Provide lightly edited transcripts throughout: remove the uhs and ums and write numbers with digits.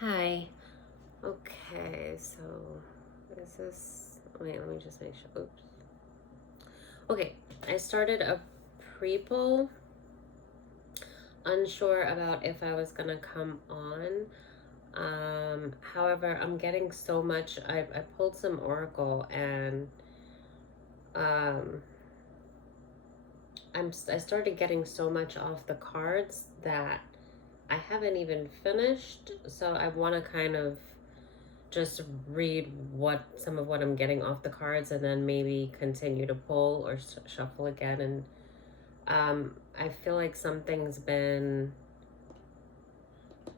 Hi. Okay, so is this. Wait, let me just make sure. Oops. Okay, I started a pre-poll, unsure about if I was gonna come on. However, I'm getting so much. I pulled some Oracle and um, I started getting so much off the cards that I haven't even finished. So I want to kind of just read what some of what I'm getting off the cards and then maybe continue to pull or shuffle again. And I feel like something's been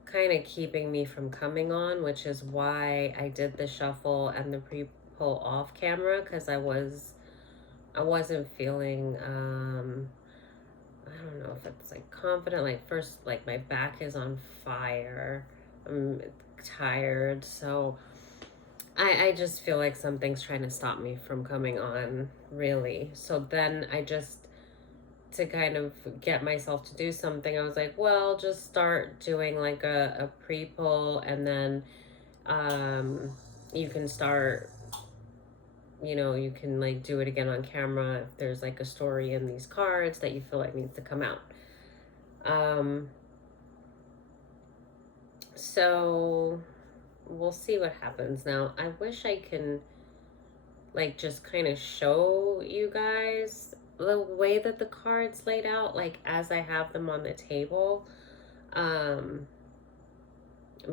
kind of keeping me from coming on, which is why I did the shuffle and the pre-pull off camera, because I wasn't feeling I don't know if it's like confident. Like first, like my back is on fire. I'm tired, so I just feel like something's trying to stop me from coming on, really. So then I just, to kind of get myself to do something, I was like, well, just start doing like a pre pull, and then um, you can start, you can like do it again on camera if there's like a story in these cards that you feel like needs to come out. Um, so we'll see what happens. Now, I wish I can like just kind of show you guys the way that the cards laid out, like as I have them on the table, um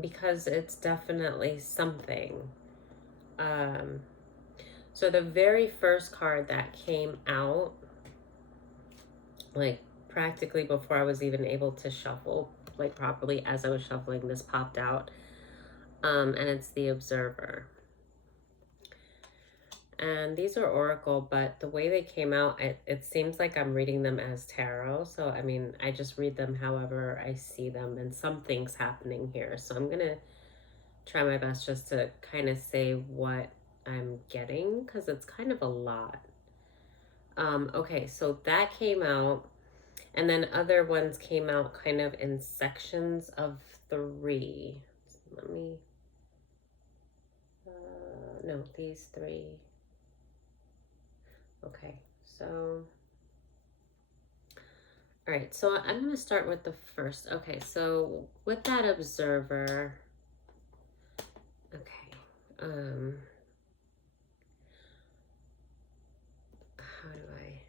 because it's definitely something. um so the very first card that came out, like practically before I was even able to shuffle like properly, as I was shuffling, this popped out, and it's the Observer. And these are Oracle, but the way they came out, it seems like I'm reading them as tarot. So, I mean, I just read them however I see them, and something's happening here. So, I'm going to try my best just to kind of say what I'm getting, because it's kind of a lot. Okay, so that came out, and then other ones came out kind of in sections of three. Let me, no, these three. Okay, so all right, so I'm going to start with the first. Okay, so with that Observer, okay, how do I,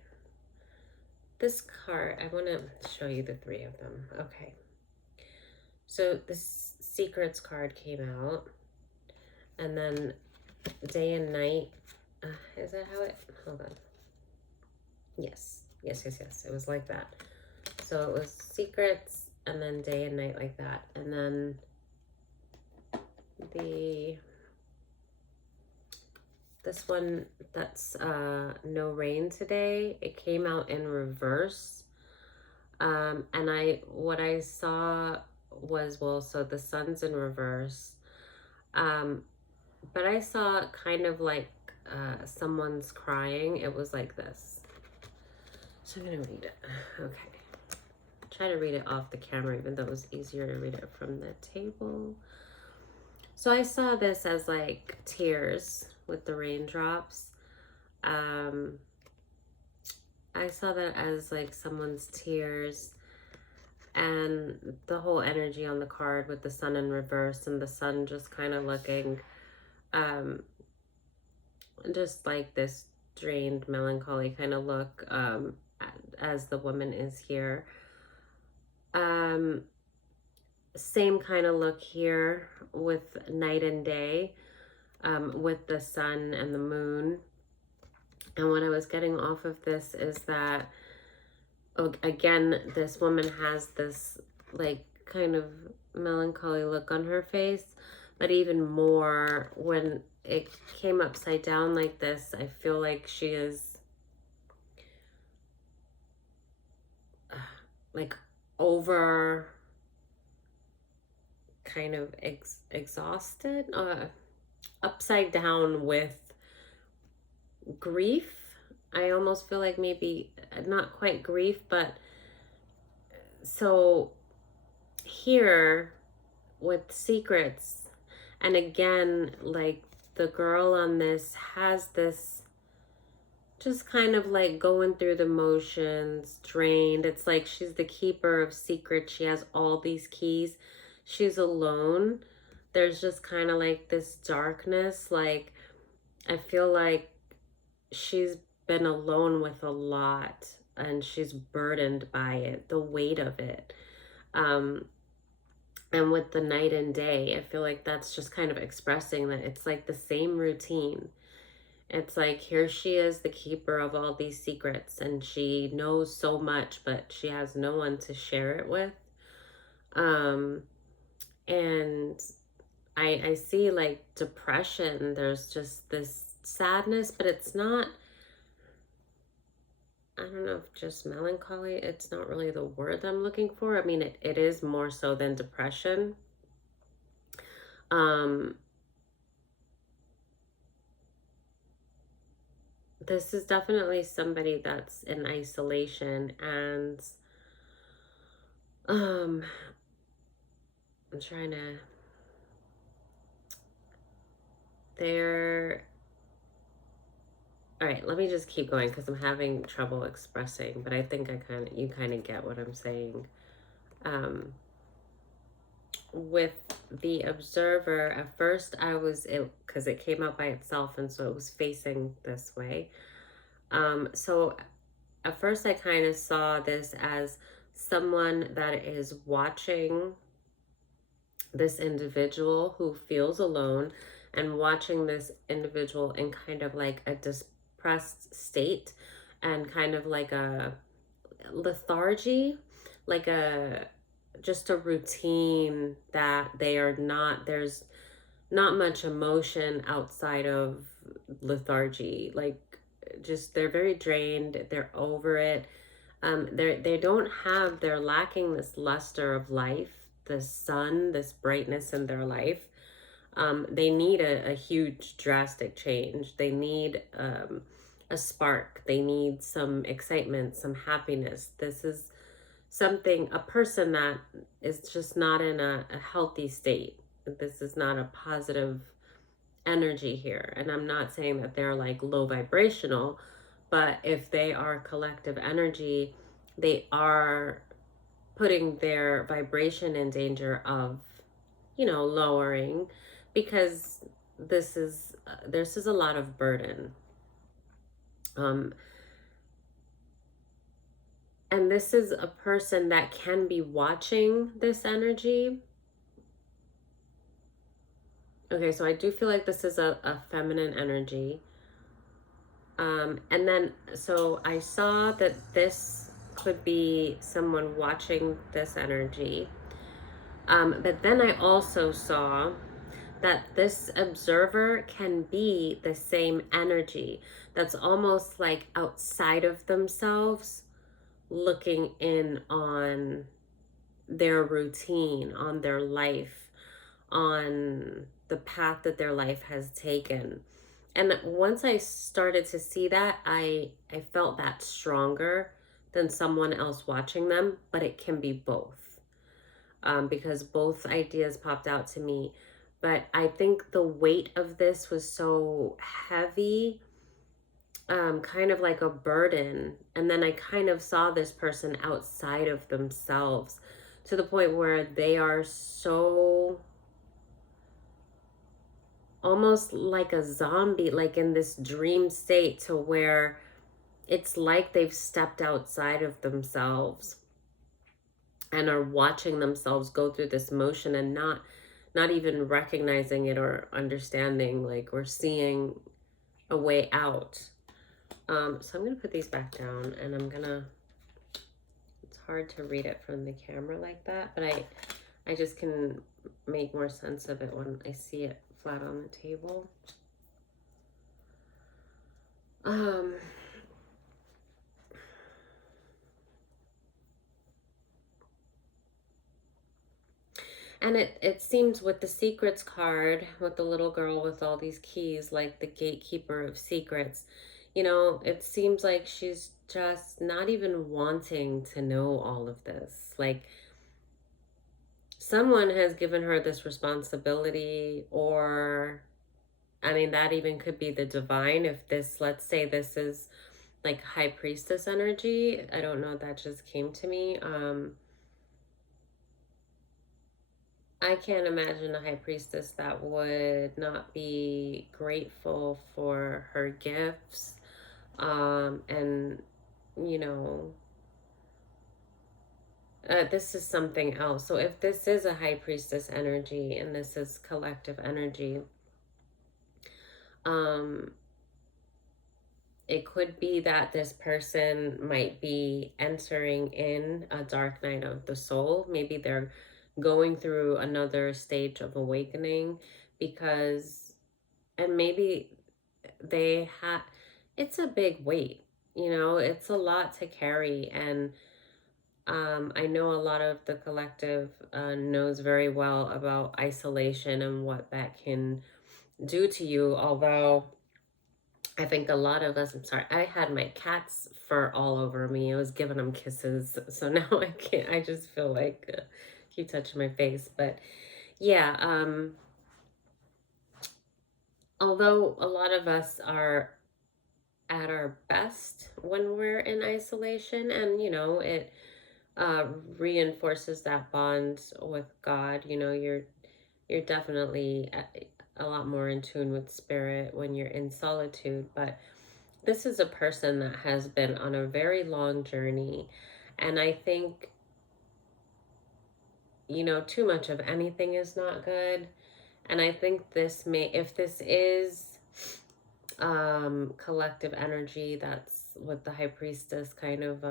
this card, I want to show you the three of them. Okay, so this Secrets card came out, and then Day and Night, is that how it, hold on. Yes, yes, yes, yes, it was like that. So it was Secrets, and then Day and Night like that, and then the this one, that's No Rain Today, it came out in reverse. And what I saw was, well, so the sun's in reverse. Um, but I saw kind of like someone's crying. It was like this. So I'm gonna read it. Okay. Try to read it off the camera, even though it was easier to read it from the table. So I saw this as like tears with the raindrops. Um, I saw that as like someone's tears, and the whole energy on the card with the sun in reverse and the sun just kind of looking um just like this drained, melancholy kind of look, as the woman is here. um Same kind of look here with night and day, with the sun and the moon. And what I was getting off of this is that, again, this woman has this like kind of melancholy look on her face, but even more when it came upside down like this, I feel like she is like over, kind of exhausted, upside down with grief. I almost feel like maybe not quite grief, but so here with secrets. And again, like the girl on this has this just kind of like going through the motions, drained. It's like she's the keeper of secrets. She has all these keys. She's alone. There's just kind of like this darkness. Like, I feel like she's been alone with a lot and she's burdened by it, the weight of it. Um, and with the night and day, I feel like that's just kind of expressing that it's like the same routine. It's like here she is, the keeper of all these secrets, and she knows so much, but she has no one to share it with. Um, and I see like depression. There's just this sadness, but it's not, I don't know if just melancholy, it's not really the word I'm looking for. I mean, it is more so than depression. Um, this is definitely somebody that's in isolation and um I'm trying to, they're, all right, let me just keep going because I'm having trouble expressing, but I think you kind of get what I'm saying. Um, with the observer, at first I was, because it came out by itself, and so it was facing this way. So at first I kind of saw this as someone that is watching this individual who feels alone and watching this individual in kind of like a depressed state and kind of like a lethargy, like a just a routine that they are not, there's not much emotion outside of lethargy. Like just they're very drained, they're over it. They don't have, they're lacking this luster of life, the sun, this brightness in their life. They need a huge drastic change. They need a spark. They need some excitement, some happiness. This is something, a person that is just not in a healthy state. This is not a positive energy here. And I'm not saying that they're like low vibrational, but if they are collective energy, they are putting their vibration in danger of, lowering, because this is a lot of burden. Um, and this is a person that can be watching this energy. Okay, so I do feel like this is a feminine energy. And then, so I saw that this could be someone watching this energy. But then I also saw that this observer can be the same energy that's almost like outside of themselves, looking in on their routine, on their life, on the path that their life has taken. And once I started to see that, I felt that stronger than someone else watching them, but it can be both. Because both ideas popped out to me. But I think the weight of this was so heavy, kind of like a burden. And then I kind of saw this person outside of themselves to the point where they are so almost like a zombie, like in this dream state, to where it's like they've stepped outside of themselves and are watching themselves go through this motion and not even recognizing it or understanding, like, or seeing a way out. So I'm gonna put these back down, and it's hard to read it from the camera like that, but I just can make more sense of it when I see it flat on the table. And it seems with the secrets card, with the little girl with all these keys, like the gatekeeper of secrets, it seems like she's just not even wanting to know all of this. Like, someone has given her this responsibility, or I mean, that even could be the divine. If this, let's say this is like high priestess energy. I don't know, that just came to me. I can't imagine a high priestess that would not be grateful for her gifts. And, you know, this is something else. So if this is a high priestess energy and this is collective energy, um, it could be that this person might be entering in a dark night of the soul. Maybe they're going through another stage of awakening because, and maybe they have, it's a big weight, you know, it's a lot to carry. And I know a lot of the collective knows very well about isolation and what that can do to you, although I think a lot of us, I'm sorry, I had my cat's fur all over me. I was giving them kisses. So now I can't, I just feel like keep touching my face. But yeah, although a lot of us are at our best when we're in isolation, and you know, it uh, reinforces that bond with God. You know, you're definitely a lot more in tune with spirit when you're in solitude. But this is a person that has been on a very long journey. And I think, you know, too much of anything is not good. And I think this may, if this is collective energy, that's with the high priestess kind of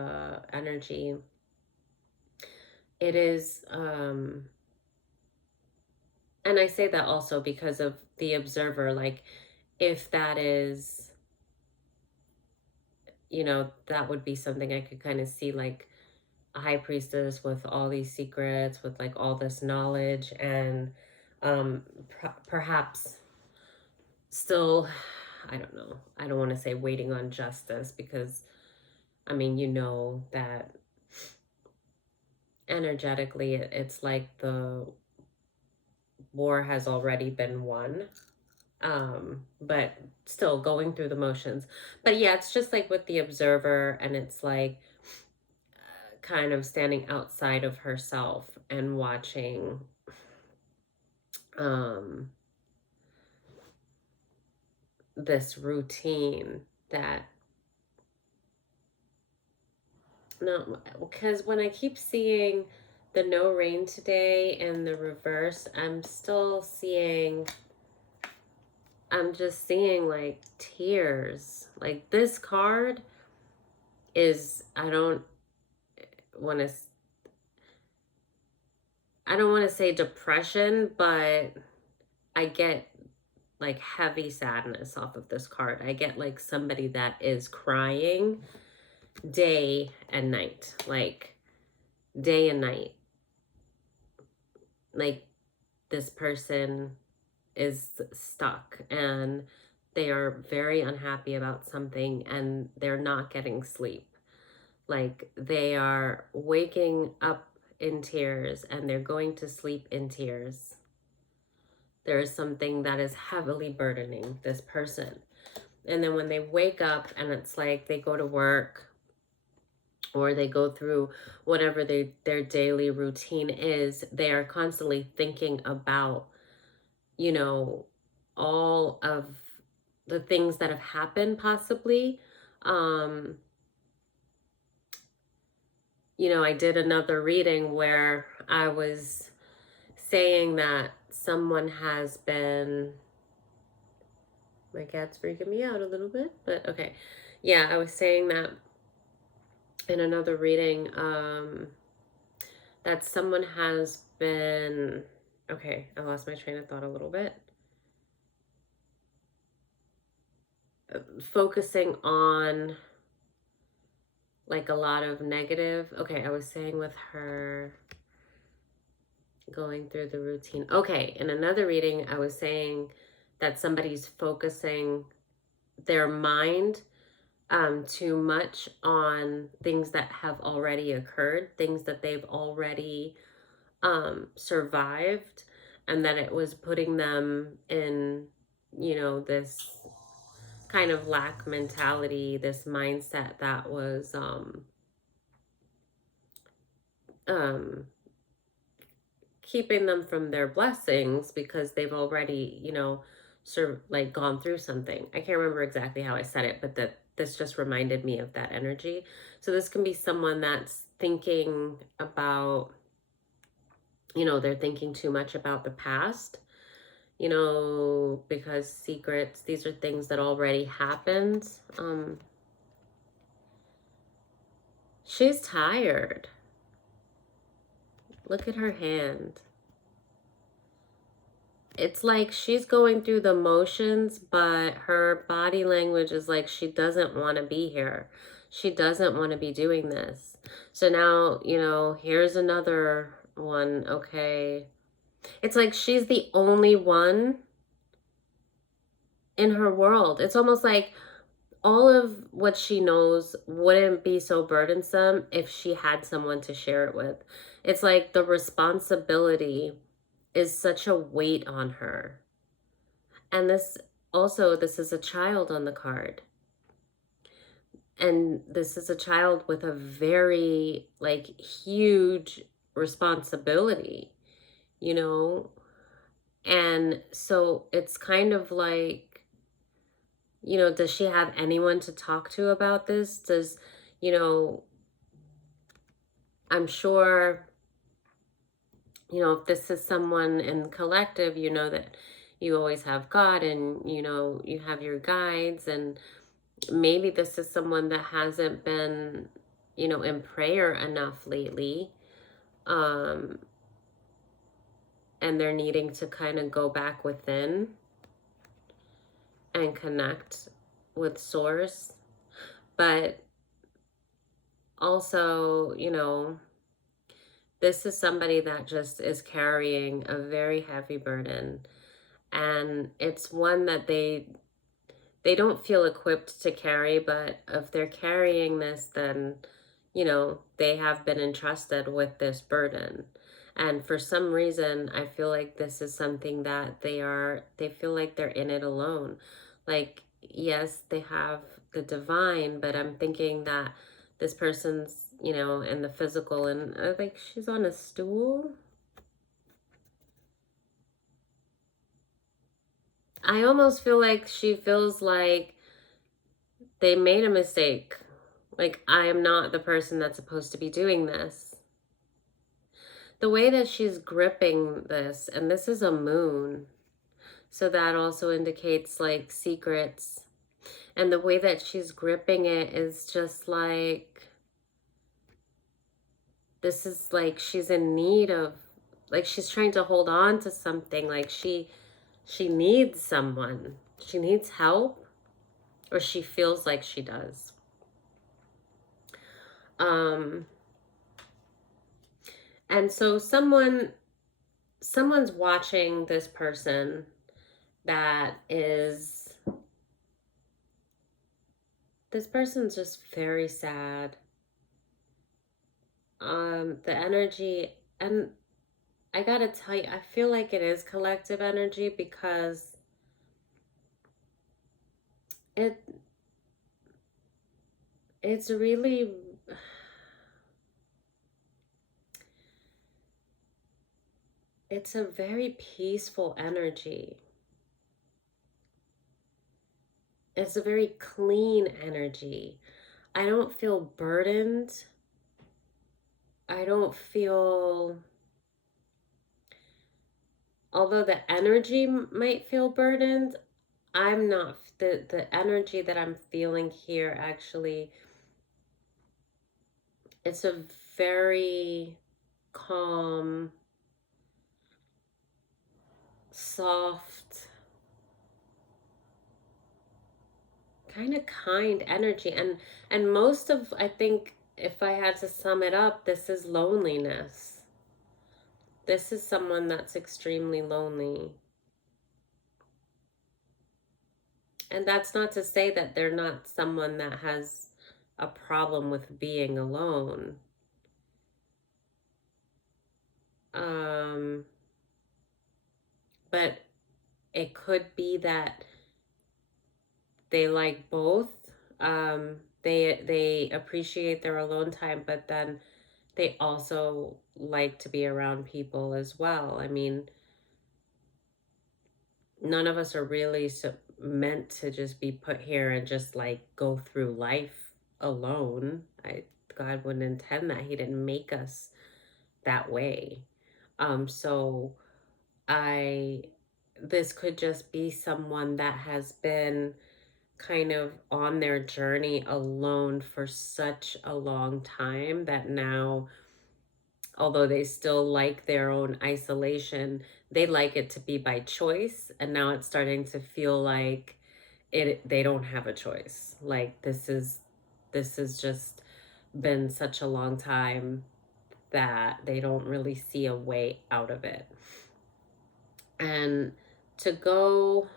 energy, it is and I say that also because of the observer, like if that is, you know, that would be something I could kind of see, like a high priestess with all these secrets, with like all this knowledge, and perhaps still, I don't know, I don't want to say waiting on justice, because I mean, you know that energetically it's like the war has already been won, but still going through the motions. But yeah, it's just like with the observer, and it's like kind of standing outside of herself and watching um this routine that, no, because when I keep seeing the no rain today and the reverse, I'm just seeing like tears. Like this card is, want to I don't want to say depression, but I get like heavy sadness off of this card. I get like somebody that is crying day and night, like day and night. Like this person is stuck and they are very unhappy about something and they're not getting sleep. Like they are waking up in tears and they're going to sleep in tears. There is something that is heavily burdening this person. And then when they wake up and it's like they go to work or they go through whatever their daily routine is, they are constantly thinking about, you know, all of the things that have happened possibly. Um, you know, I did another reading where I was saying that someone has been, my cat's freaking me out a little bit, but okay. Yeah, I was saying that in another reading, that someone has been, okay, I lost my train of thought a little bit. Focusing on like a lot of negative. Okay, I was saying with her going through the routine. Okay, in another reading, I was saying that somebody's focusing their mind too much on things that have already occurred, things that they've already survived, and that it was putting them in, this kind of lack mentality, this mindset that was um keeping them from their blessings because they've already, like gone through something. I can't remember exactly how I said it, but that this just reminded me of that energy. So this can be someone that's thinking about, they're thinking too much about the past, because secrets, these are things that already happened. She's tired. Look at her hand. It's like she's going through the motions, but her body language is like she doesn't want to be here. She doesn't want to be doing this. So now, here's another one. Okay. It's like she's the only one in her world. It's almost like all of what she knows wouldn't be so burdensome if she had someone to share it with. It's like the responsibility is such a weight on her. And this is a child on the card. And this is a child with a very, like, huge responsibility, you know? And so it's kind of like, does she have anyone to talk to about this? You know, I'm sure, if this is someone in collective, that you always have God, and, you have your guides, and maybe this is someone that hasn't been, in prayer enough lately. Um, and they're needing to kind of go back within and connect with source. But also, this is somebody that just is carrying a very heavy burden. And it's one that they don't feel equipped to carry, but if they're carrying this, then, they have been entrusted with this burden. And for some reason, I feel like this is something that they feel like they're in it alone. Like, yes, they have the divine, but I'm thinking that this person's, in the physical, and I think she's on a stool. I almost feel like she feels like they made a mistake. Like, I am not the person that's supposed to be doing this. The way that she's gripping this, and this is a moon, so that also indicates like secrets. And the way that she's gripping it is just like, this is like she's in need of, like she's trying to hold on to something, like she needs someone. She needs help, or she feels like she does. And so someone's watching this person that is, this person's just very sad. The energy, and I gotta tell you, I feel like it is collective energy because it's really, it's a very peaceful energy. It's a very clean energy. I don't feel burdened. I don't feel, although the energy might feel burdened, I'm not, the energy that I'm feeling here actually, it's a very calm, soft, kind of kind energy. And most of, I think, if I had to sum it up, this is loneliness. This is someone that's extremely lonely. And that's not to say that they're not someone that has a problem with being alone. Um, but it could be that they like both. They appreciate their alone time, but then they also like to be around people as well. I mean, none of us are really meant to just be put here and just like go through life alone. God wouldn't intend that. He didn't make us that way. So I this could just be someone that has been kind of on their journey alone for such a long time that now, although they still like their own isolation, they like it to be by choice. And now it's starting to feel like they don't have a choice. Like this has just been such a long time that they don't really see a way out of it. And to go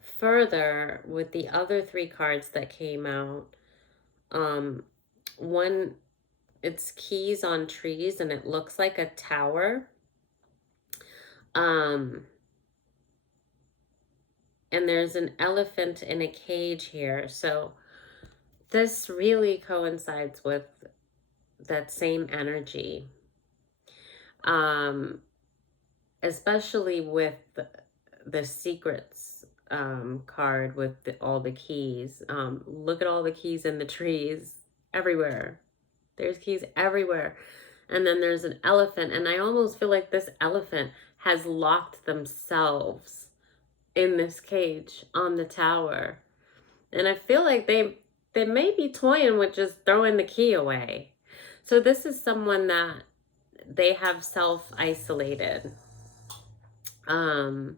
further with the other three cards that came out, one, it's keys on trees and it looks like a tower. Um, and there's an elephant in a cage here. So this really coincides with that same energy. Especially with the secrets card with all the keys. Look at all the keys in the trees everywhere. There's keys everywhere. And then there's an elephant. And I almost feel like this elephant has locked themselves in this cage on the tower. And I feel like they may be toying with just throwing the key away. So this is someone that they have self-isolated. I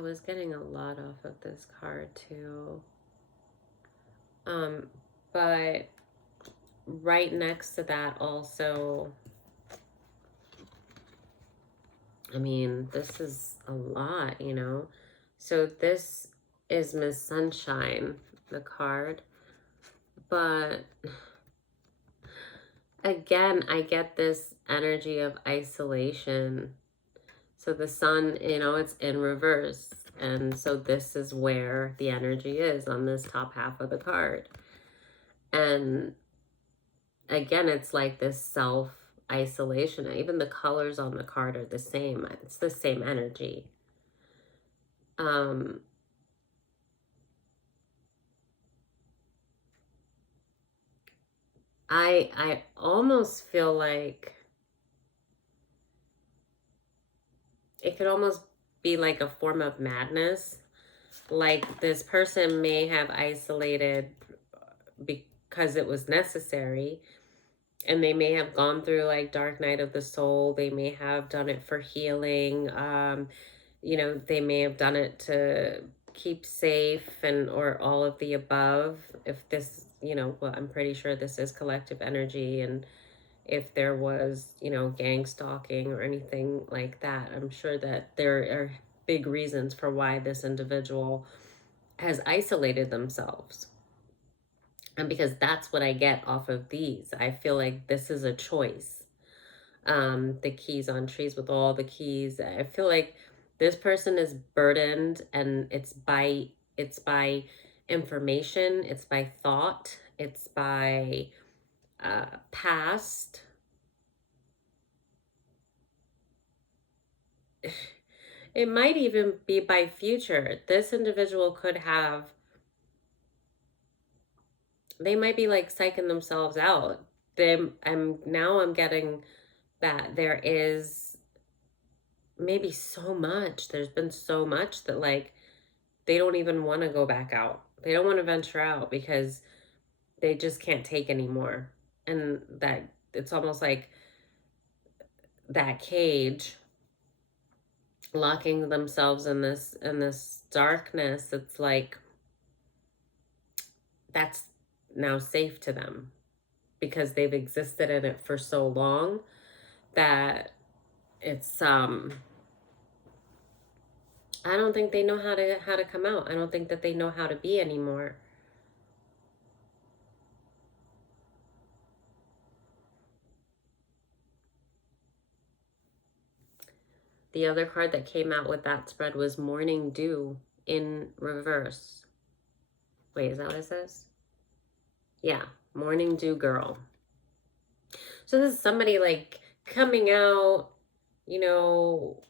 was getting a lot off of this card too. But right next to that also, I mean, this is a lot, you know? So this is Miss Sunshine, the card. But again, I get this energy of isolation. So the sun, you know, it's in reverse. And so this is where the energy is on this top half of the card. And again, it's like this self-isolation. Even the colors on the card are the same. It's the same energy. I almost feel like it could almost be like a form of madness. Like this person may have isolated because it was necessary, and they may have gone through like dark night of the soul. They may have done it for healing. You know, they may have done it to keep safe and or all of the above. If this, you know, well, I'm pretty sure this is collective energy, and if there was, you know, gang stalking or anything like that, I'm sure that there are big reasons for why this individual has isolated themselves. And because that's what I get off of these. I feel like this is a choice. The keys on trees with all the keys. I feel like this person is burdened, and it's by information, it's by thought, it's by past. It might even be by future. This individual could have, they might be like psyching themselves out. I'm getting that there is maybe so much. There's been so much that like they don't even want to go back out. They don't want to venture out because they just can't take anymore. And that it's almost like that cage, locking themselves in this darkness. It's like that's now safe to them because they've existed in it for so long that it's I don't think they know how to come out. I don't think that they know how to be anymore. The other card that came out with that spread was Morning Dew in reverse. Wait, is that what it says? Yeah, Morning Dew Girl. So this is somebody like coming out, you know,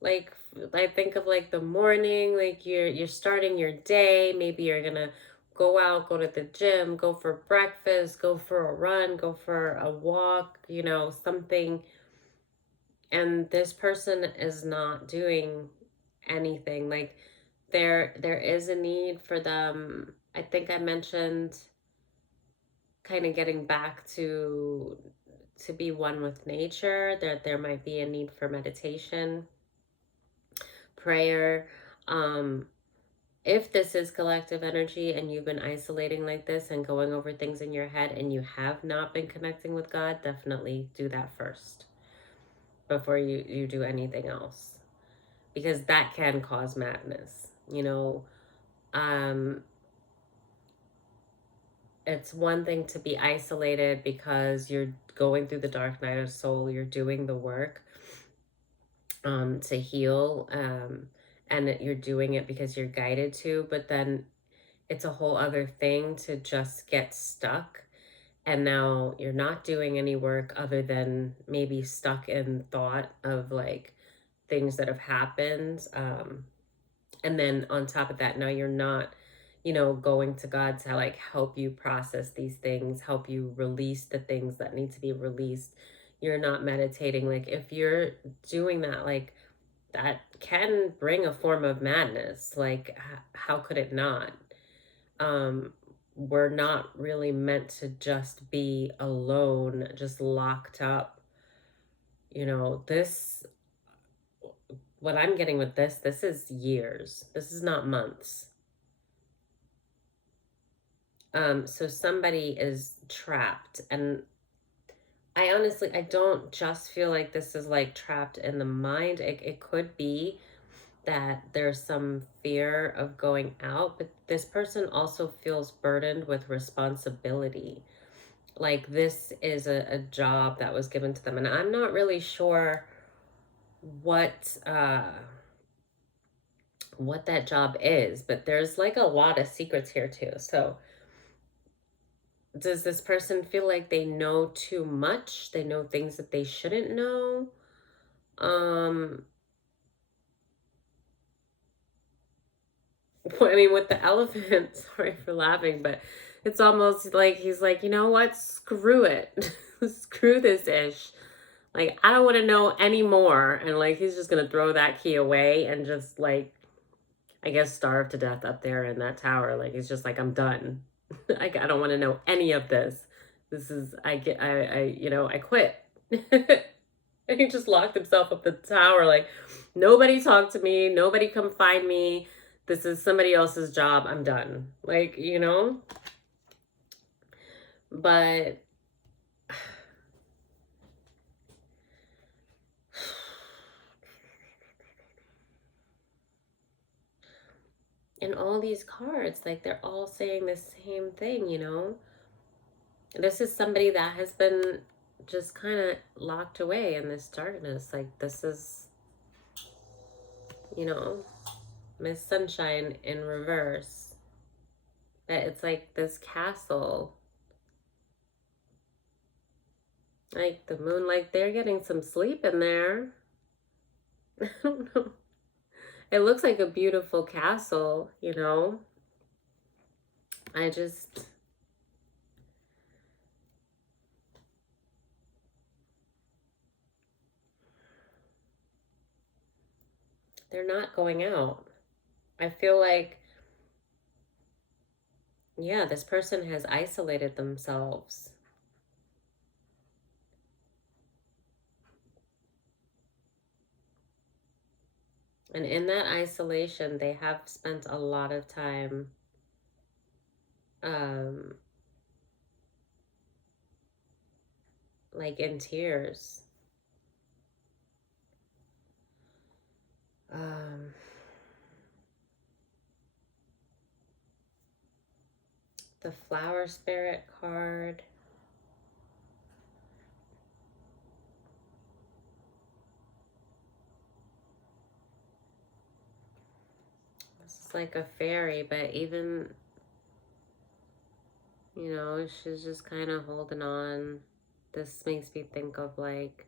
like I think of like the morning, like you're starting your day. Maybe you're gonna go out, go to the gym, go for breakfast, go for a run, go for a walk, something. And this person is not doing anything. Like there is a need for them. I think I mentioned kind of getting back to be one with nature. There might be a need for meditation, prayer. Um, if this is collective energy and you've been isolating like this and going over things in your head and you have not been connecting with God, definitely do that first before you do anything else, because that can cause madness. Um, it's one thing to be isolated because you're going through the dark night of soul, you're doing the work to heal, and you're doing it because you're guided to, but then it's a whole other thing to just get stuck. And now you're not doing any work other than maybe stuck in thought of like things that have happened. And then on top of that, now you're not, going to God to like help you process these things, help you release the things that need to be released. You're not meditating. Like if you're doing that, like that can bring a form of madness. Like how could it not? We're not really meant to just be alone, just locked up. This, what I'm getting with this is years. This is not months. So somebody is trapped, and I don't just feel like this is like trapped in the mind. It could be that there's some fear of going out, but this person also feels burdened with responsibility. Like this is a job that was given to them, and I'm not really sure what what that job is, but there's like a lot of secrets here too. So does this person feel like they know too much? They know things that they shouldn't know? Um, I mean, with the elephant, sorry for laughing, but it's almost like he's like, you know what? Screw it. Screw this ish. Like, I don't want to know anymore. And like, he's just going to throw that key away and just like, I guess, starve to death up there in that tower. Like, he's just like, I'm done. Like, I don't want to know any of this. This is, I quit. And he just locked himself up the tower. Like, nobody talk to me. Nobody come find me. This is somebody else's job. I'm done. Like, but in all these cards, like they're all saying the same thing. This is somebody that has been just kind of locked away in this darkness. Like this is, you know, Miss Sunshine in reverse. That it's like this castle. Like the moon, like they're getting some sleep in there. I don't know. It looks like a beautiful castle. I just, they're not going out. I feel like, yeah, this person has isolated themselves. And in that isolation, they have spent a lot of time um, like in tears. Um, the Flower Spirit card. just like a fairy, but even, you know, she's just kind of holding on. This makes me think of like,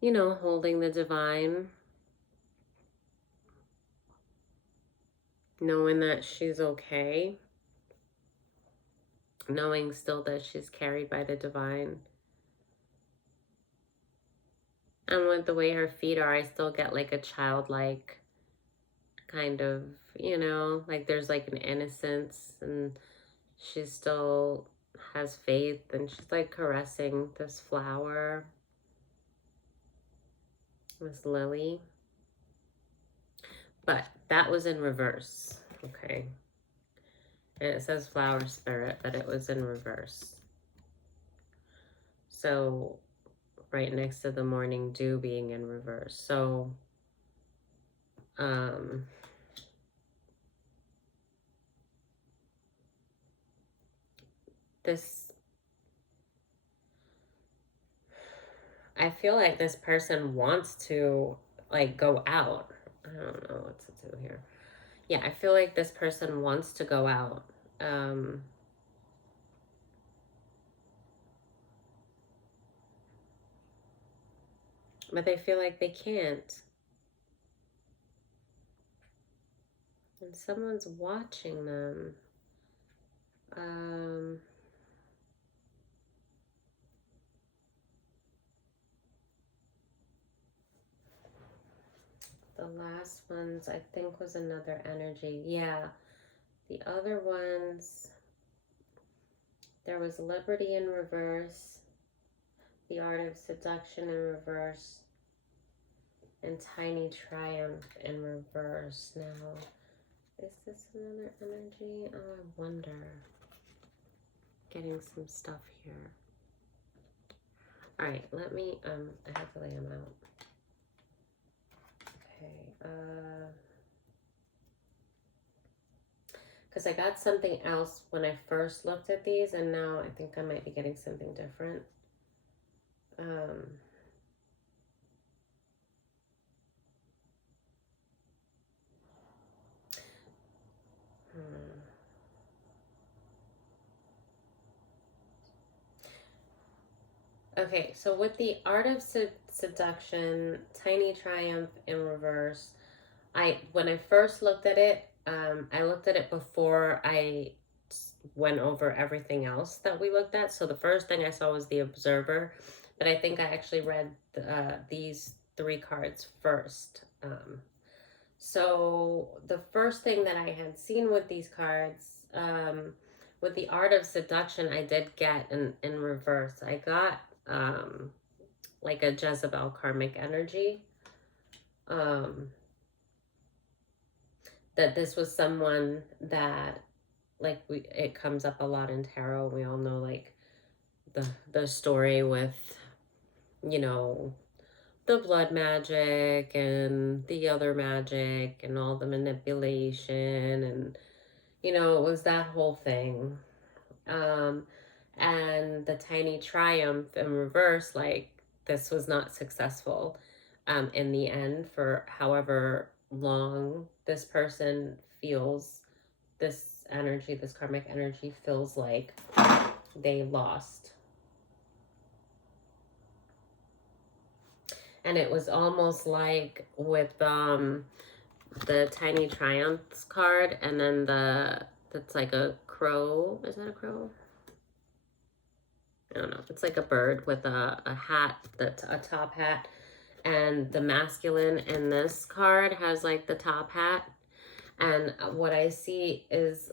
you know, holding the divine, knowing that she's okay, knowing still that she's carried by the divine. And with the way her feet are, I still get like a childlike kind of, you know, like there's like an innocence, and she still has faith, and she's like caressing this flower, this lily. But that was in reverse, okay? And it says flower spirit, but it was in reverse. So right next to the morning dew being in reverse. So this, I feel like this person wants to like go out. I don't know what to do here. Yeah, I feel like this person wants to go out. But they feel like they can't. And someone's watching them. The last ones, I think, was another energy. Yeah. The other ones, there was liberty in reverse, the art of seduction in reverse, and tiny triumph in reverse. Now, is this another energy? Oh, I wonder. Getting some stuff here. All right, let me, I have to lay them out. Okay, because I got something else when I first looked at these, and now I think I might be getting something different. Okay, so with the art of seduction, tiny triumph in reverse, when I first looked at it, I looked at it before I went over everything else that we looked at. So the first thing I saw was the observer, but I think I actually read these 3 cards first. So the first thing that I had seen with these cards, with the art of seduction, I did get in reverse. I got like a Jezebel karmic energy. That this was someone that, like, it comes up a lot in tarot. We all know like the story with, you know, the blood magic and the other magic and all the manipulation, and you know, it was that whole thing. And the tiny triumph in reverse, like this was not successful in the end, for however long this person feels this energy, this karmic energy feels like they lost. And it was almost like with the tiny triumphs card, and then that's like a crow. Is that a crow? I don't know. It's like a bird with a hat, that's a top hat. And the masculine in this card has like the top hat. And what I see is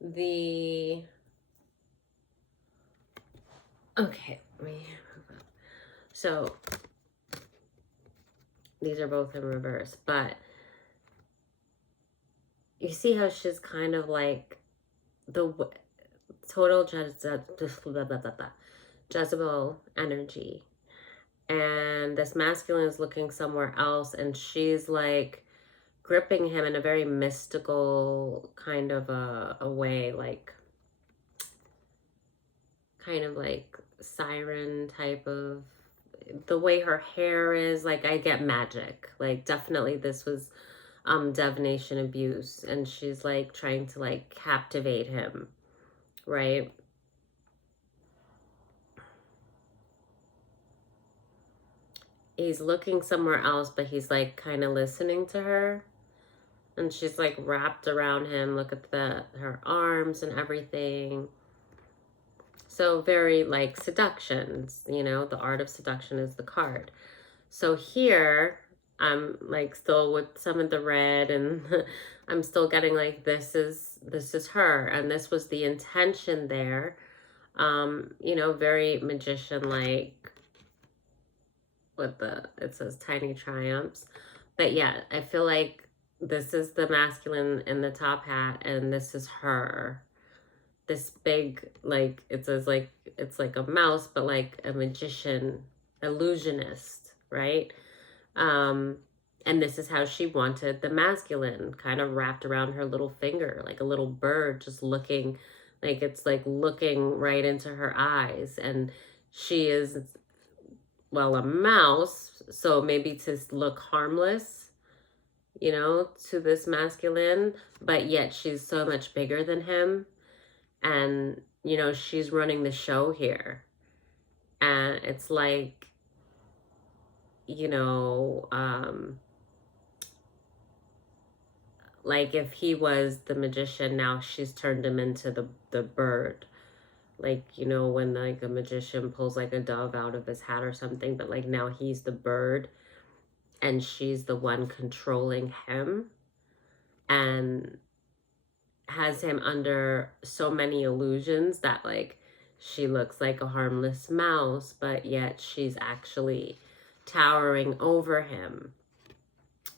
the, okay, so these are both in reverse, but you see how she's kind of like the total Jezebel energy, and this masculine is looking somewhere else, and she's like gripping him in a very mystical kind of a way, like kind of like siren type of, the way her hair is, like, I get magic. Like, definitely this was divination abuse, and she's like trying to like captivate him, right? He's looking somewhere else, but he's like kind of listening to her, and she's like wrapped around him. Look at the her arms and everything. So very like seduction, you know, the art of seduction is the card. So here I'm like still with some of the red, and I'm still getting like this is her, and this was the intention there. You know, very magician like with the, it says tiny triumphs. But yeah, I feel like this is the masculine in the top hat, and this is her. This big, like, it says like, it's like a mouse, but like a magician, illusionist, right? Um, and this is how she wanted the masculine, kind of wrapped around her little finger, like a little bird just looking, like it's like looking right into her eyes. And she is, well, a mouse, so maybe to look harmless, you know, to this masculine, but yet she's so much bigger than him. And, you know, she's running the show here. And it's like, you know, like if he was the magician, now she's turned him into the bird. Like, you know, when like a magician pulls like a dove out of his hat or something, but like now he's the bird and she's the one controlling him, and has him under so many illusions that like she looks like a harmless mouse, but yet she's actually towering over him,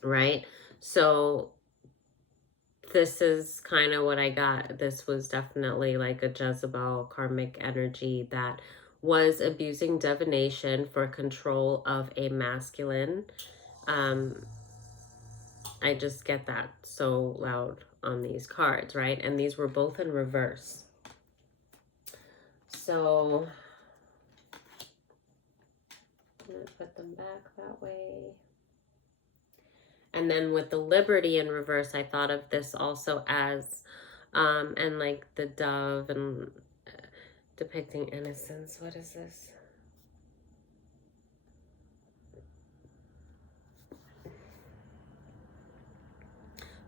right? So this is kind of what I got. This was definitely like a Jezebel karmic energy that was abusing divination for control of a masculine. Um, I just get that so loud on these cards, right? And these were both in reverse. So I'm going to put them back that way. And then with the Liberty in reverse, I thought of this also as, and like the dove and depicting innocence. What is this?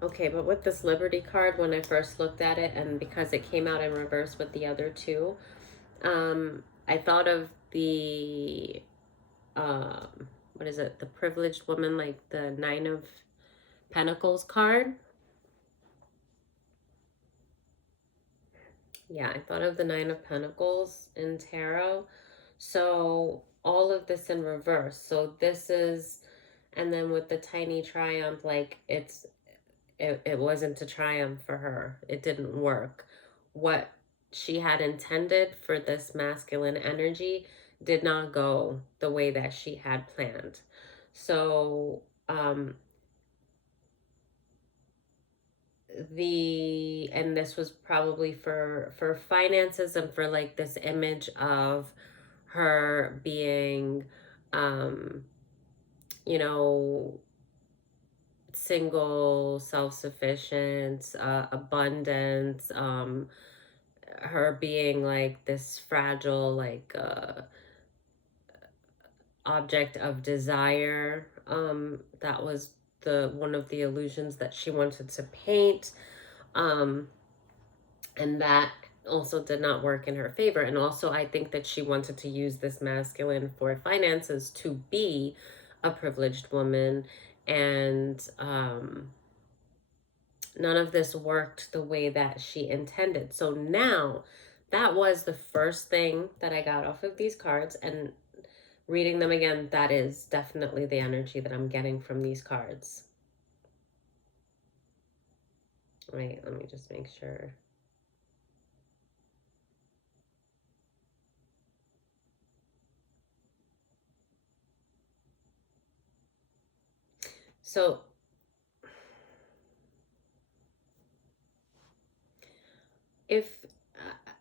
Okay, but with this Liberty card, when I first looked at it, and because it came out in reverse with the other two, I thought of the, what is it? The privileged woman, like the Nine of Pentacles card. Yeah, I thought of the Nine of Pentacles in tarot. So all of this in reverse. So this is, and then with the tiny triumph, like it wasn't a triumph for her. It didn't work. What she had intended for this masculine energy did not go the way that she had planned. So and this was probably for finances and for like this image of her being you know, single, self-sufficient, abundant, her being like this fragile, like object of desire. That was the one of the illusions that she wanted to paint. And that also did not work in her favor. And also I think that she wanted to use this masculine for finances to be a privileged woman, and none of this worked the way that she intended. So now that was the first thing that I got off of these cards, and reading them again, that is definitely the energy that I'm getting from these cards. Wait, let me just make sure. So if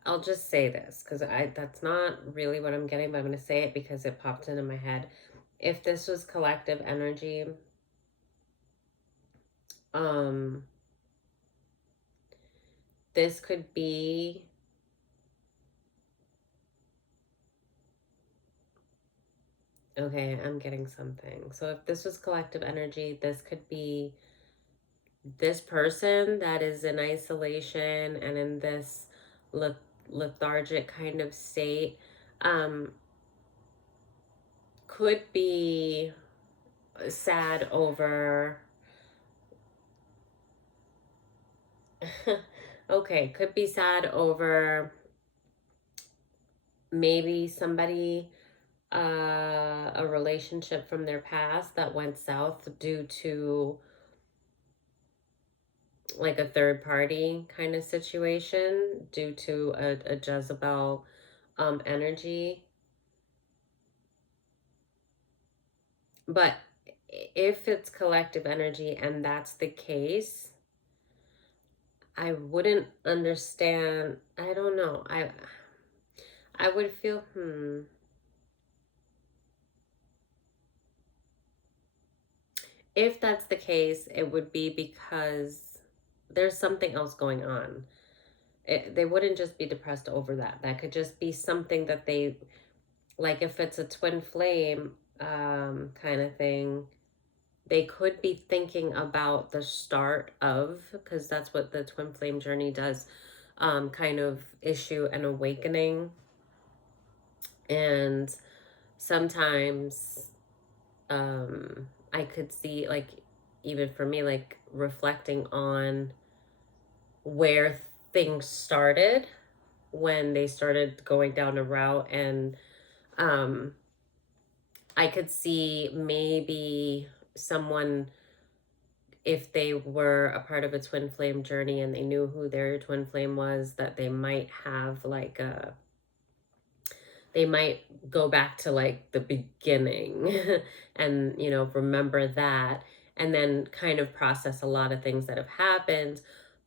I'll just say this because that's not really what I'm getting, but I'm going to say it because it popped into my head. If this was collective energy, um, this could be, okay, I'm getting something. So if this was collective energy, this could be this person that is in isolation and in this lethargic kind of state, um, could be sad over okay, could be sad over maybe somebody, a relationship from their past that went south due to like a third party kind of situation, due to a Jezebel energy. But if it's collective energy and that's the case, I wouldn't understand. I don't know. I would feel, if that's the case, it would be because there's something else going on. They wouldn't just be depressed over that. That could just be something that they, like if it's a twin flame kind of thing, they could be thinking about the start of, because that's what the twin flame journey does, kind of issue an awakening. And sometimes I could see, like, even for me, like reflecting on where things started when they started going down a route. And um I could see maybe someone, if they were a part of a twin flame journey and they knew who their twin flame was, that they might have like a, they might go back to like the beginning and, remember that, and then kind of process a lot of things that have happened.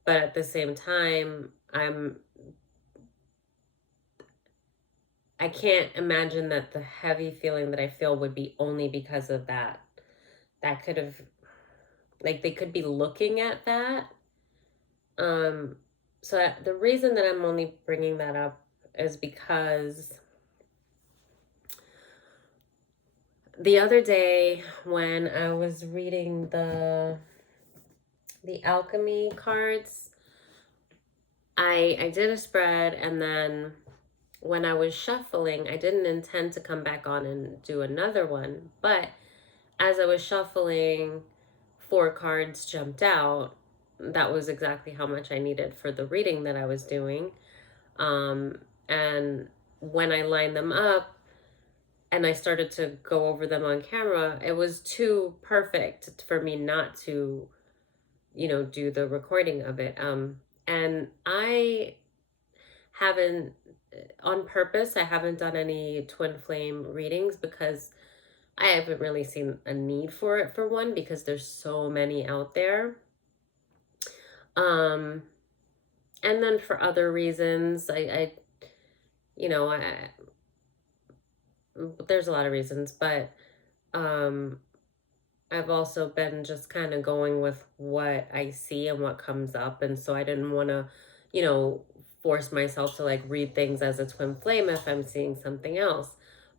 But at the same time, I can't imagine that the heavy feeling that I feel would be only because of that. That could have, like, they could be looking at that. Um, the reason that I'm only bringing that up is because the other day when I was reading the alchemy cards, I did a spread, and then when I was shuffling, I didn't intend to come back on and do another one, but as I was shuffling, 4 cards jumped out. That was exactly how much I needed for the reading that I was doing. And when I lined them up and I started to go over them on camera, it was too perfect for me not to, do the recording of it. And I haven't, on purpose, I haven't done any twin flame readings because I haven't really seen a need for it, for one, because there's so many out there. Um, and then for other reasons, you know, I, there's a lot of reasons, but um, I've also been just kind of going with what I see and what comes up. And so I didn't want to, force myself to like read things as a twin flame if I'm seeing something else.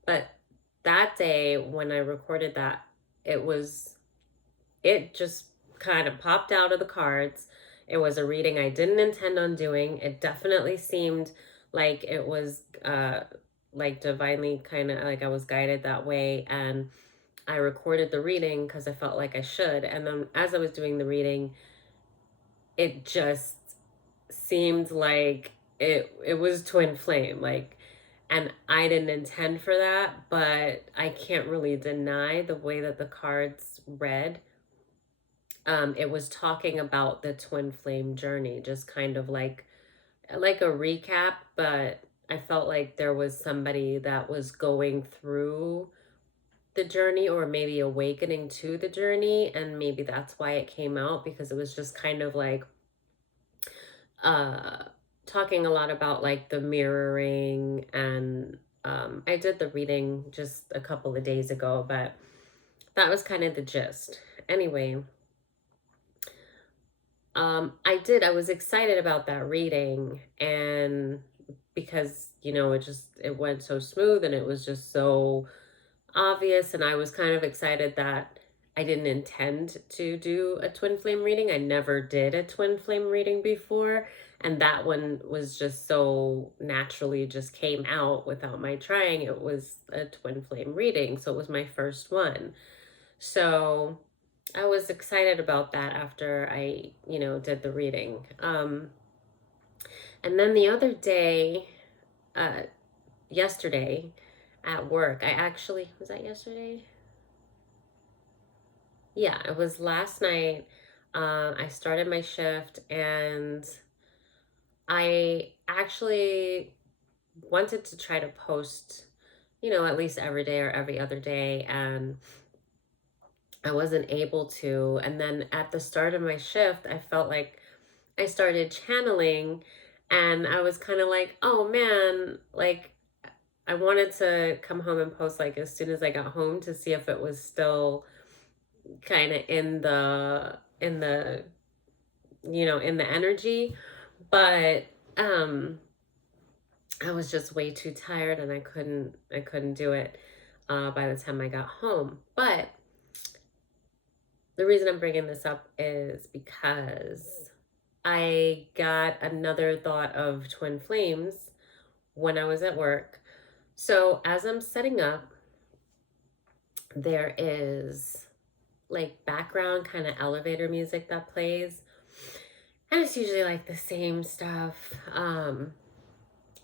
But that day when I recorded that, it was, it just kind of popped out of the cards. It was a reading I didn't intend on doing. It definitely seemed like it was like divinely, kind of like I was guided that way. And I recorded the reading because I felt like I should. And then as I was doing the reading, it just seemed like it was twin flame, like, and I didn't intend for that, but I can't really deny the way that the cards read. It was talking about the twin flame journey, just kind of like a recap, but I felt like there was somebody that was going through the journey, or maybe awakening to the journey, and maybe that's why it came out, because it was just kind of like uh talking a lot about like the mirroring, and I did the reading just a couple of days ago, but that was kind of the gist. Anyway, I was excited about that reading, and because, it went so smooth and it was just so obvious, and I was kind of excited that I didn't intend to do a twin flame reading. I never did a twin flame reading before, and that one was just so naturally just came out without my trying. It was a twin flame reading, so it was my first one. So I was excited about that after I, did the reading. And then the other day, uh, yesterday at work, was that yesterday? Yeah, it was last night. I started my shift, and I actually wanted to try to post, at least every day or every other day, and I wasn't able to. And then at the start of my shift, I felt like I started channeling, and I was kind of like, oh man, like I wanted to come home and post like as soon as I got home to see if it was still kind of in the energy, but I was just way too tired, and I couldn't do it by the time I got home. But the reason I'm bringing this up is because I got another thought of twin flames when I was at work. So as I'm setting up, there is like background kind of elevator music that plays. And it's usually like the same stuff.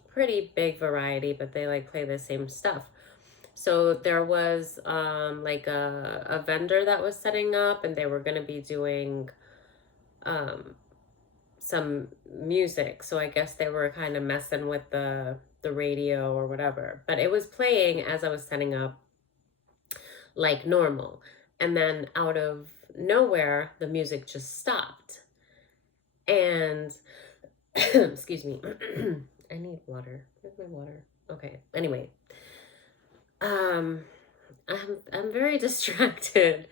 Pretty big variety, but they like play the same stuff. So there was like a vendor that was setting up, and they were going to be doing um some music. So I guess they were kind of messing with the radio or whatever. But it was playing as I was setting up like normal. And then out of nowhere, the music just stopped. And excuse me. I need water. Where's my water? Okay. Anyway, um I'm very distracted.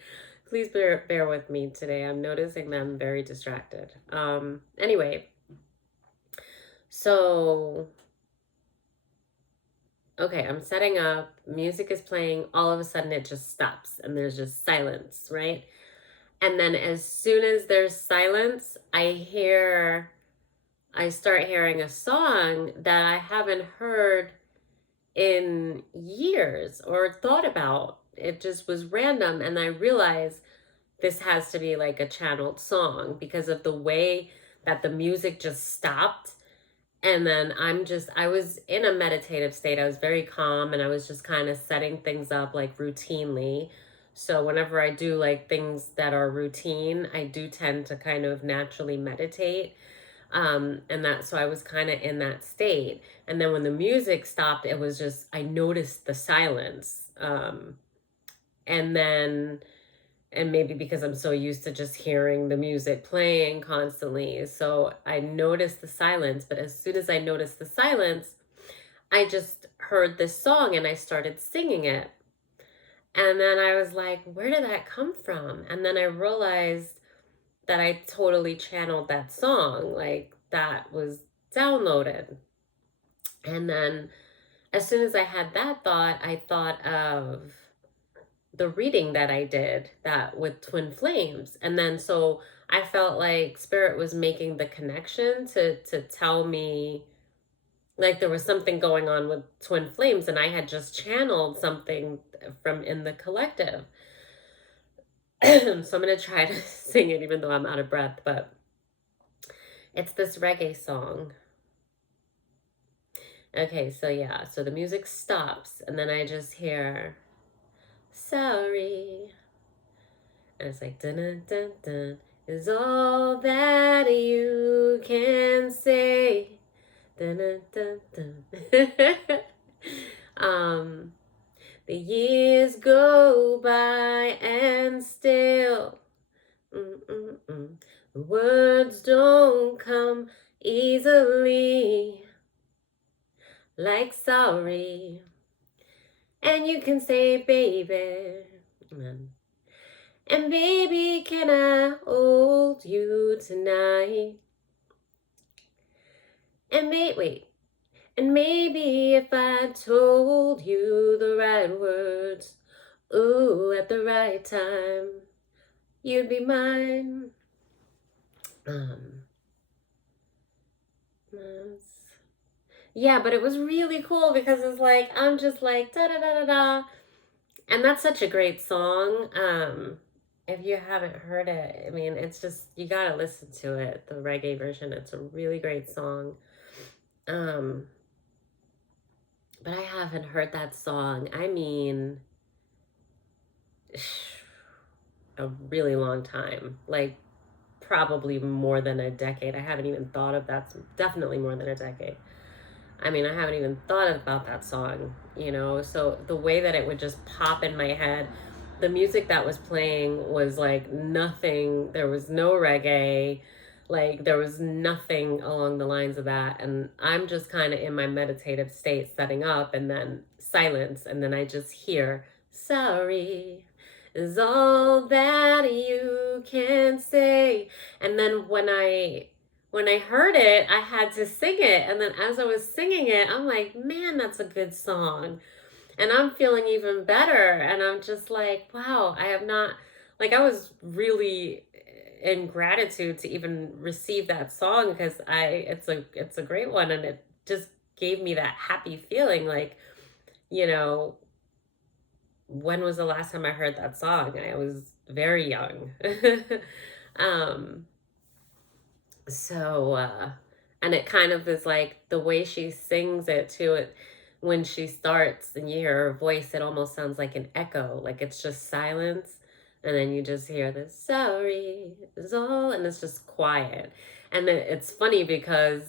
Please bear with me today. I'm noticing that I'm very distracted. Anyway, so okay, I'm setting up, music is playing, all of a sudden it just stops and there's just silence, right? And then as soon as there's silence, I start hearing a song that I haven't heard in years or thought about. It just was random, and I realized this has to be like a channeled song because of the way that the music just stopped. And then I was in a meditative state. I was very calm, and I was just kind of setting things up like routinely. So whenever I do like things that are routine, I do tend to kind of naturally meditate. So I was kind of in that state. And then when the music stopped, it was just, I noticed the silence. And then and maybe because I'm so used to just hearing the music playing constantly. So I noticed the silence, but as soon as I noticed the silence, I just heard this song and I started singing it. And then I was like, where did that come from? And then I realized that I totally channeled that song, like that was downloaded. And then as soon as I had that thought, I thought of the reading that I did that with twin flames. And then so I felt like spirit was making the connection to tell me like there was something going on with twin flames, and I had just channeled something from in the collective. So I'm going to try to sing it even though I'm out of breath, but it's this reggae song. Okay, so yeah, so the music stops and then I just hear sorry. And it's like dun dun dun dun is all that you can say. Dun dun dun dun. The years go by and still the words don't come easily, like sorry. And you can say, baby. And baby, can I hold you tonight? And wait. And maybe if I told you the right words, ooh, at the right time, you'd be mine. Um, yeah, but it was really cool because it's like, I'm just like, da da da da da. And that's such a great song. If you haven't heard it, I mean, it's just, you gotta listen to it, the reggae version. It's a really great song. Um, but I haven't heard that song. I mean, a really long time. Like, probably more than a decade. I haven't even thought of that. Definitely more than a decade. I mean, I haven't even thought about that song, you know? So the way that it would just pop in my head, the music that was playing was like nothing. There was no reggae. Like, there was nothing along the lines of that. And I'm just kind of in my meditative state setting up, and then silence. And then I just hear, sorry is all that you can say. And then when I heard it, I had to sing it. And then as I was singing it, I'm like, man, that's a good song. And I'm feeling even better. And I'm just like, wow, I have not, like, I was really in gratitude to even receive that song, because it's a great one. And it just gave me that happy feeling. Like, you know, when was the last time I heard that song? I was very young. um, So, and it kind of is like the way she sings it too. It when she starts and you hear her voice, it almost sounds like an echo, like it's just silence, and then you just hear this "sorry" is all, and it's just quiet. And it's funny because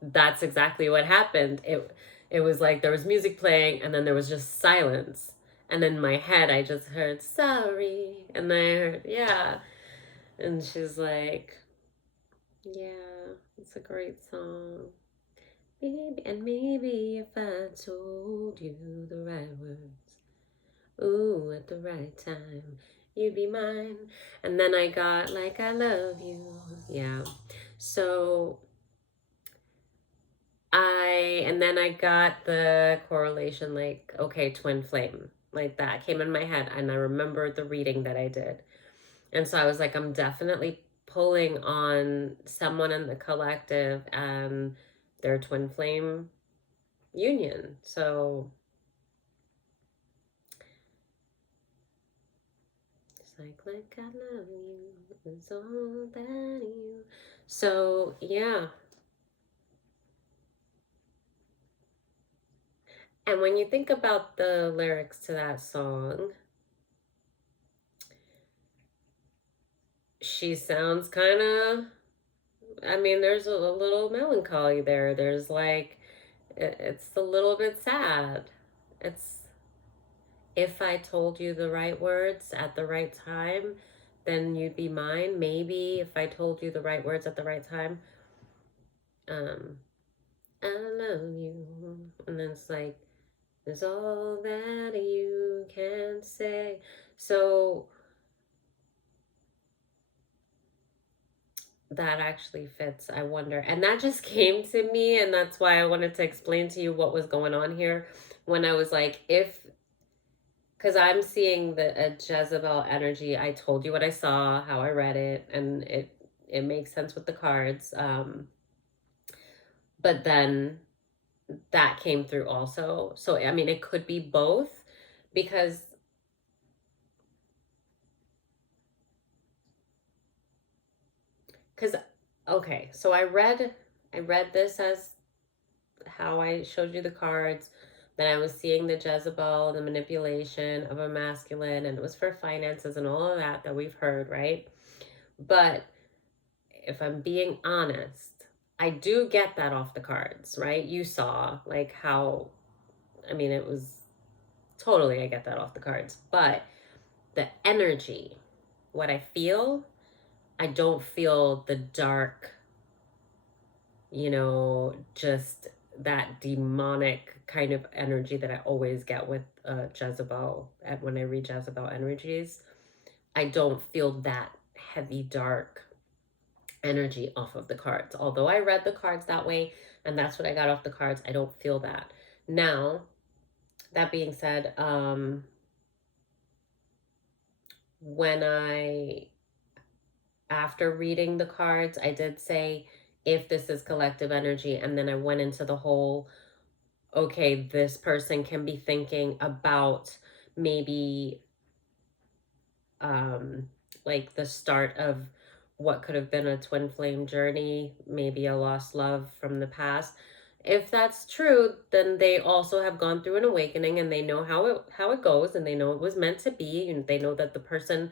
that's exactly what happened. It was like there was music playing, and then there was just silence, and in my head I just heard "sorry," and then I heard yeah, and she's like. Yeah, it's a great song. Maybe, and maybe if I told you the right words, ooh, at the right time, you'd be mine. And then I got like, I love you. Yeah. So and then I got the correlation like, okay, twin flame. Like that came in my head. And I remembered the reading that I did. And so I was like, I'm definitely pulling on someone in the collective and their twin flame union. So it's like I love you is all that you. So yeah. And when you think about the lyrics to that song, she sounds kind of, I mean, there's a little melancholy there. There's like, it's a little bit sad. It's, if I told you the right words at the right time, then you'd be mine. Maybe if I told you the right words at the right time, um, I love you. And then it's like, is all that you can say. So that actually fits, I wonder. And that just came to me, and that's why I wanted to explain to you what was going on here when I was like, if because I'm seeing the a Jezebel energy. I told you what I saw, how I read it, and it makes sense with the cards. But then that came through also. So I mean, it could be both, because okay, so I read this as how I showed you the cards. Then I was seeing the Jezebel, the manipulation of a masculine, and it was for finances and all of that we've heard, right? But if I'm being honest, I do get that off the cards, right? You saw like how, I mean, it was totally, I get that off the cards. But the energy, what I feel, I don't feel the dark you know, just that demonic kind of energy that I always get with Jezebel when I read Jezebel energies. I don't feel that heavy, dark energy off of the cards. Although I read the cards that way and that's what I got off the cards, I don't feel that. Now, that being said, when after reading the cards, I did say if this is collective energy, and then I went into the whole, okay, this person can be thinking about maybe like the start of what could have been a twin flame journey, maybe a lost love from the past. If that's true, then they also have gone through an awakening and they know how it goes, and they know it was meant to be, and they know that the person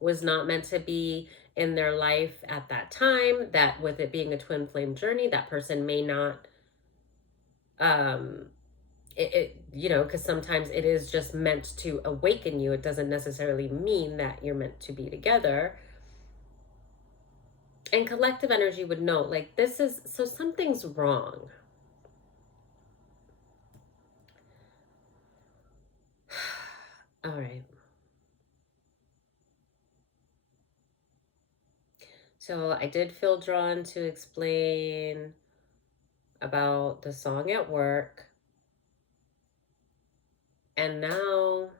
was not meant to be in their life at that time, that with it being a twin flame journey, that person may not you know, because sometimes it is just meant to awaken you. It doesn't necessarily mean that you're meant to be together. And collective energy would know, like, this is, so something's wrong. All right. So I did feel drawn to explain about the song at work. And now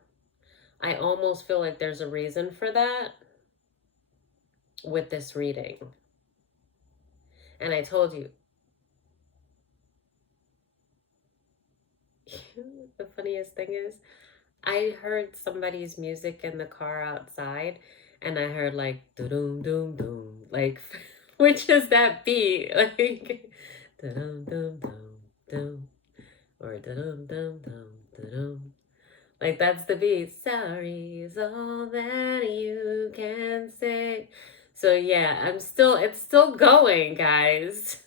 I almost feel like there's a reason for that with this reading. And I told you, the funniest thing is, I heard somebody's music in the car outside, and I heard like doom doom doom, like, which is that beat, like doom doom doom doom, or doom doom doom doom, like that's the beat. Sorry is all that you can say. So yeah, it's still going, guys.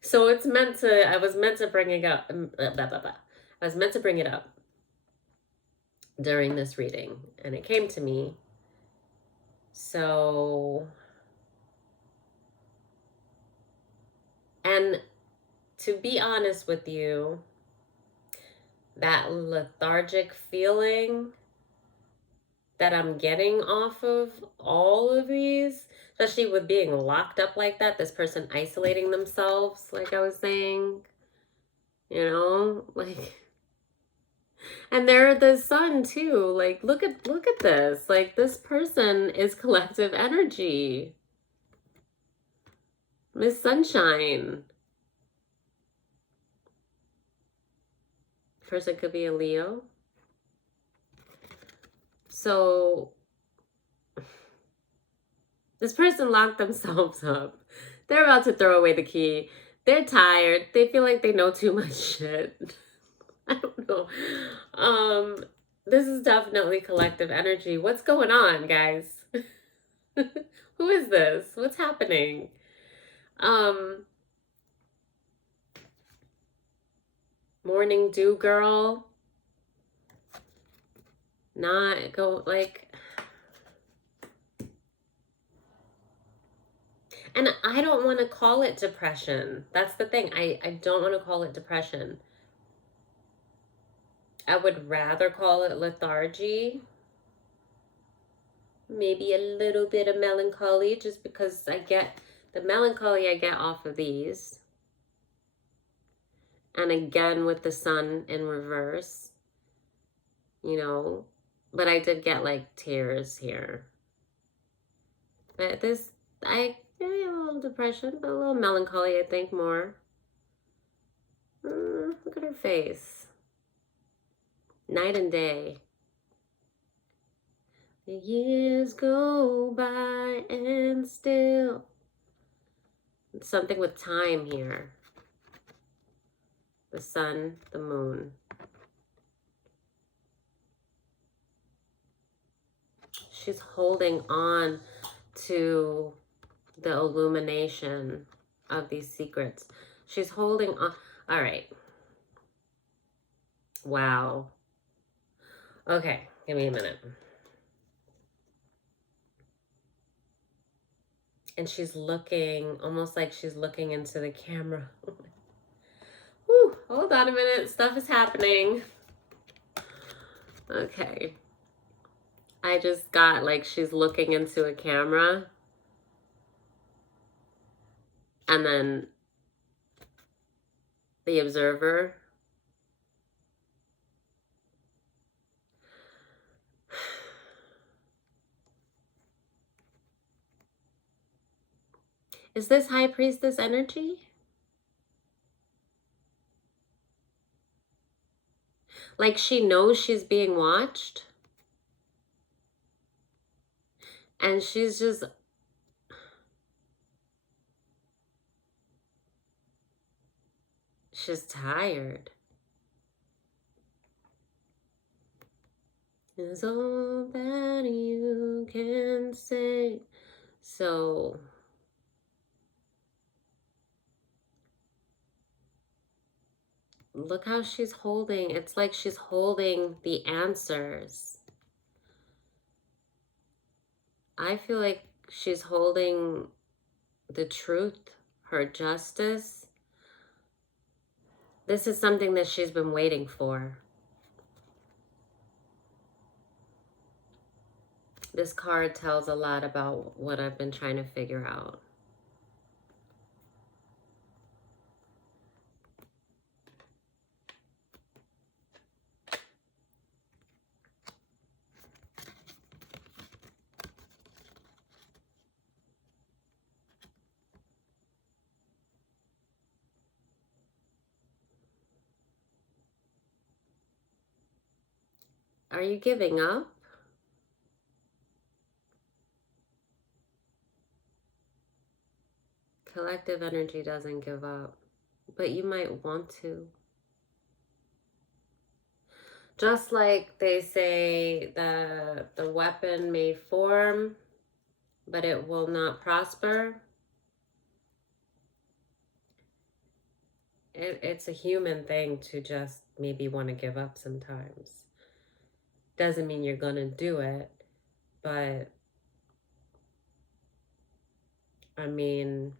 So it's meant to. I was meant to bring it up. Blah, blah, blah. I was meant to bring it up during this reading, and it came to me. So, and to be honest with you, that lethargic feeling that I'm getting off of all of these, especially with being locked up like that, this person isolating themselves, like I was saying, you know, like, and they're the sun too. Like, look at this. Like, this person is collective energy. Miss Sunshine. Person could be a Leo. So this person locked themselves up. They're about to throw away the key. They're tired. They feel like they know too much shit. I don't know. This is definitely collective energy. What's going on, guys? Who is this? What's happening? Morning dew girl. Not go like, and I don't want to call it depression. That's the thing. I don't want to call it depression. I would rather call it lethargy. Maybe a little bit of melancholy, just because I get the melancholy I get off of these. And again with the sun in reverse, you know. But I did get like tears here. But this, maybe a little depression, but a little melancholy, I think, more. Look at her face. Night and day. The years go by and still. Something with time here. The sun, the moon. She's holding on to the illumination of these secrets. She's holding on. All right. Wow. Okay, give me a minute. And she's looking, almost like she's looking into the camera. Whew, hold on a minute. Stuff is happening. Okay. I just got like she's looking into a camera. And then the observer. Is this High Priestess energy? Like she knows she's being watched? And she's just... she's tired. Is all that you can say. So... look how she's holding. It's like she's holding the answers. I feel like she's holding the truth, her justice. This is something that she's been waiting for. This card tells a lot about what I've been trying to figure out. Are you giving up? Collective energy doesn't give up, but you might want to. Just like they say the weapon may form, but it will not prosper. It's a human thing to just maybe want to give up sometimes. Doesn't mean you're gonna do it, but I mean,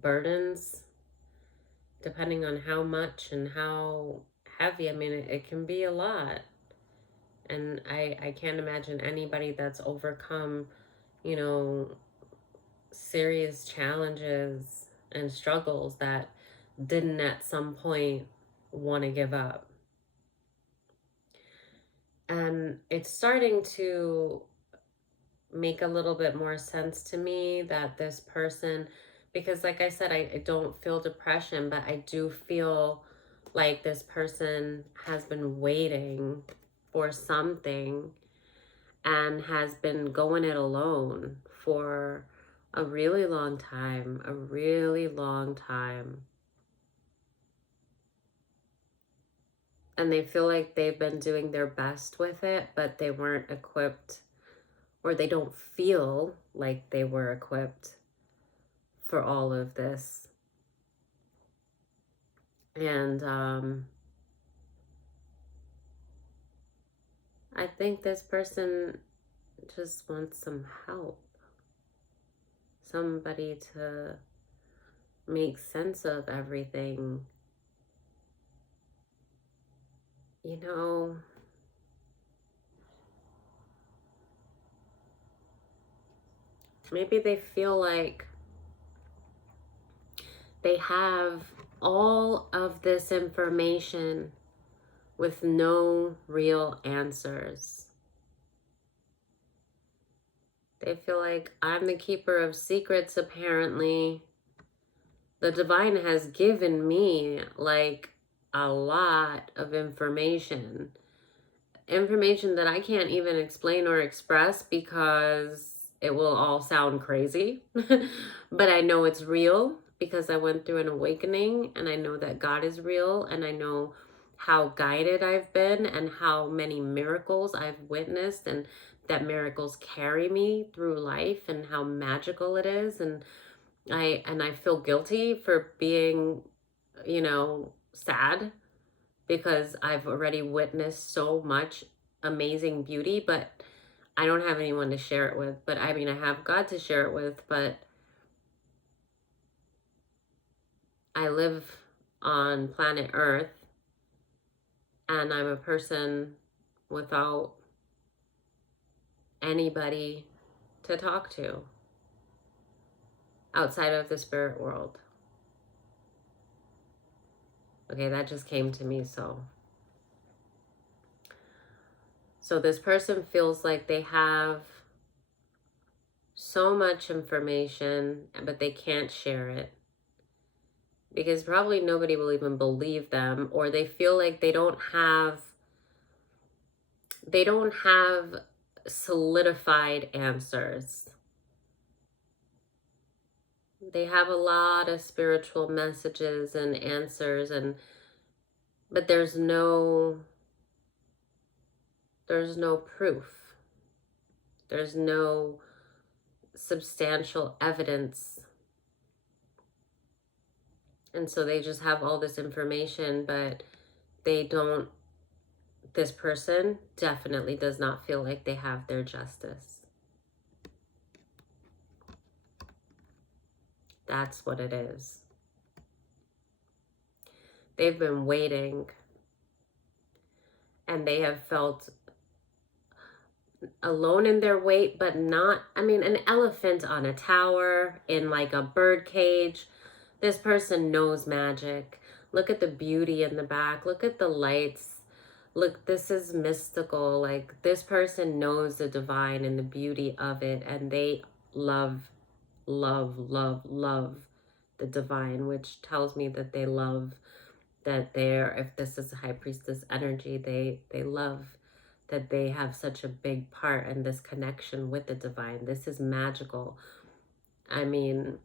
burdens, depending on how much and how heavy, I mean, it can be a lot. And I can't imagine anybody that's overcome, you know, serious challenges and struggles that didn't at some point want to give up. And it's starting to make a little bit more sense to me that this person, because like I said, I don't feel depression, but I do feel like this person has been waiting for something and has been going it alone for a really long time, a really long time. And they feel like they've been doing their best with it, but they weren't equipped, or they don't feel like they were equipped for all of this. And I think this person just wants some help. Somebody to make sense of everything. You know, maybe they feel like they have all of this information with no real answers. They feel like I'm the keeper of secrets, apparently. The divine has given me like a lot of information. Information that I can't even explain or express because it will all sound crazy. But I know it's real because I went through an awakening, and I know that God is real, and I know how guided I've been and how many miracles I've witnessed, and that miracles carry me through life, and how magical it is. And I feel guilty for being, you know, sad because I've already witnessed so much amazing beauty, but I don't have anyone to share it with, but I mean, I have God to share it with, but I live on planet Earth and I'm a person without anybody to talk to outside of the spirit world. Okay, that just came to me. So this person feels like they have so much information, but they can't share it because probably nobody will even believe them, or they feel like they don't have solidified answers. They have a lot of spiritual messages and answers, but there's no proof. There's no substantial evidence. And so they just have all this information, but this person definitely does not feel like they have their justice. That's what it is. They've been waiting and they have felt alone in their wait, but not, I mean, an elephant on a tower in like a bird cage. This person knows magic. Look at the beauty in the back. Look at the lights. Look, this is mystical. Like, this person knows the divine and the beauty of it, and they love, love, love, love the divine, which tells me that they love that if this is a high priestess energy, they love that they have such a big part in this connection with the divine. This is magical. I mean,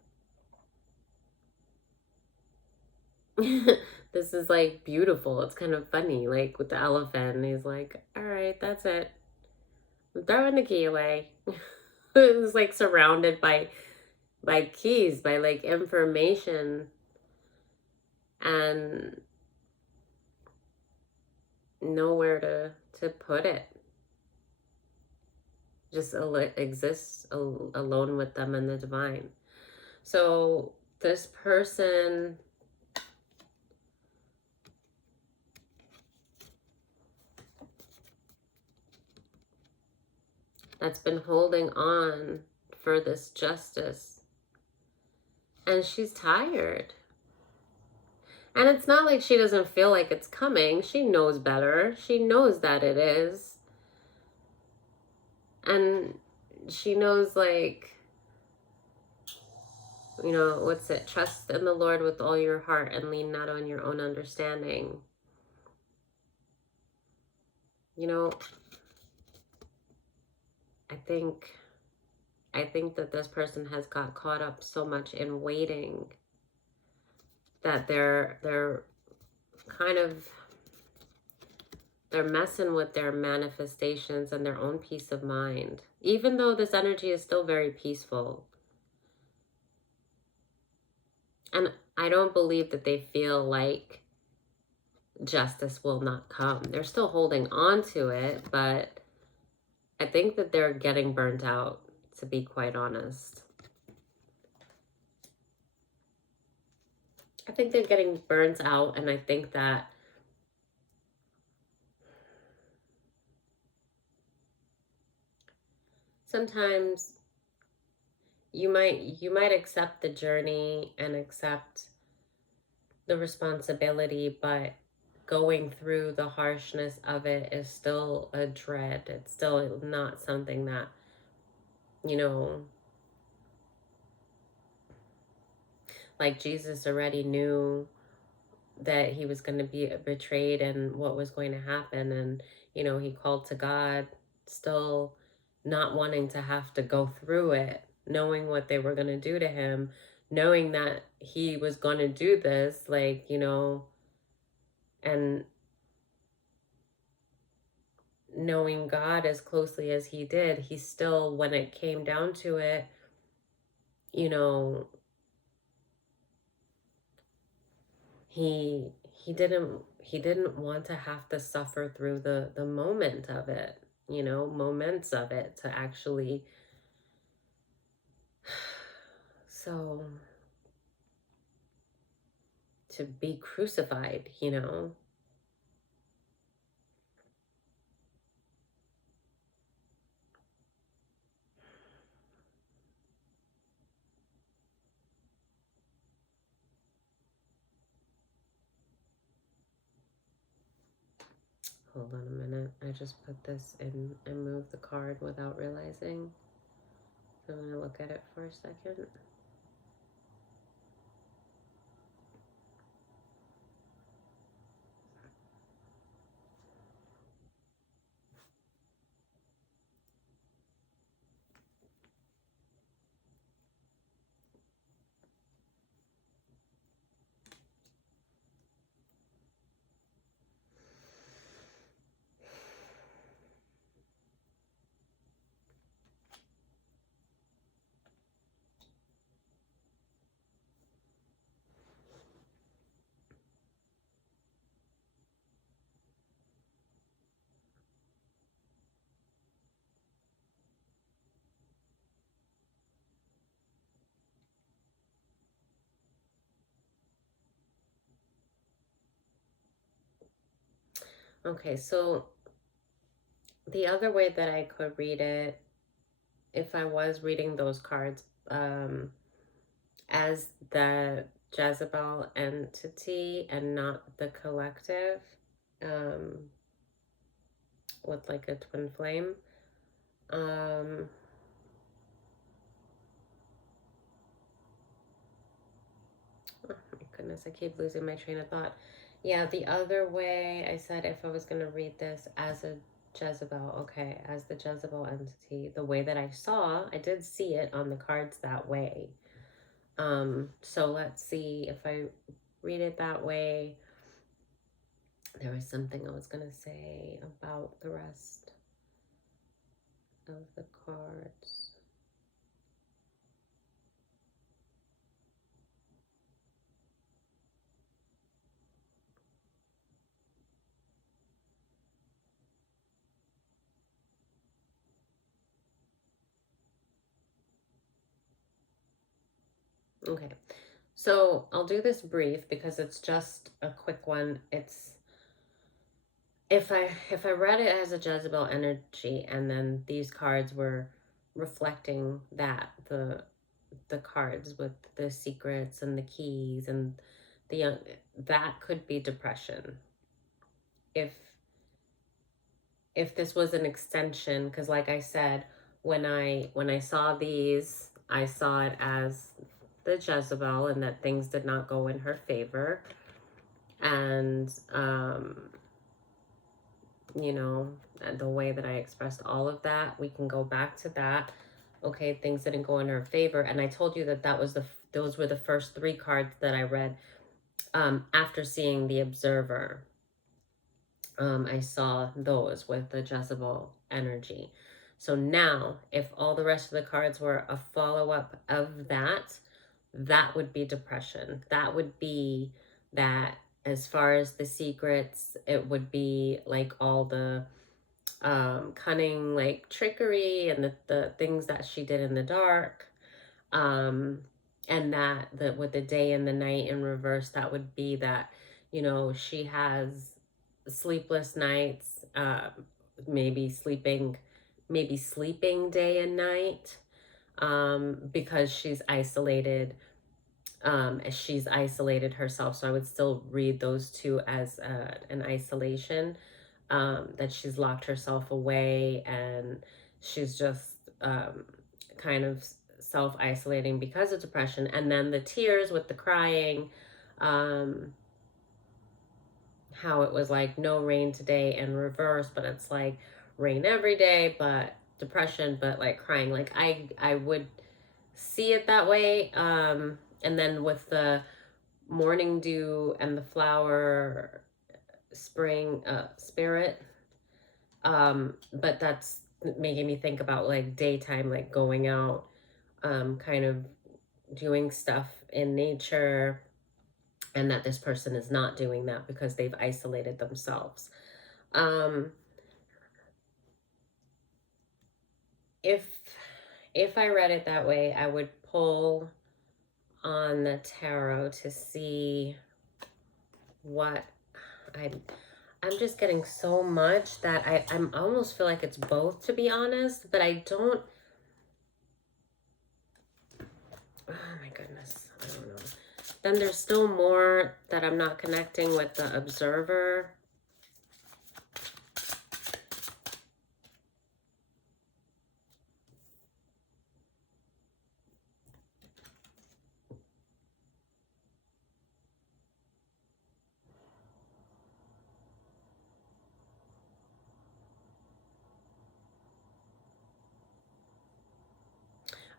this is like beautiful. It's kind of funny, like with the elephant. He's like, all right, that's it. I'm throwing the key away. It's like surrounded by keys, by like information, and nowhere to put it. Just exists alone with them and the divine. So this person that's been holding on for this justice, and she's tired. And it's not like she doesn't feel like it's coming. She knows better. She knows that it is. And she knows, like, you know, what's it? Trust in the Lord with all your heart and lean not on your own understanding. You know, I think that this person has got caught up so much in waiting that they're kind of, they're messing with their manifestations and their own peace of mind, even though this energy is still very peaceful. And I don't believe that they feel like justice will not come. They're still holding on to it, but I think that they're getting burnt out, to be quite honest. I think they're getting burnt out, and I think that sometimes you might accept the journey and accept the responsibility, but going through the harshness of it is still a dread. It's still not something that, you know, like Jesus already knew that he was going to be betrayed and what was going to happen. And, you know, he called to God, still not wanting to have to go through it, knowing what they were going to do to him, knowing that he was going to do this, like, you know, and knowing God as closely as he did, he still, when it came down to it, you know, he didn't want to have to suffer through the moment of it. you know, moments of it to actually, so to be crucified, you know. Hold on a minute. I just put this in and moved the card without realizing. So I'm going to look at it for a second. Okay, so the other way that I could read it, if I was reading those cards, as the Jezebel entity and not the collective, um, with like a twin flame. Oh my goodness, I keep losing my train of thought. Yeah, the other way I said if I was going to read this as a Jezebel, okay, as the Jezebel entity, the way that I did see it on the cards that way. So let's see if I read it that way. There was something I was going to say about the rest of the cards. Okay, so I'll do this brief because it's just a quick one. It's if I read it as a Jezebel energy and then these cards were reflecting that, the cards with the secrets and the keys and the that could be depression. If this was an extension, because like I said, when I saw these, I saw it as the Jezebel and that things did not go in her favor. And you know, the way that I expressed all of that, we can go back to that. Okay, things didn't go in her favor, and I told you that those were the first three cards that I read after seeing the Observer. I saw those with the Jezebel energy. So now, if all the rest of the cards were a follow-up of that, that would be depression. That would be that, as far as the secrets, it would be like all the cunning, like trickery and the things that she did in the dark. And that with the day and the night in reverse, that would be that, you know, she has sleepless nights, maybe sleeping day and night, because she's isolated herself. So I would still read those two as an isolation, that she's locked herself away and she's just kind of self-isolating because of depression. And then the tears with the crying, um, how it was like no rain today in reverse, but it's like rain every day, but depression, but like crying. Like I would see it that way. And then with the morning dew and the flower spring spirit, but that's making me think about like daytime, like going out, kind of doing stuff in nature, and that this person is not doing that because they've isolated themselves. Um, if I read it that way, I would pull on the tarot to see what I'm just getting so much that I'm almost feel like it's both, to be honest, but I don't. Oh my goodness, I don't know. Then there's still more that I'm not connecting with the observer.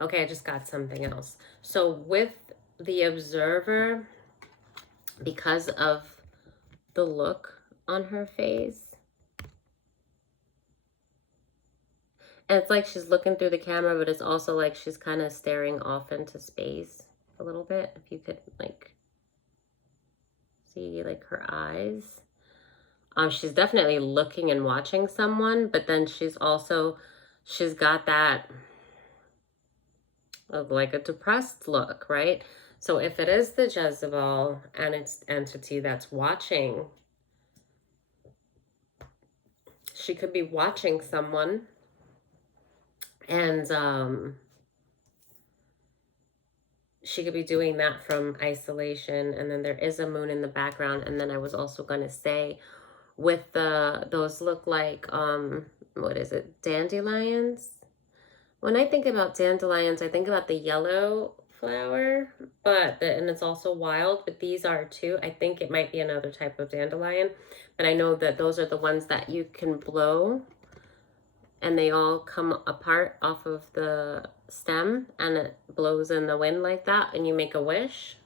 Okay, I just got something else. So with the observer, because of the look on her face, and it's like she's looking through the camera, but it's also like she's kind of staring off into space a little bit. If you could like see like her eyes. She's definitely looking and watching someone, but then she's got that like a depressed look, right? So if it is the Jezebel and it's entity that's watching, she could be watching someone, and she could be doing that from isolation. And then there is a moon in the background. And then I was also going to say, with those look like what is it, dandelions? When I think about dandelions, I think about the yellow flower, and it's also wild, but these are too. I think it might be another type of dandelion, but I know that those are the ones that you can blow and they all come apart off of the stem and it blows in the wind like that and you make a wish.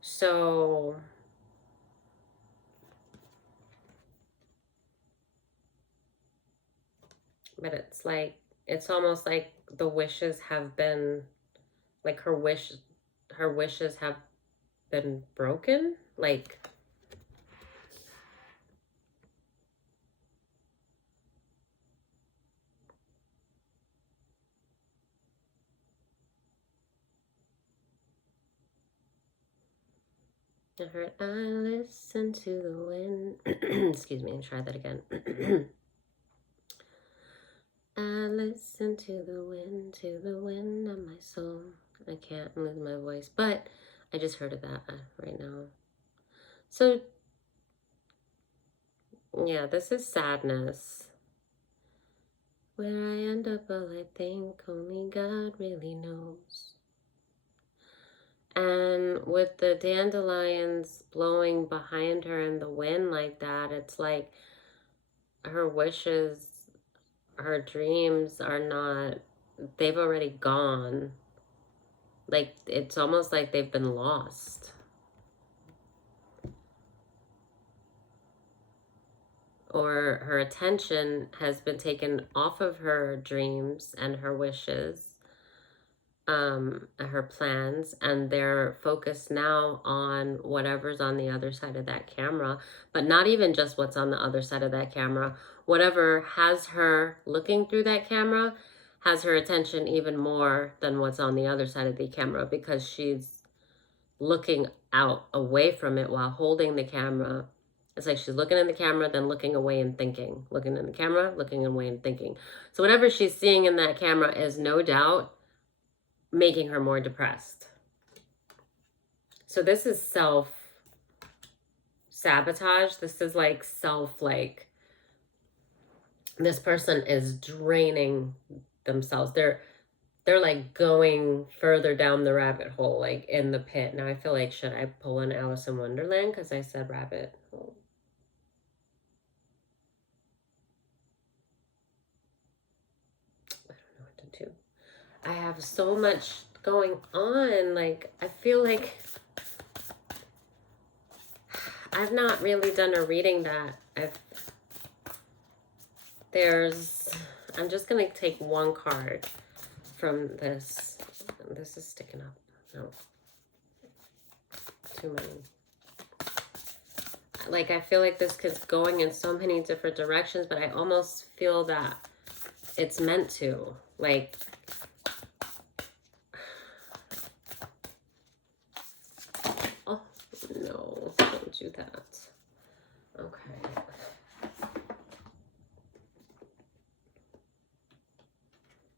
So but it's like, it's almost like the wishes have been, like her wishes have been broken, like I heard I listen to the wind. Excuse me, and try that again. I listen to the wind of my soul. I can't lose my voice, but I just heard of that right now. So, yeah, this is sadness. Where I end up, all I think only God really knows. And with the dandelions blowing behind her in the wind like that, it's like her wishes, her dreams are not, they've already gone. Like, it's almost like they've been lost. Or her attention has been taken off of her dreams and her wishes, her plans, and they're focused now on whatever's on the other side of that camera, but not even just what's on the other side of that camera. Whatever has her looking through that camera has her attention even more than what's on the other side of the camera, because she's looking out away from it while holding the camera. It's like she's looking in the camera, then looking away and thinking, looking in the camera, looking away and thinking. So whatever she's seeing in that camera is no doubt making her more depressed. So this is self-sabotage. This is like this person is draining themselves. They're like going further down the rabbit hole, like in the pit. Now I feel like, should I pull an Alice in Wonderland? Because I said rabbit hole. I don't know what to do. I have so much going on. Like, I feel like I've not really done a reading that I'm just going to take one card from this. This is sticking up. No. Too many. Like, I feel like this is going in so many different directions, but I almost feel that It's meant to. Like, oh, no, don't do that. Okay.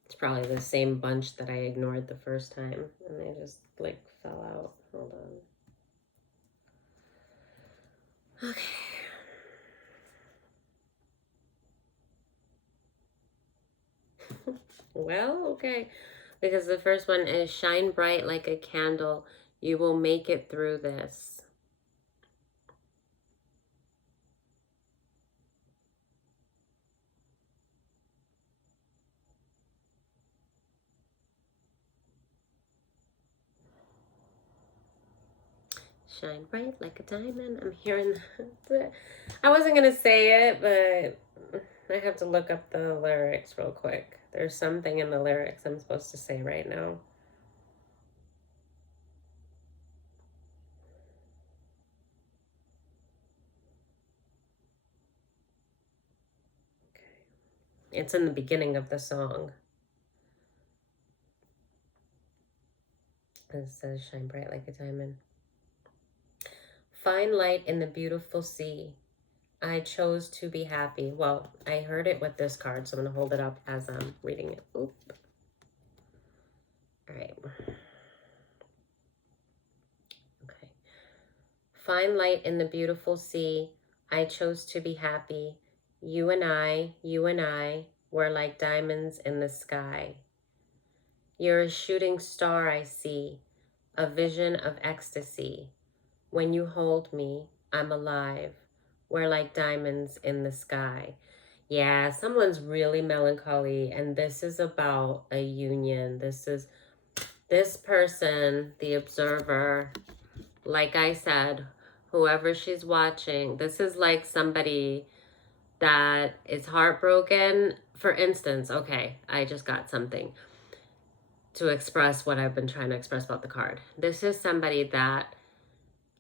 It's probably the same bunch that I ignored the first time, and they just, like, fell out. Hold on. Okay. Well, okay. Because the first one is shine bright like a candle. You will make it through this. Shine bright like a diamond. I'm hearing that. I wasn't going to say it, but I have to look up the lyrics real quick. There's something in the lyrics I'm supposed to say right now. It's in the beginning of the song. It says, shine bright like a diamond. Find light in the beautiful sea. I chose to be happy. Well, I heard it with this card, so I'm going to hold it up as I'm reading it. Oop. All right. Okay. Find light in the beautiful sea. I chose to be happy. You and I were like diamonds in the sky. You're a shooting star I see, a vision of ecstasy. When you hold me, I'm alive. We're like diamonds in the sky. Yeah, someone's really melancholy, and this is about a union. This person, the observer, like I said, whoever she's watching, this is like somebody that is heartbroken. For instance, okay, I just got something to express what I've been trying to express about the card. This is somebody that,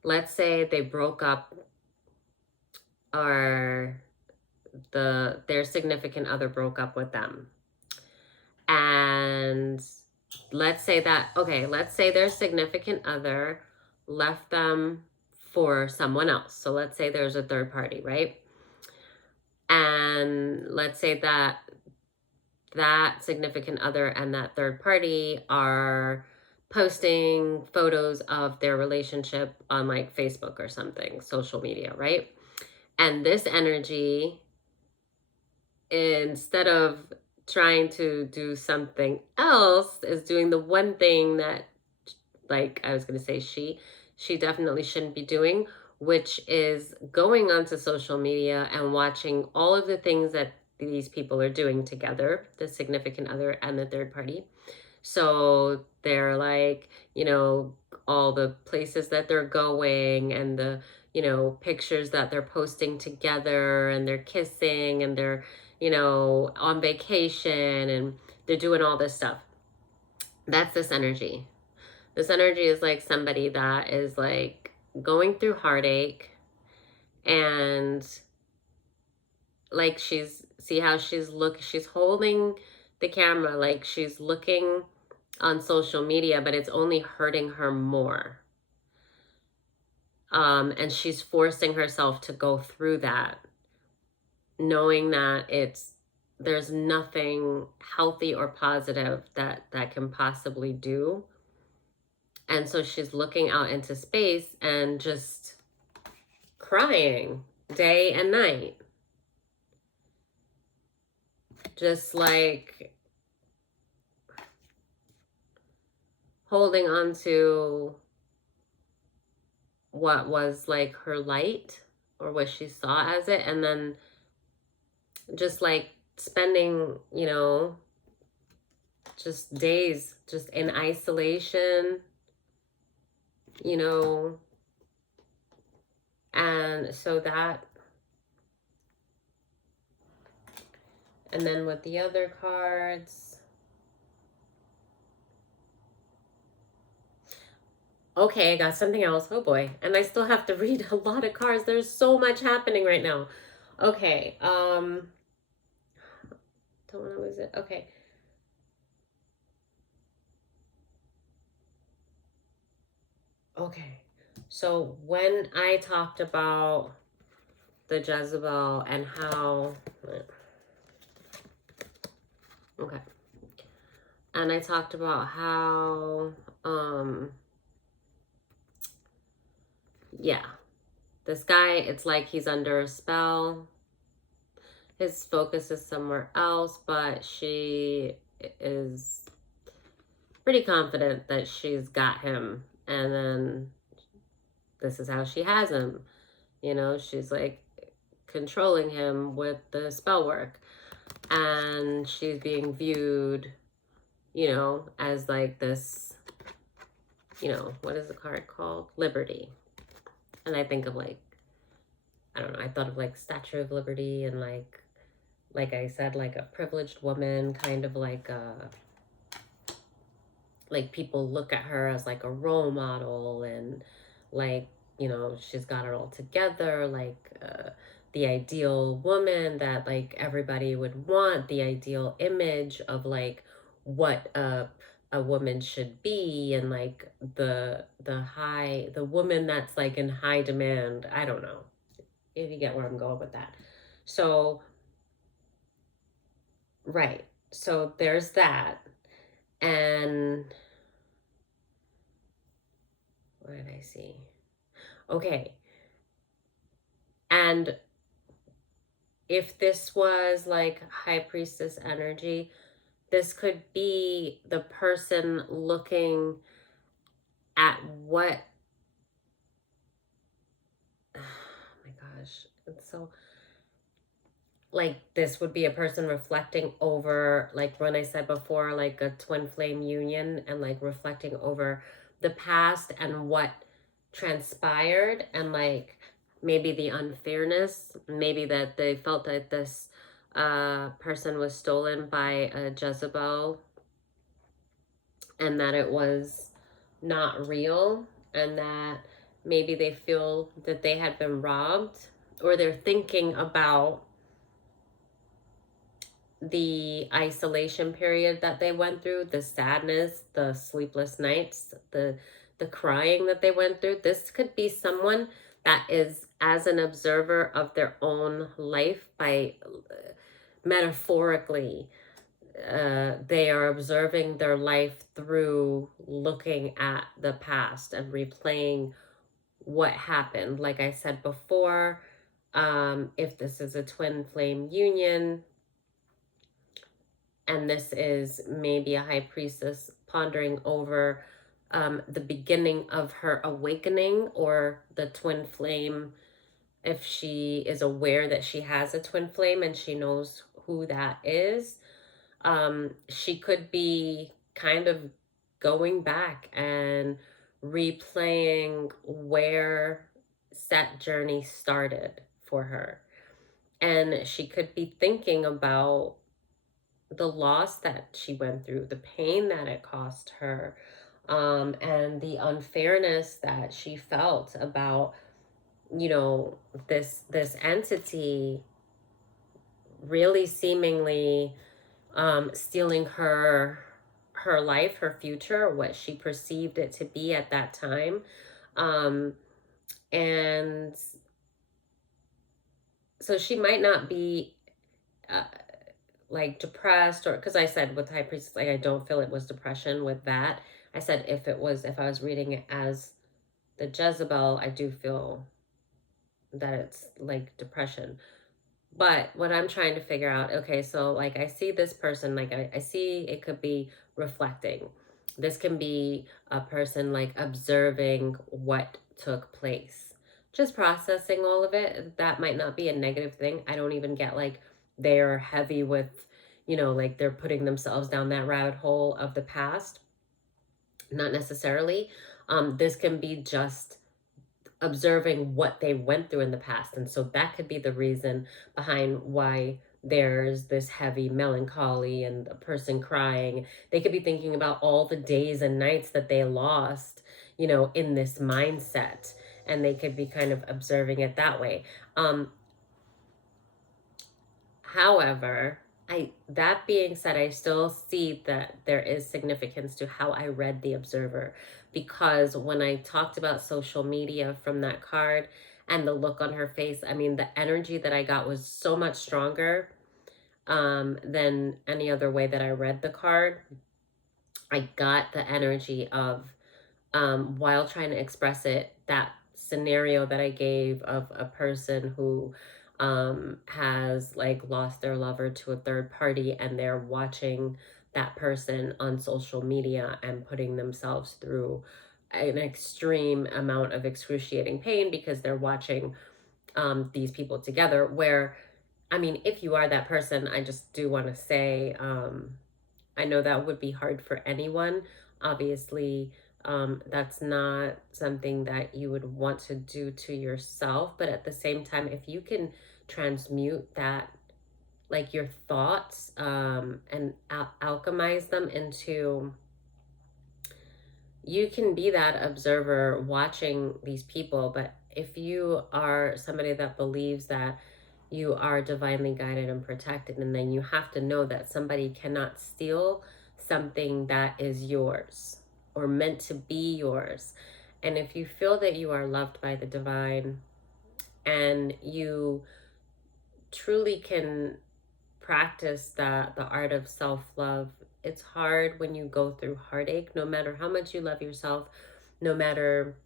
let's say they broke up, or their significant other broke up with them. And let's say their significant other left them for someone else. So let's say there's a third party, right? And let's say that significant other and that third party are posting photos of their relationship on like Facebook or something, social media, right? And this energy, instead of trying to do something else, is doing the one thing that, like I was going to say, she definitely shouldn't be doing, which is going onto social media and watching all of the things that these people are doing together, the significant other and the third party. So they're like, all the places that they're going, and the, pictures that they're posting together, and they're kissing, and they're, on vacation, and they're doing all this stuff. That's this energy. This energy is like somebody that is like going through heartache, and like see how she's holding the camera, like she's looking on social media, but it's only hurting her more. And she's forcing herself to go through that, knowing that there's nothing healthy or positive that can possibly do. And so she's looking out into space and just crying day and night. Just like holding on to what was like her light, or what she saw as it, and then just like spending, just days just in isolation, and so that, and then with the other cards, okay, I got something else. Oh boy. And I still have to read a lot of cards. There's so much happening right now. Okay. Don't want to lose it. Okay. Okay. So when I talked about the Jezebel and how, okay, and I talked about how, yeah, this guy, it's like he's under a spell. His focus is somewhere else, but she is pretty confident that she's got him. And then this is how she has him. You know, she's like controlling him with the spell work. And she's being viewed, you know, as like this, you know, what is the card called? Liberty. And I think of like, I don't know, I thought of like Statue of Liberty and like I said, like a privileged woman, kind of like people look at her as like a role model, and like, you know, she's got it all together, like the ideal woman that like everybody would want, the ideal image of like what a woman should be, and like the woman that's like in high demand. I don't know if you get where I'm going with that. So right, so there's that. And what did I see? Okay. And if this was like high priestess energy, this could be the person looking at what, oh my gosh, it's so, like this would be a person reflecting over, like when I said before, like a twin flame union, and like reflecting over the past and what transpired, and like maybe the unfairness, maybe that they felt that this person was stolen by a Jezebel, and that it was not real, and that maybe they feel that they had been robbed, or they're thinking about the isolation period that they went through, the sadness, the sleepless nights, the crying that they went through. This could be someone that is as an observer of their own life, by metaphorically, they are observing their life through looking at the past and replaying what happened. Like I said before, if this is a twin flame union, and this is maybe a high priestess pondering over the beginning of her awakening, or the twin flame, if she is aware that she has a twin flame and she knows who that is, she could be kind of going back and replaying where set journey started for her. And she could be thinking about the loss that she went through, the pain that it cost her, and the unfairness that she felt about, you know, this entity really seemingly stealing her life, her future, what she perceived it to be at that time. Um, and so she might not be like depressed, or because I said with high priestess, like I don't feel it was depression with that. I said if I was reading it as the Jezebel, I do feel that it's like depression. But what I'm trying to figure out, okay, so like I see this person, like I see it could be reflecting. This can be a person like observing what took place, just processing all of it. That might not be a negative thing. I don't even get like they're heavy with, you know, like they're putting themselves down that rabbit hole of the past. Not necessarily. This can be just observing what they went through in the past. And so that could be the reason behind why there's this heavy melancholy and a person crying. They could be thinking about all the days and nights that they lost, you know, in this mindset. And they could be kind of observing it that way. However, That being said, I still see that there is significance to how I read the observer, because when I talked about social media from that card and the look on her face, I mean, the energy that I got was so much stronger than any other way that I read the card. I got the energy of, while trying to express it, that scenario that I gave of a person who has like lost their lover to a third party, and they're watching that person on social media and putting themselves through an extreme amount of excruciating pain because they're watching these people together. Where, I mean, if you are that person, I just do want to say, I know that would be hard for anyone. Obviously, that's not something that you would want to do to yourself. But at the same time, if you can transmute that, like your thoughts, and alchemize them into, you can be that observer watching these people. But if you are somebody that believes that you are divinely guided and protected, and then you have to know that somebody cannot steal something that is yours or meant to be yours. And if you feel that you are loved by the divine, and you truly can practice the art of self-love, it's hard when you go through heartache, no matter how much you love yourself, no matter,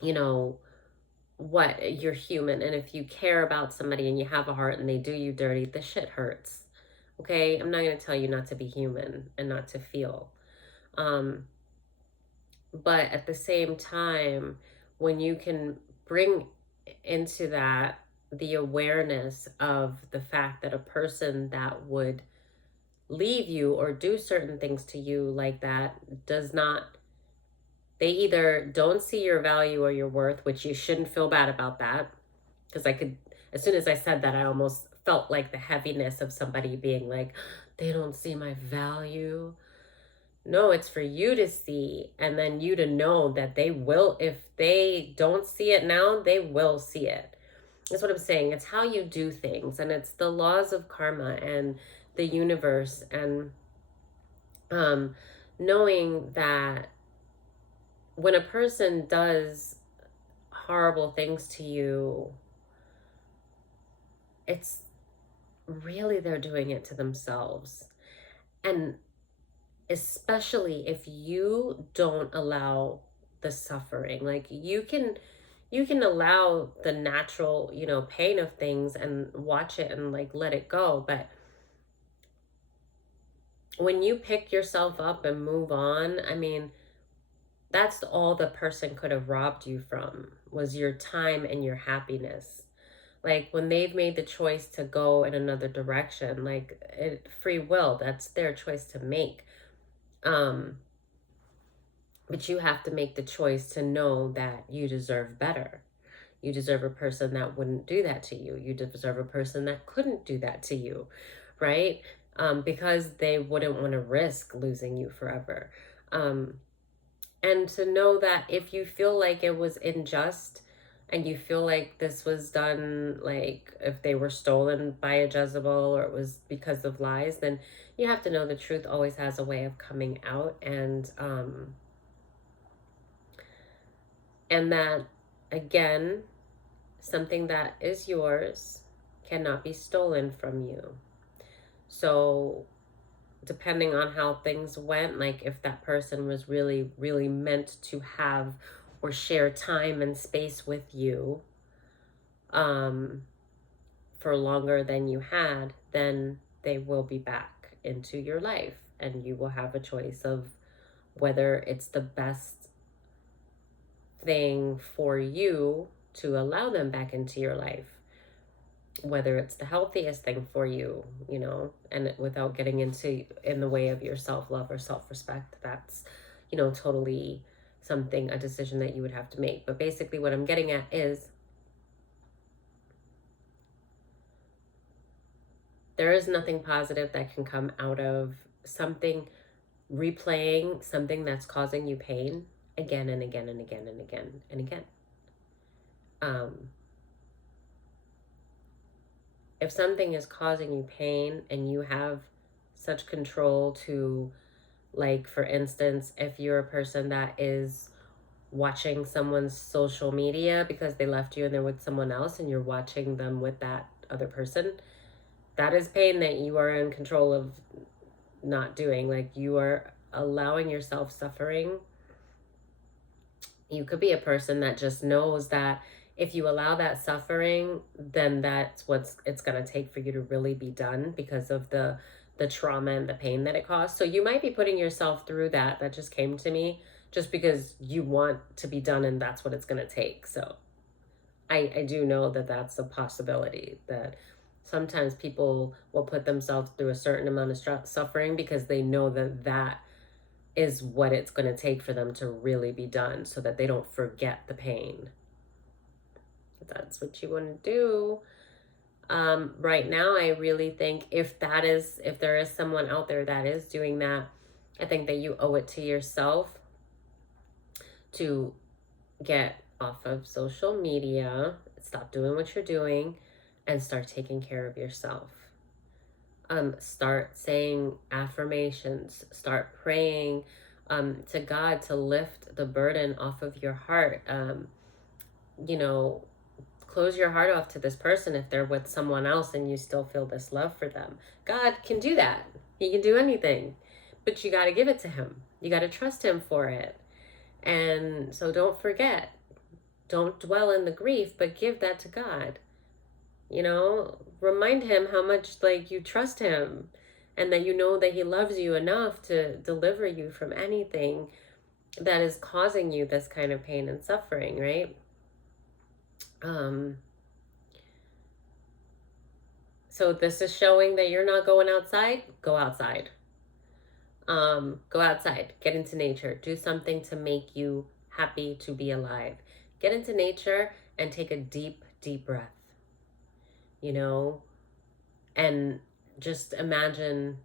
you know, what, you're human. And if you care about somebody and you have a heart and they do you dirty, the shit hurts. Okay, I'm not going to tell you not to be human and not to feel, um but at the same time, when you can bring into that the awareness of the fact that a person that would leave you or do certain things to you like that does not, they either don't see your value or your worth, which you shouldn't feel bad about that. Because I could, as soon as I said that, I almost felt like the heaviness of somebody being like, they don't see my value. No, it's for you to see, and then you to know that they will, if they don't see it now, they will see it. That's what I'm saying. It's how you do things, and it's the laws of karma and the universe, and um, knowing that when a person does horrible things to you, it's really they're doing it to themselves. And especially if you don't allow the suffering, like you can allow the natural, pain of things and watch it and like let it go. But when you pick yourself up and move on, I mean, that's all the person could have robbed you from, was your time and your happiness. Like when they've made the choice to go in another direction, like free will, that's their choice to make. um but you have to make the choice to know that you deserve better. You deserve a person that wouldn't do that to you. You deserve a person that couldn't do that to you, right? Because they wouldn't want to risk losing you forever. um and to know that if you feel like it was unjust, and you feel like this was done, like if they were stolen by a Jezebel or it was because of lies, then you have to know the truth always has a way of coming out. And that, again, something that is yours cannot be stolen from you. So depending on how things went, like if that person was really, really meant to have or share time and space with you um, for longer than you had, then they will be back into your life. And you will have a choice of whether it's the best thing for you to allow them back into your life, whether it's the healthiest thing for you, and without getting into in the way of your self-love or self-respect. That's, totally something, a decision that you would have to make. But basically what I'm getting at is there is nothing positive that can come out of something, replaying something that's causing you pain again and again and again and again and again. um if something is causing you pain and you have such control to, like, for instance, if you're a person that is watching someone's social media because they left you and they're with someone else and you're watching them with that other person, that is pain that you are in control of not doing. Like, you are allowing yourself suffering. You could be a person that just knows that if you allow that suffering, then that's what it's going to take for you to really be done because of the trauma and the pain that it caused. So you might be putting yourself through that. That just came to me just because you want to be done and that's what it's going to take. So I do know that that's a possibility, that sometimes people will put themselves through a certain amount of suffering because they know that that is what it's going to take for them to really be done, so that they don't forget the pain. If that's what you want to do. Right now, I really think if there is someone out there that is doing that, I think that you owe it to yourself to get off of social media, stop doing what you're doing, and start taking care of yourself. Start saying affirmations, start praying to God to lift the burden off of your heart. You know, close your heart off to this person if they're with someone else and you still feel this love for them. God can do that. He can do anything, but you got to give it to him. You got to trust him for it. And so don't forget, don't dwell in the grief, but give that to God. You know, remind him how much, like, you trust him and that you know that he loves you enough to deliver you from anything that is causing you this kind of pain and suffering, right? So this is showing that you're not going outside. Go outside. Go outside. Get into nature. Do something to make you happy to be alive. Get into nature and take a deep, deep breath. You know, and just imagine,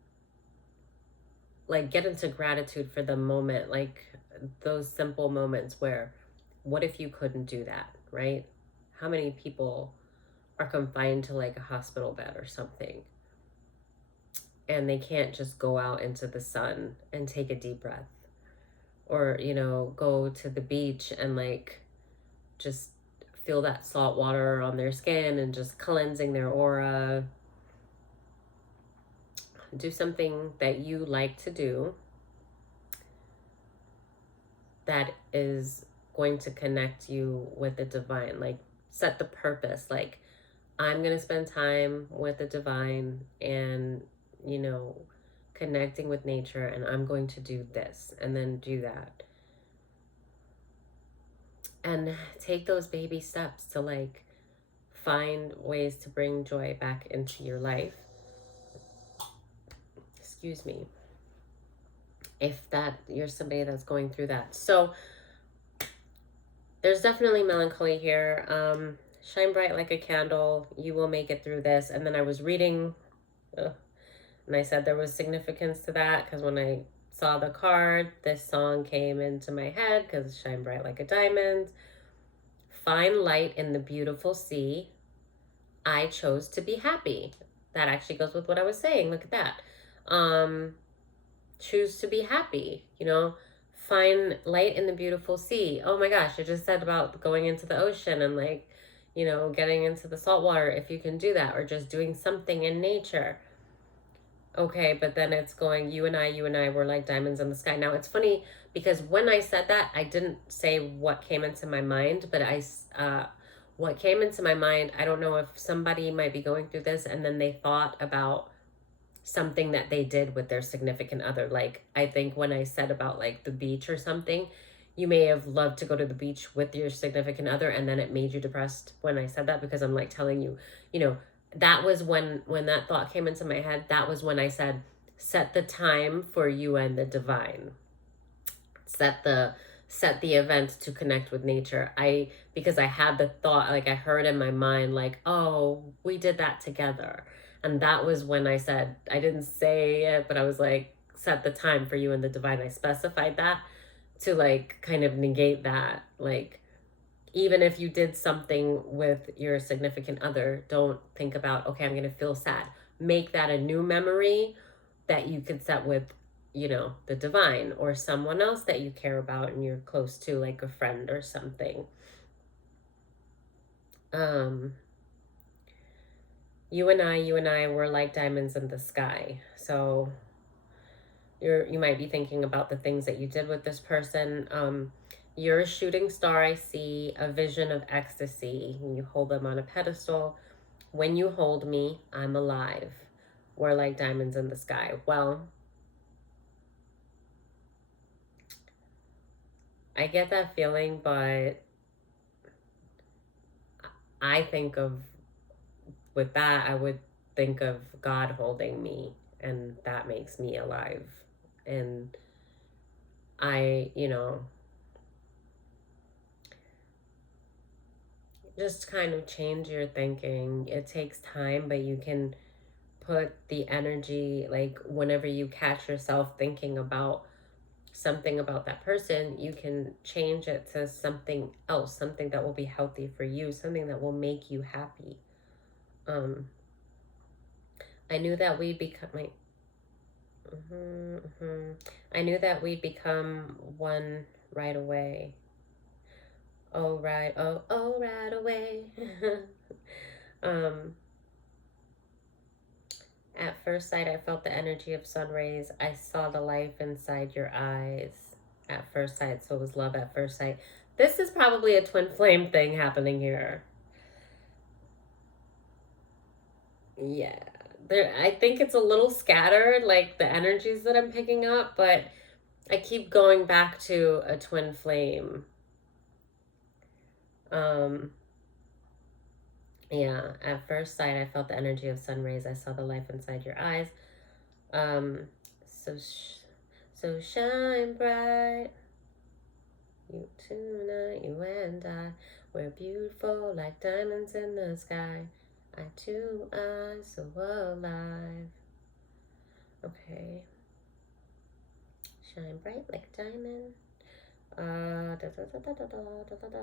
like, get into gratitude for the moment, like those simple moments where, what if you couldn't do that, right? How many people are confined to like a hospital bed or something and they can't just go out into the sun and take a deep breath, or, you know, go to the beach and like just feel that salt water on their skin and just cleansing their aura. Do something that you like to do that is going to connect you with the divine. Like, set the purpose. Like, I'm going to spend time with the divine and, you know, connecting with nature, and I'm going to do this, and then do that. And take those baby steps to like find ways to bring joy back into your life. Excuse me. If that you're somebody that's going through that. So there's definitely melancholy here. Shine bright like a candle. You will make it through this. And then I was reading, and I said there was significance to that because when I saw the card, this song came into my head because shine bright like a diamond. Find light in the beautiful sea. I chose to be happy. That actually goes with what I was saying. Look at that. Choose to be happy, you know. Find light in the beautiful sea. Oh my gosh, I just said about going into the ocean and like, you know, getting into the salt water, if you can do that, or just doing something in nature. Okay, but then it's going, you and I were like diamonds in the sky. Now it's funny because when I said that, I didn't say what came into my mind, but what came into my mind, I don't know if somebody might be going through this and then they thought about something that they did with their significant other. Like, I think when I said about like the beach or something, you may have loved to go to the beach with your significant other and then it made you depressed when I said that, because I'm like telling you, you know, that was when that thought came into my head. That was when I said, set the time for you and the divine. Set the event to connect with nature. Because I had the thought, like I heard in my mind, like, oh, we did that together. And that was when I said, I didn't say it, but I was like, set the time for you and the divine. I specified that to like kind of negate that, like, even if you did something with your significant other, don't think about, okay, I'm going to feel sad. Make that a new memory that you could set with, you know, the divine or someone else that you care about and you're close to, like a friend or something. You and I were like diamonds in the sky. So you might be thinking about the things that you did with this person. You're a shooting star, I see, a vision of ecstasy. You hold them on a pedestal. When you hold me, I'm alive. We're like diamonds in the sky. Well, I get that feeling, but I think of, with that, I would think of God holding me, and that makes me alive. And I, you know, just kind of change your thinking. It takes time, but you can put the energy, like whenever you catch yourself thinking about something about that person, you can change it to something else, something that will be healthy for you, something that will make you happy. um I knew that we'd become like, I knew that we'd become one right away. Oh right, oh right away. um At first sight, I felt the energy of sun rays. I saw the life inside your eyes. At first sight, so it was love at first sight. This is probably a twin flame thing happening here. Yeah. There, I think it's a little scattered, like the energies that I'm picking up, but I keep going back to a twin flame. Um, yeah, at first sight, I felt the energy of sun rays. I saw the life inside your eyes. Um, so, so shine bright. You tonight, you and I, we're beautiful like diamonds in the sky. Eye to eye, so alive. Okay. Shine bright like a diamond. Da da da da da da da da.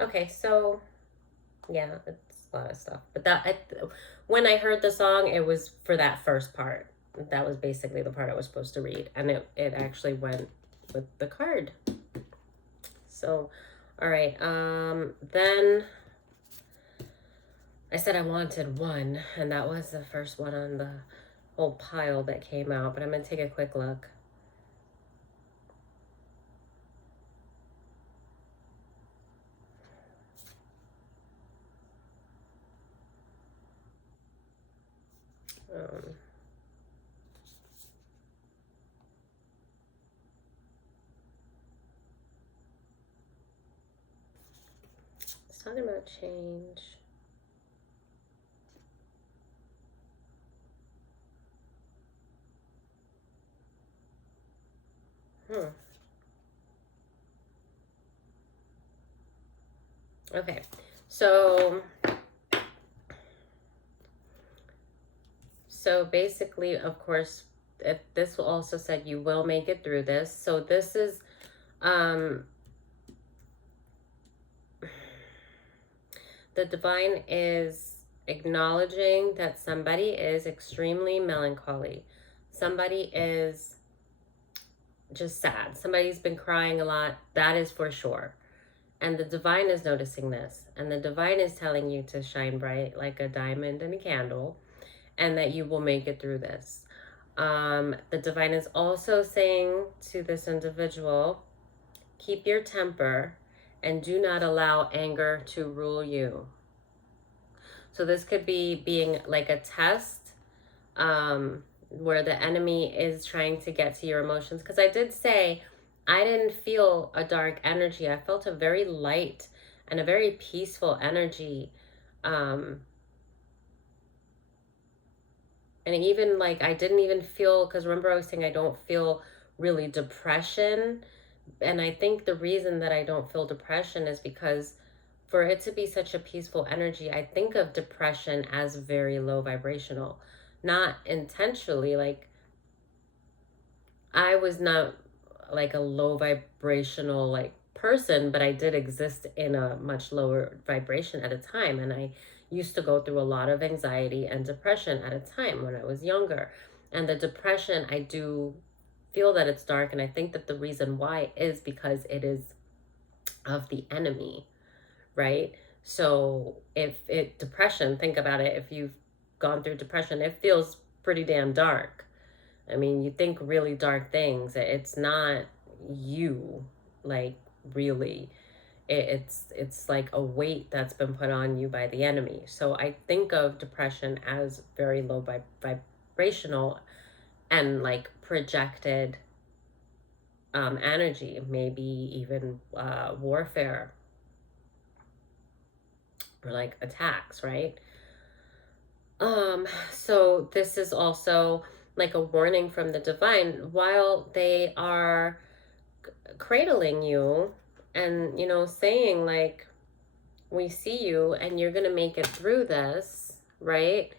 Okay, so yeah, it's a lot of stuff. But when I heard the song, it was for that first part. That was basically the part I was supposed to read, and it actually went with the card. So, all right. Then I said I wanted one, and that was the first one on the whole pile that came out. But I'm gonna take a quick look. It's talking about change. Okay, so basically, of course, this will also said you will make it through this. So this is the divine is acknowledging that somebody is extremely melancholy. Somebody is just sad. Somebody's been crying a lot. That is for sure. And the divine is noticing this. And the divine is telling you to shine bright like a diamond in a candle, and that you will make it through this. The divine is also saying to this individual, keep your temper and do not allow anger to rule you. So this could be being like a test, where the enemy is trying to get to your emotions. Because I did say I didn't feel a dark energy. I felt a very light and a very peaceful energy. And even like I didn't even feel, because remember I was saying I don't feel really depression. And I think the reason that I don't feel depression is because for it to be such a peaceful energy, I think of depression as very low vibrational. not intentionally. Like, I was not like a low vibrational like person, but I did exist in a much lower vibration at a time. And I used to go through a lot of anxiety and depression at a time when I was younger. And the depression, I do feel that it's dark. And I think that the reason why is because it is of the enemy, right? So if it, depression, think about it. If you've gone through depression, it feels pretty damn dark. I mean, you think really dark things. It's not you, like, really. It's like a weight that's been put on you by the enemy. So I think of depression as very low vibrational and like projected energy, maybe even warfare or like attacks, right? So this is also like a warning from the divine while they are cradling you and, you know, saying like, we see you and you're gonna make it through this, right?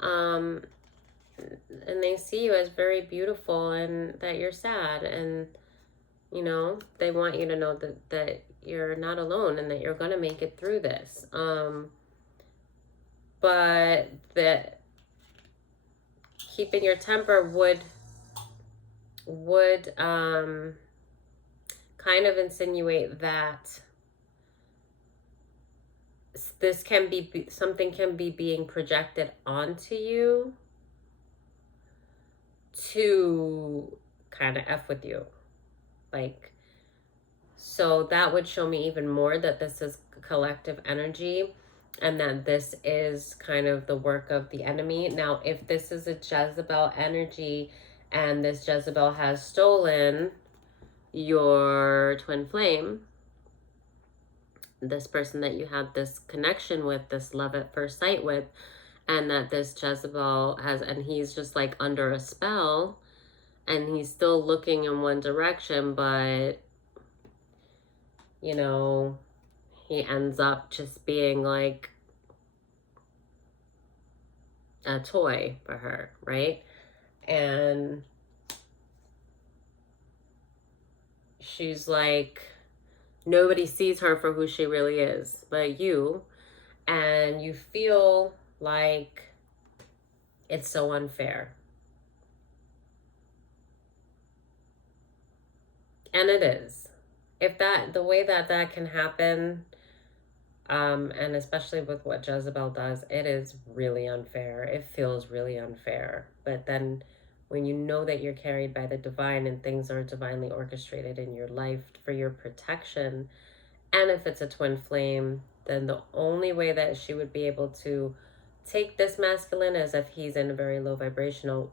Um, and they see you as very beautiful and that you're sad, and you know, they want you to know that you're not alone and that you're gonna make it through this. But that keeping your temper would kind of insinuate that this can be something can be being projected onto you to kind of F with you. Like, so that would show me even more that this is collective energy and that this is kind of the work of the enemy. Now, if this is a Jezebel energy and this Jezebel has stolen your twin flame, this person that you had this connection with, this love at first sight with, and that this Jezebel has, and he's just like under a spell and he's still looking in one direction, but you know, he ends up just being like a toy for her, right? And she's like, nobody sees her for who she really is but you, and you feel like it's so unfair. And it is. If that, the way that that can happen, and especially with what Jezebel does, it is really unfair. It feels really unfair. But then when you know that you're carried by the divine and things are divinely orchestrated in your life for your protection, and if it's a twin flame, then the only way that she would be able to take this masculine is if he's in a very low vibration,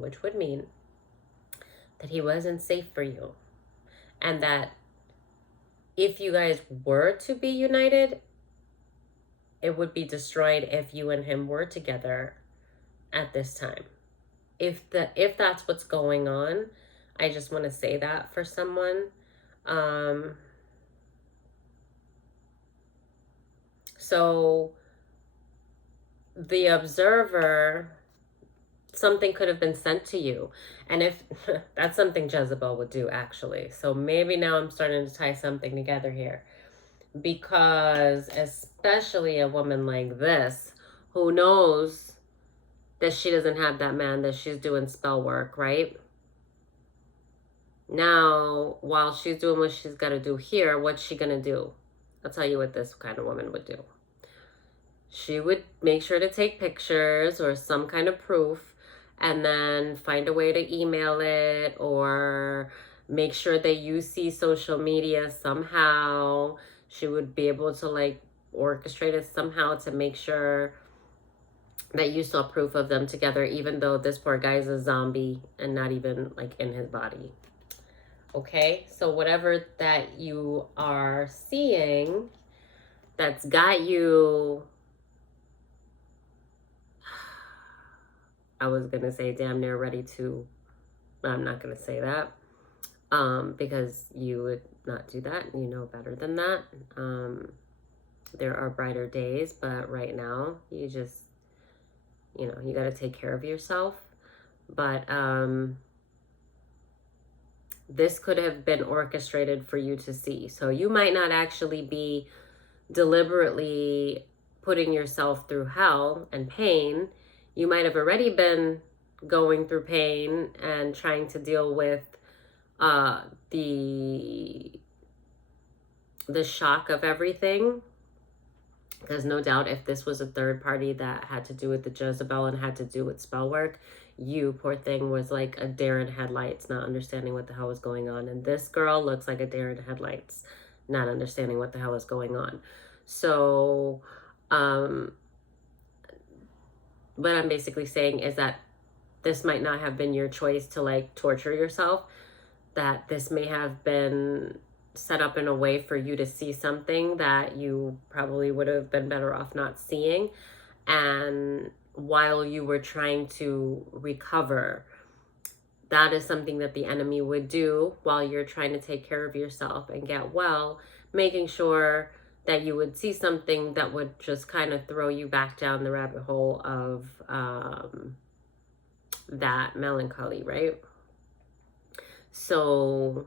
which would mean that he wasn't safe for you. And that if you guys were to be united, it would be destroyed if you and him were together at this time. If that's what's going on, I just want to say that for someone. So the observer, something could have been sent to you. And if that's something Jezebel would do, actually. So maybe now I'm starting to tie something together here. Because especially a woman like this, who knows that she doesn't have that man, that she's doing spell work, right? Now, while she's doing what she's got to do here, what's she going to do? I'll tell you what this kind of woman would do. She would make sure to take pictures or some kind of proof and then find a way to email it or make sure that you see social media somehow. She would be able to like orchestrate it somehow to make sure that you saw proof of them together, even though this poor guy's a zombie and not even like in his body. Okay, so whatever that you are seeing that's got you, I was going to say damn near ready to, but I'm not going to say that because you would not do that. You know better than that. There are brighter days, but right now you just you know, you got to take care of yourself. But this could have been orchestrated for you to see. So you might not actually be deliberately putting yourself through hell and pain. You might have already been going through pain and trying to deal with the shock of everything. Because no doubt if this was a third party that had to do with the Jezebel and had to do with spell work, you, poor thing, was like a deer in headlights, not understanding what the hell was going on. And this girl looks like a deer in headlights, not understanding what the hell is going on. So, what I'm basically saying is that this might not have been your choice to like torture yourself, that this may have been set up in a way for you to see something that you probably would have been better off not seeing. And while you were trying to recover, that is something that the enemy would do while you're trying to take care of yourself and get well, making sure that you would see something that would just kind of throw you back down the rabbit hole of that melancholy, right? So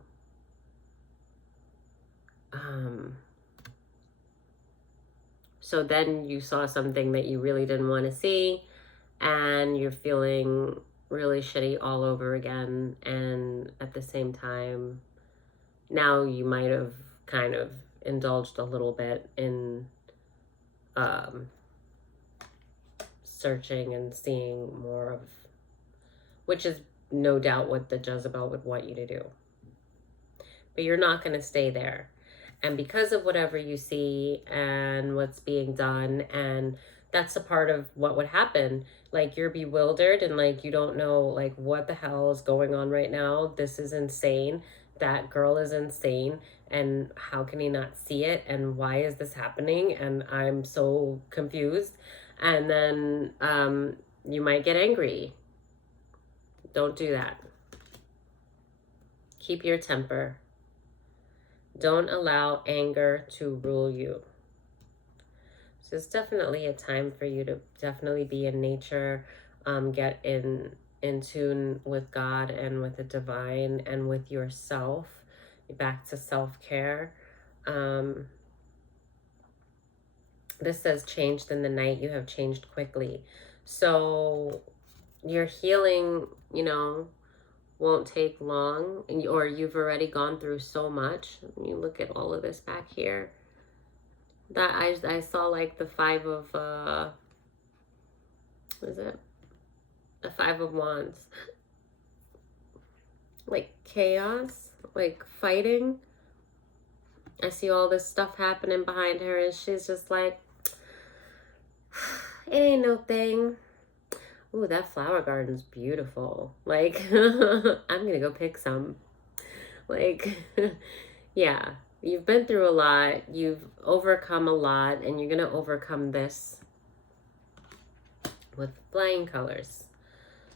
so then you saw something that you really didn't want to see, and you're feeling really shitty all over again. And at the same time, now you might have kind of indulged a little bit in searching and seeing more of, which is no doubt what the Jezebel would want you to do. But you're not going to stay there. And because of whatever you see and what's being done, and that's a part of what would happen. Like, you're bewildered and like you don't know like what the hell is going on right now. This is insane. That girl is insane. And how can he not see it? And why is this happening? And I'm so confused. And then you might get angry. Don't do that. Keep your temper. Don't allow anger to rule you. So it's definitely a time for you to definitely be in nature, get in tune with God and with the divine and with yourself, back to self-care. This says changed in the night, you have changed quickly. So your healing, you know, won't take long, or you've already gone through so much. You look at all of this back here. That I saw like the five of what is it? The Five of Wands. Like chaos, like fighting. I see all this stuff happening behind her, and she's just like, it ain't no thing. Ooh, that flower garden's beautiful. Like, I'm gonna go pick some. Like, yeah, you've been through a lot, you've overcome a lot, and you're gonna overcome this with flying colors.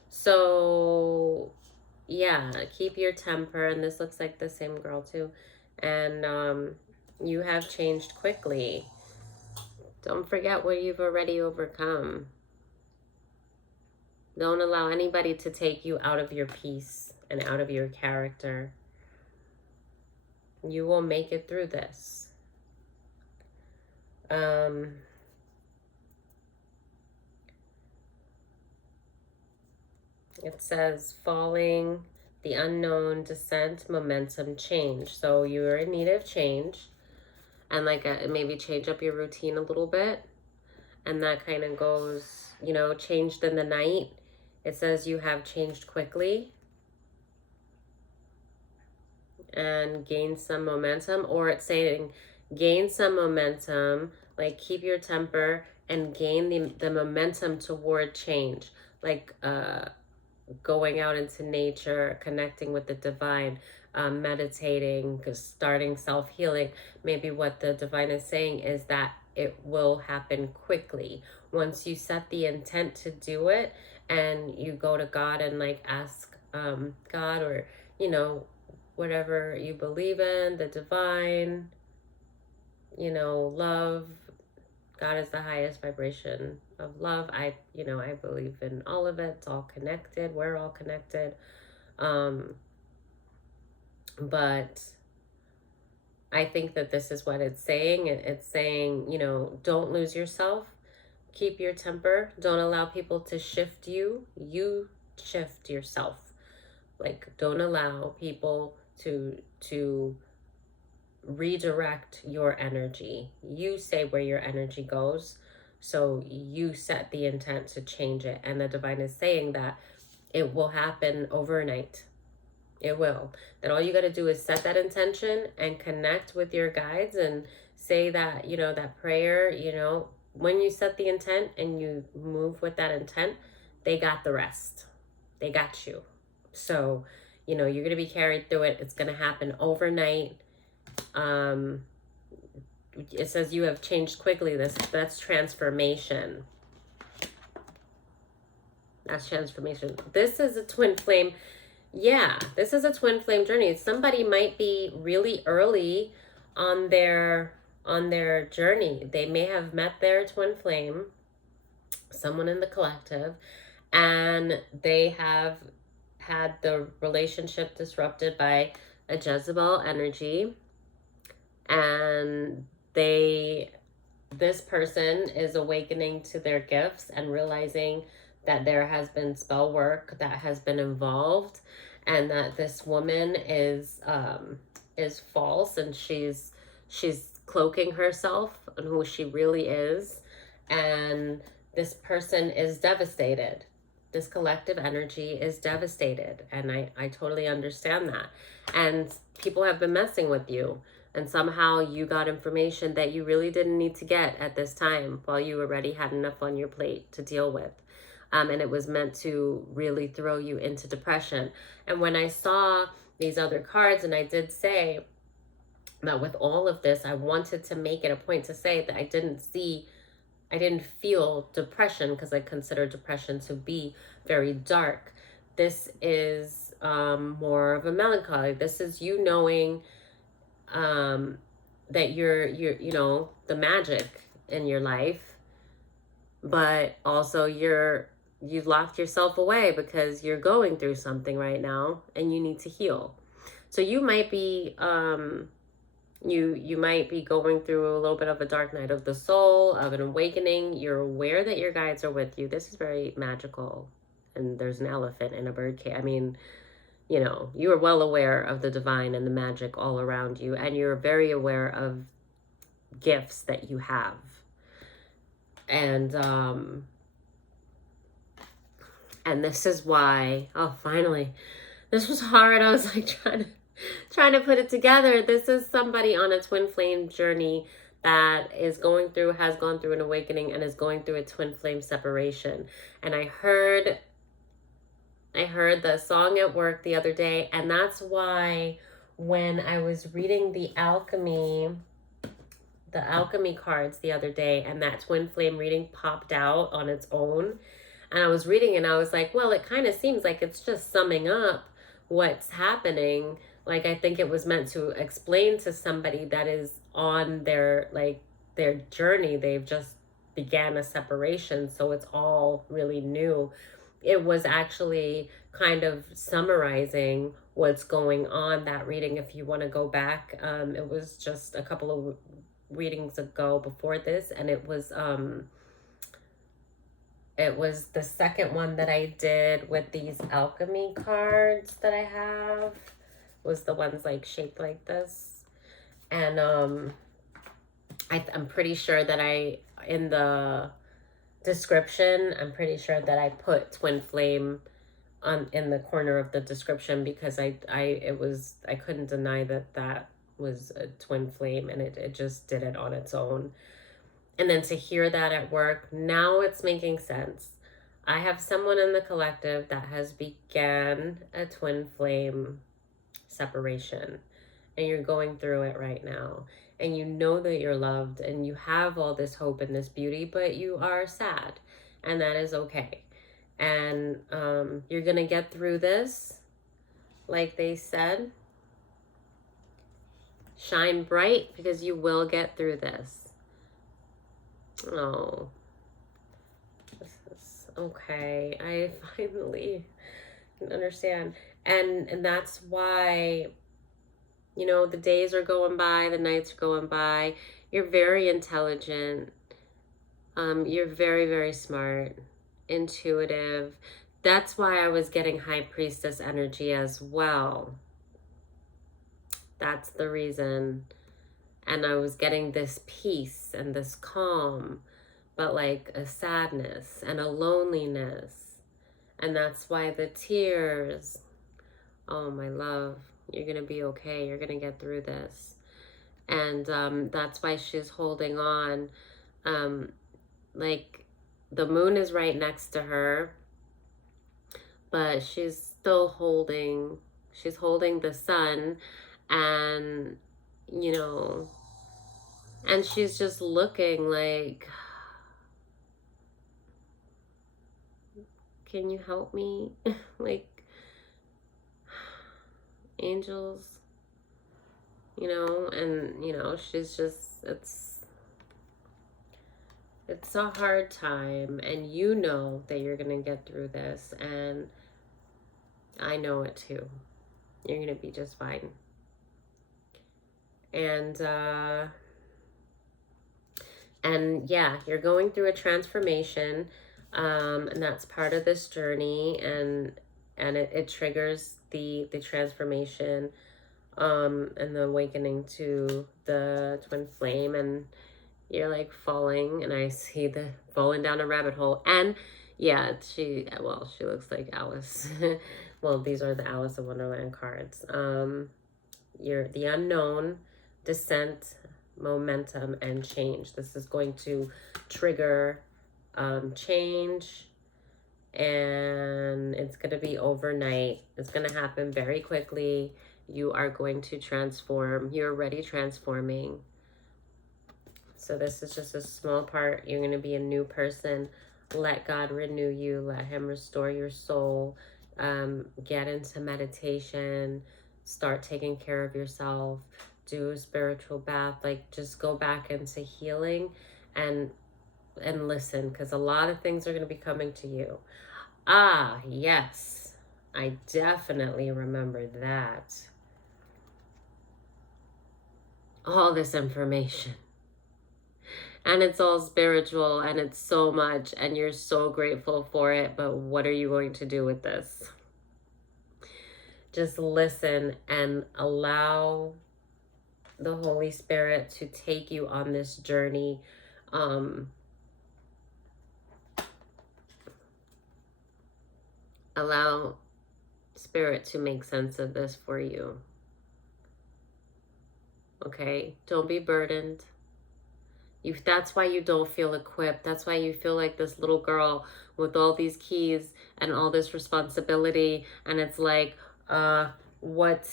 So, yeah, keep your temper. And this looks like the same girl too. And you have changed quickly. Don't forget what you've already overcome. Don't allow anybody to take you out of your peace and out of your character. You will make it through this. It says falling, the unknown, descent, momentum, change. So you're in need of change, and like maybe change up your routine a little bit. And that kind of goes, you know, changed in the night. It says you have changed quickly and gain some momentum, or it's saying gain some momentum, like keep your temper and gain the momentum toward change, like going out into nature, connecting with the divine, meditating, starting self-healing. Maybe what the divine is saying is that it will happen quickly once you set the intent to do it, and you go to God and like ask God, or you know, whatever you believe in, the divine, you know, love. God is the highest vibration of love. I believe in all of it. It's all connected. We're all connected. But I think that this is what it's saying. It's saying, don't lose yourself. Keep your temper. Don't allow people to shift you. You shift yourself. Like, don't allow people to redirect your energy. You say where your energy goes. So you set the intent to change it. And the divine is saying that it will happen overnight. It will. That all you got to do is set that intention and connect with your guides and say that, that prayer, when you set the intent and you move with that intent, they got the rest. They got you. So, you're going to be carried through it. It's going to happen overnight. It says you have changed quickly. That's transformation. That's transformation. This is a twin flame. Yeah, this is a twin flame journey. Somebody might be really early on their journey. They may have met their twin flame, someone in the collective, and they have had the relationship disrupted by a Jezebel energy, and this person is awakening to their gifts and realizing that there has been spell work that has been involved, and that this woman is false, and she's cloaking herself on who she really is, and this person is devastated. This collective energy is devastated, and I totally understand that. And people have been messing with you, and somehow you got information that you really didn't need to get at this time, while you already had enough on your plate to deal with. And it was meant to really throw you into depression. And when I saw these other cards, and I did say that with all of this, I wanted to make it a point to say that I didn't feel depression, because I consider depression to be very dark. This is more of a melancholy. This is you knowing that you're the magic in your life, but also you've locked yourself away because you're going through something right now and you need to heal. So you might be you might be going through a little bit of a dark night of the soul, of an awakening. You're aware that your guides are with you. This is very magical. And there's an elephant in a bird cage. I mean, you are well aware of the divine and the magic all around you, and you're very aware of gifts that you have. And this is why, finally, this was hard. I was like trying to put it together. This is somebody on a twin flame journey that has gone through an awakening and is going through a twin flame separation. And I heard the song at work the other day, and that's why when I was reading the alchemy cards the other day, and that twin flame reading popped out on its own, and I was reading and I was like, well, it kind of seems like it's just summing up what's happening. Like, I think it was meant to explain to somebody that is on their journey. They've just began a separation, so it's all really new. It was actually kind of summarizing what's going on, that reading. If you want to go back, it was just a couple of readings ago before this, and it was the second one that I did with these alchemy cards that I have. Was the ones like shaped like this. And I'm pretty sure that in the description, I'm pretty sure that I put twin flame in the corner of the description, because I couldn't deny that was a twin flame, and it just did it on its own. And then to hear that at work, now it's making sense. I have someone in the collective that has began a twin flame separation, and you're going through it right now, and you know that you're loved, and you have all this hope and this beauty, but you are sad, and that is okay. And you're gonna get through this. Like they said, shine bright, because you will get through this. Oh, Okay, I finally can understand. And that's why, the days are going by, the nights are going by. You're very intelligent. You're very, very smart, intuitive. That's why I was getting High Priestess energy as well. That's the reason. And I was getting this peace and this calm, but like a sadness and a loneliness. And that's why the tears. Oh, my love, you're going to be okay. You're going to get through this. And that's why she's holding on. Like, the moon is right next to her, but she's holding the sun, and, you know, and she's just looking like, can you help me? Like, angels, and, she's just, it's a hard time, and you know that you're going to get through this, and I know it too. You're going to be just fine. And yeah, you're going through a transformation, and that's part of this journey, and it triggers the transformation, and the awakening to the twin flame, and you're like falling, and I see the falling down a rabbit hole. And yeah, she looks like Alice. Well, these are the Alice in Wonderland cards. You're the unknown, descent, momentum, and change. This is going to trigger change, and it's going to be overnight. It's going to happen very quickly. You are going to transform. You're already transforming. So this is just a small part. You're going to be a new person. Let God renew you. Let him restore your soul. Get into meditation. Start taking care of yourself. Do a spiritual bath. Like, just go back into healing and listen, because a lot of things are going to be coming to you. Ah, yes. I definitely remember that. All this information. And it's all spiritual, and it's so much, and you're so grateful for it. But what are you going to do with this? Just listen and allow the Holy Spirit to take you on this journey. Allow Spirit to make sense of this for you. Okay? Don't be burdened. That's why you don't feel equipped. That's why you feel like this little girl with all these keys and all this responsibility, and it's like, what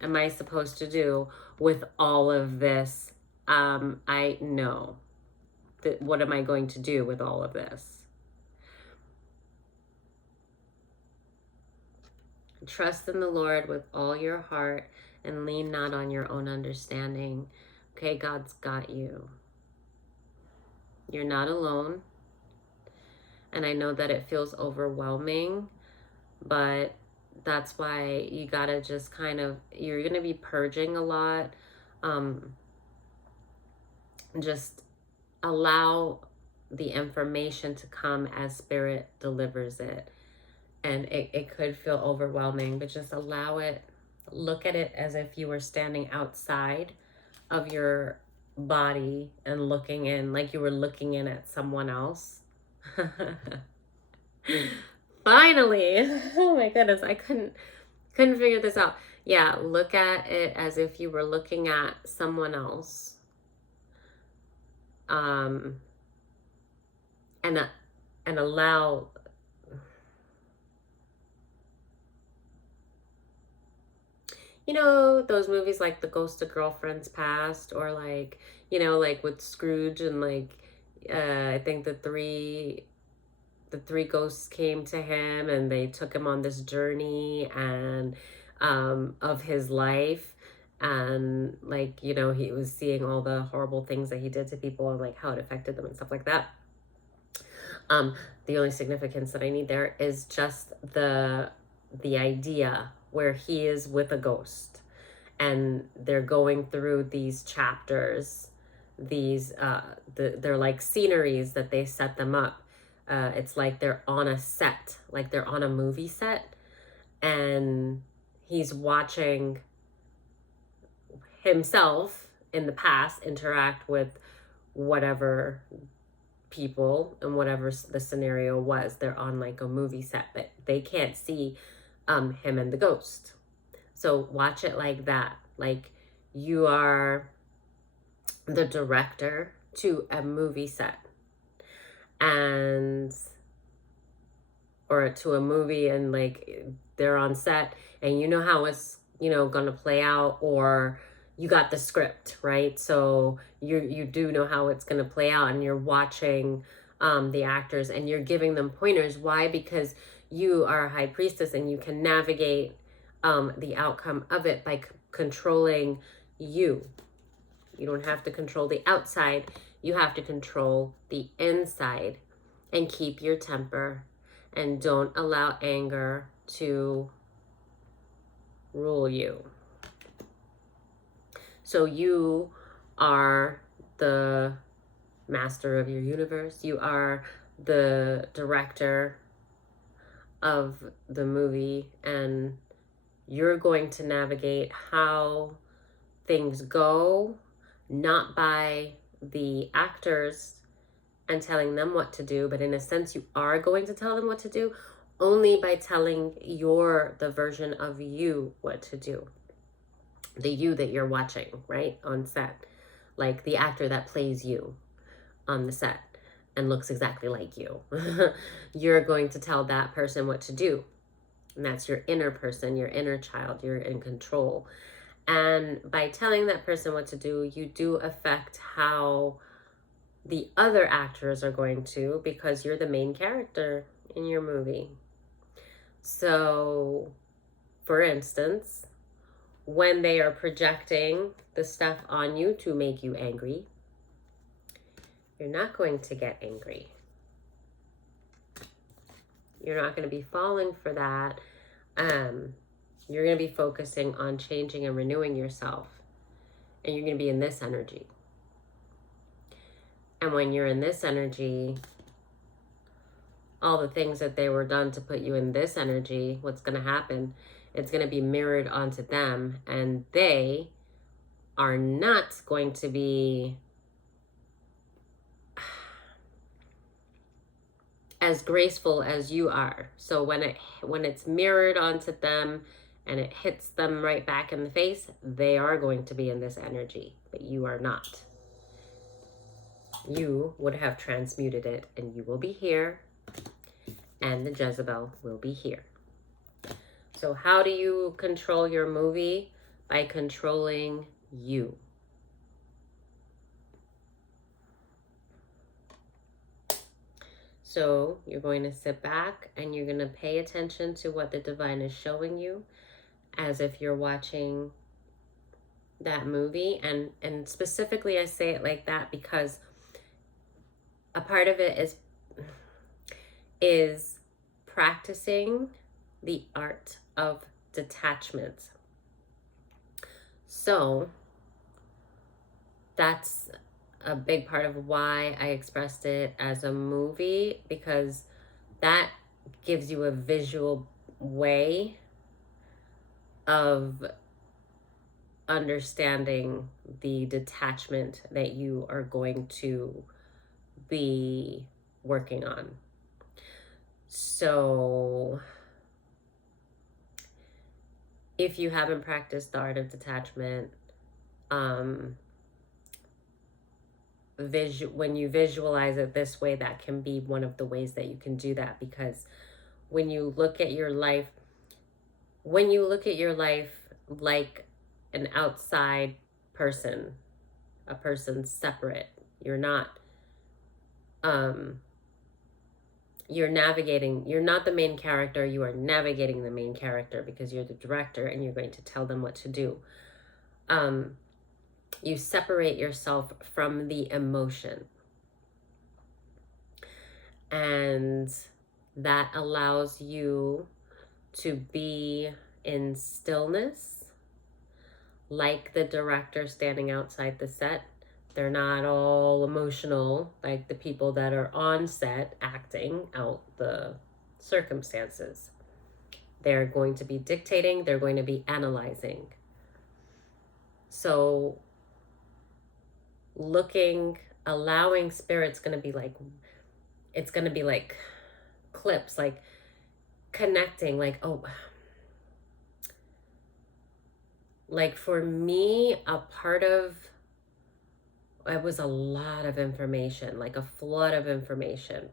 am I supposed to do with all of this? I know that. What am I going to do with all of this? Trust in the Lord with all your heart and lean not on your own understanding. Okay, God's got you. You're not alone. And I know that it feels overwhelming, but that's why you gotta just you're gonna be purging a lot. Just allow the information to come as Spirit delivers it. And it could feel overwhelming, but just allow it. Look at it as if you were standing outside of your body and looking in, like you were looking in at someone else. Finally. Oh my goodness, I couldn't figure this out. Yeah, look at it as if you were looking at someone else. And allow those movies like The Ghost of Girlfriend's Past, or like, like with Scrooge, and like, I think the three ghosts came to him, and they took him on this journey and of his life, and like, he was seeing all the horrible things that he did to people, and like how it affected them and stuff like that. Um, the only significance that I need there is just the idea where he is with a ghost and they're going through these chapters, these they're like sceneries that they set them up. It's like they're on a set, like they're on a movie set, and he's watching himself in the past interact with whatever people and whatever the scenario was. They're on like a movie set, but they can't see him and the ghost. So watch it like that. Like you are the director to a movie set, and or to a movie, and like they're on set and you know how it's, you know, gonna play out, or you got the script, right? So you do know how it's gonna play out, and you're watching the actors and you're giving them pointers. Why? Because you are a high priestess and you can navigate the outcome of it by controlling you. You don't have to control the outside, you have to control the inside, and keep your temper and don't allow anger to rule you. So you are the master of your universe. You are the director of the movie, and you're going to navigate how things go, not by the actors and telling them what to do, but in a sense you are going to tell them what to do only by telling the version of you what to do. The you that you're watching, right, on set. Like the actor that plays you on the set and looks exactly like you. You're going to tell that person what to do. And that's your inner person, your inner child. You're in control. And by telling that person what to do, you do affect how the other actors are going to, because you're the main character in your movie. So, for instance, when they are projecting the stuff on you to make you angry, you're not going to get angry. You're not going to be falling for that. You're going to be focusing on changing and renewing yourself. And you're going to be in this energy. And when you're in this energy, all the things that they were done to put you in this energy, what's going to happen? It's going to be mirrored onto them, and they are not going to be as graceful as you are. So when it's mirrored onto them and it hits them right back in the face, they are going to be in this energy, but you are not. You would have transmuted it, and you will be here, and the Jezebel will be here. So how do you control your movie? By controlling you. So you're going to sit back and you're going to pay attention to what the divine is showing you, as if you're watching that movie. And specifically I say it like that because a part of it is practicing the art of detachment. So that's a big part of why I expressed it as a movie, because that gives you a visual way of understanding the detachment that you are going to be working on. So if you haven't practiced the art of detachment, when you visualize it this way, that can be one of the ways that you can do that. Because when you look at your life like an outside person, a person separate, you're not you're not the main character, you are navigating the main character, because you're the director and you're going to tell them what to do. You separate yourself from the emotion. And that allows you to be in stillness, like the director standing outside the set. They're not all emotional like the people that are on set acting out the circumstances. They're going to be dictating, they're going to be analyzing. So, allowing spirit's going to be like, it's going to be like clips, like connecting, like, oh, like for me, a part of it was a lot of information, like a flood of information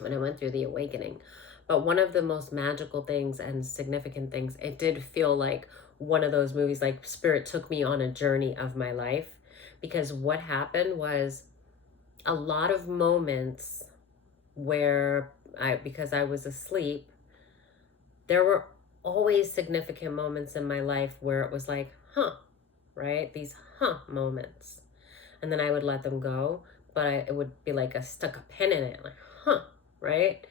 when I went through the awakening. But one of the most magical things and significant things, it did feel like one of those movies, like Spirit took me on a journey of my life. Because what happened was a lot of moments where because I was asleep, there were always significant moments in my life where it was like, huh, right? These moments. And then I would let them go, but it would be like I stuck a pin in it, like, huh, right?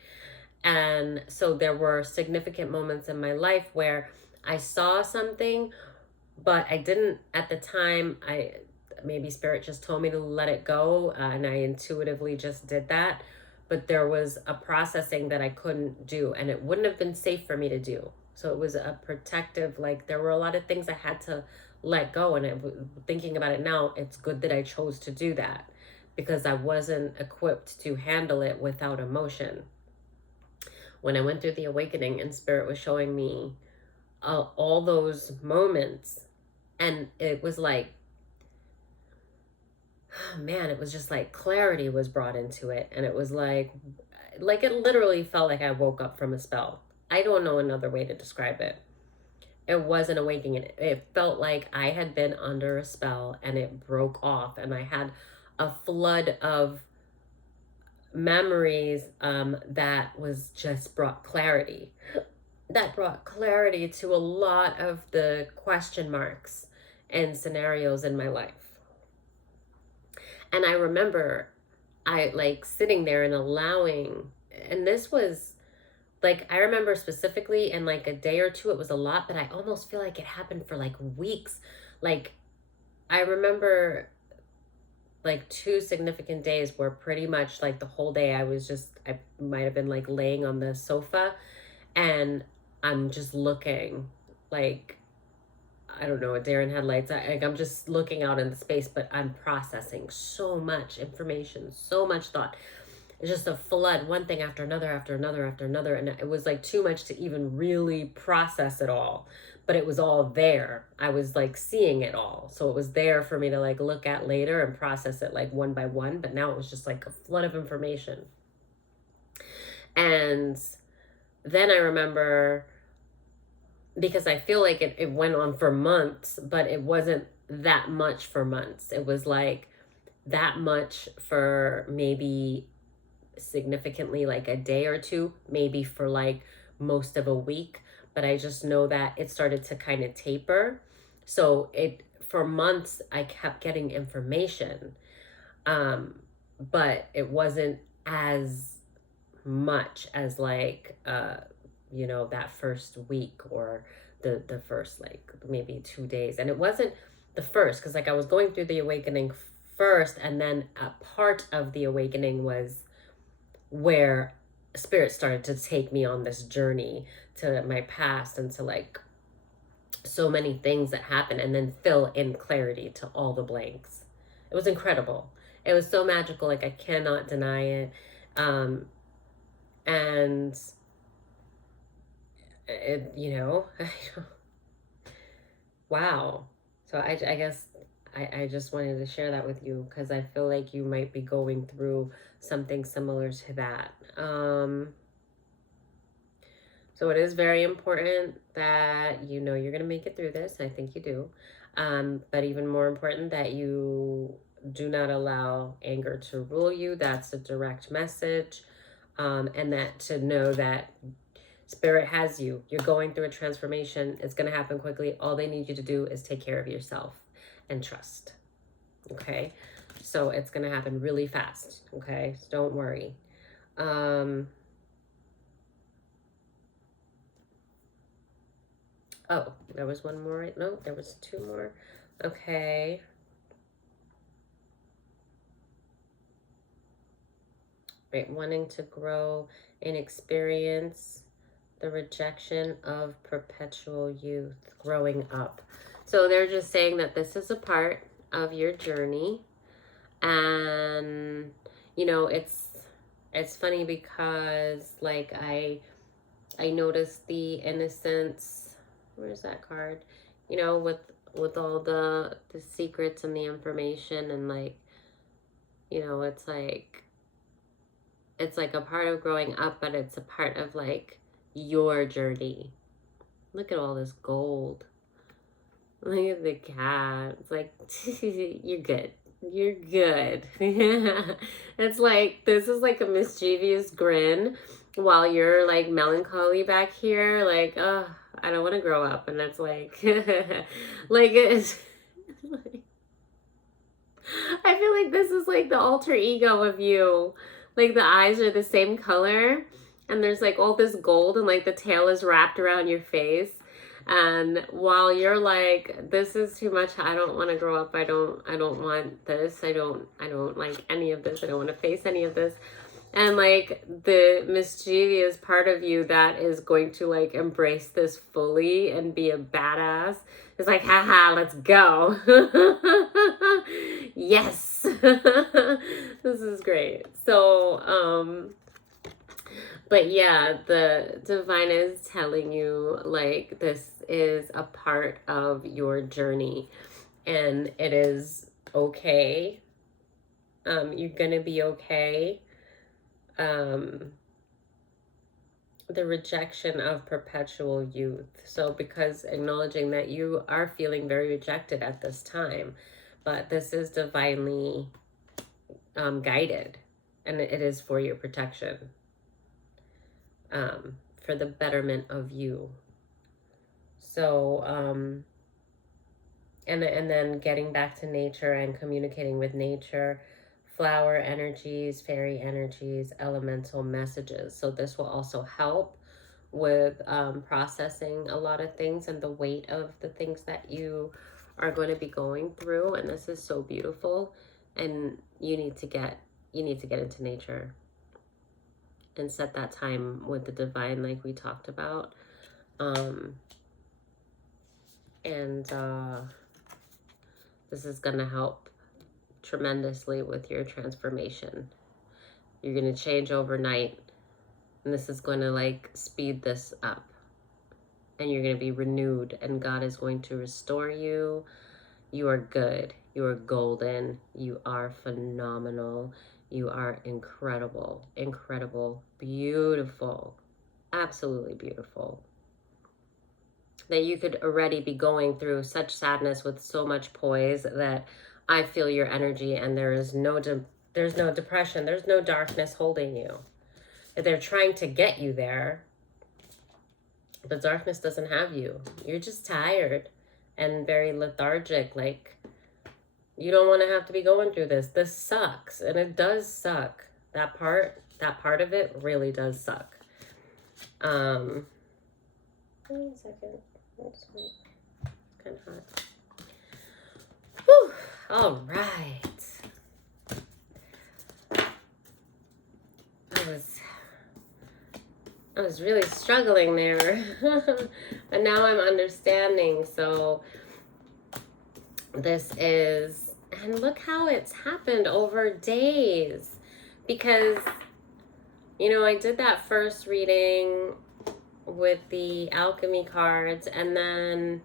And so there were significant moments in my life where I saw something, but I didn't at the time. Maybe spirit just told me to let it go, and I intuitively just did that. But there was a processing that I couldn't do, and it wouldn't have been safe for me to do. So it was a protective, like there were a lot of things I had to let go. And thinking about it now, it's good that I chose to do that because I wasn't equipped to handle it without emotion. When I went through the awakening and spirit was showing me all those moments, and it was like, man, it was just like clarity was brought into it. And it was like it literally felt like I woke up from a spell. I don't know another way to describe it. It was an awakening. It felt like I had been under a spell and it broke off, and I had a flood of memories that was just brought clarity. That brought clarity to a lot of the question marks and scenarios in my life. And I remember I like sitting there and allowing, and this was like, I remember specifically in like a day or two, it was a lot, but I almost feel like it happened for like weeks. Like, I remember like two significant days where pretty much like the whole day I might have been like laying on the sofa and I'm just looking like, I don't know, a deer in headlights. I'm just looking out in the space, but I'm processing so much information, so much thought. It's just a flood, one thing after another, after another, after another. And it was like too much to even really process it all. But it was all there. I was like seeing it all. So it was there for me to like look at later and process it like one by one. But now it was just like a flood of information. And then I remember, because I feel like it went on for months, but it wasn't that much for months. It was like that much for maybe significantly like a day or two, maybe for like most of a week. But I just know that it started to kind of taper. So it, for months, I kept getting information, but it wasn't as much as like that first week or the first like maybe 2 days. And it wasn't the first, because like I was going through the awakening first, and then a part of the awakening was where spirit started to take me on this journey to my past and to like so many things that happened, and then fill in clarity to all the blanks. It was incredible. It was so magical, like I cannot deny it. And it, wow. So I guess I just wanted to share that with you because I feel like you might be going through something similar to that. So it is very important that you know you're going to make it through this. I think you do. But even more important that you do not allow anger to rule you. That's a direct message. And that to know that Spirit has you. You're going through a transformation. It's going to happen quickly. All they need you to do is take care of yourself and trust. Okay? So it's going to happen really fast. Okay? So don't worry. Oh, there was one more, right? No, there was two more. Okay. Right, wanting to grow in experience the rejection of perpetual youth, growing up. So they're just saying that this is a part of your journey. And it's funny because like I noticed the innocence. Where's that card? With all the secrets and the information, and like, it's like a part of growing up, but it's a part of like your journey. Look at all this gold. Look at the cat. It's like, you're good. You're good. It's like, this is like a mischievous grin while you're like melancholy back here. Like, oh, I don't want to grow up. And it's like, like, it's, I feel like this is like the alter ego of you. Like, the eyes are the same color, and there's like all this gold, and like the tail is wrapped around your face. And while you're like, this is too much, I don't want to grow up, I don't want this, I don't like any of this, I don't want to face any of this. And like the mischievous part of you that is going to like embrace this fully and be a badass is like, haha, let's go. Yes. This is great. So but yeah, the divine is telling you like this is a part of your journey, and it is okay. You're gonna be okay. um, the rejection of perpetual youth. So, because acknowledging that you are feeling very rejected at this time, but this is divinely guided, and it is for your protection, for the betterment of you. So, and then getting back to nature and communicating with nature, flower energies, fairy energies, elemental messages. So this will also help with processing a lot of things and the weight of the things that you are going to be going through. And this is so beautiful, and you need to get into nature and set that time with the divine, like we talked about. And this is going to help tremendously with your transformation. You're going to change overnight, and this is going to like speed this up, and you're going to be renewed, and God is going to restore you. You are good. You are golden. You are phenomenal. You are incredible, beautiful, absolutely beautiful. That you could already be going through such sadness with so much poise that I feel your energy, and there's no depression, there's no darkness holding you. They're trying to get you there, but darkness doesn't have you. You're just tired and very lethargic. Like, you don't want to have to be going through this. This sucks, and it does suck. That part of it really does suck. Wait a second. It's kind of hot. Whew. All right. I was really struggling there. But now I'm understanding. So this is, and look how it's happened over days. Because, I did that first reading with the alchemy cards, and then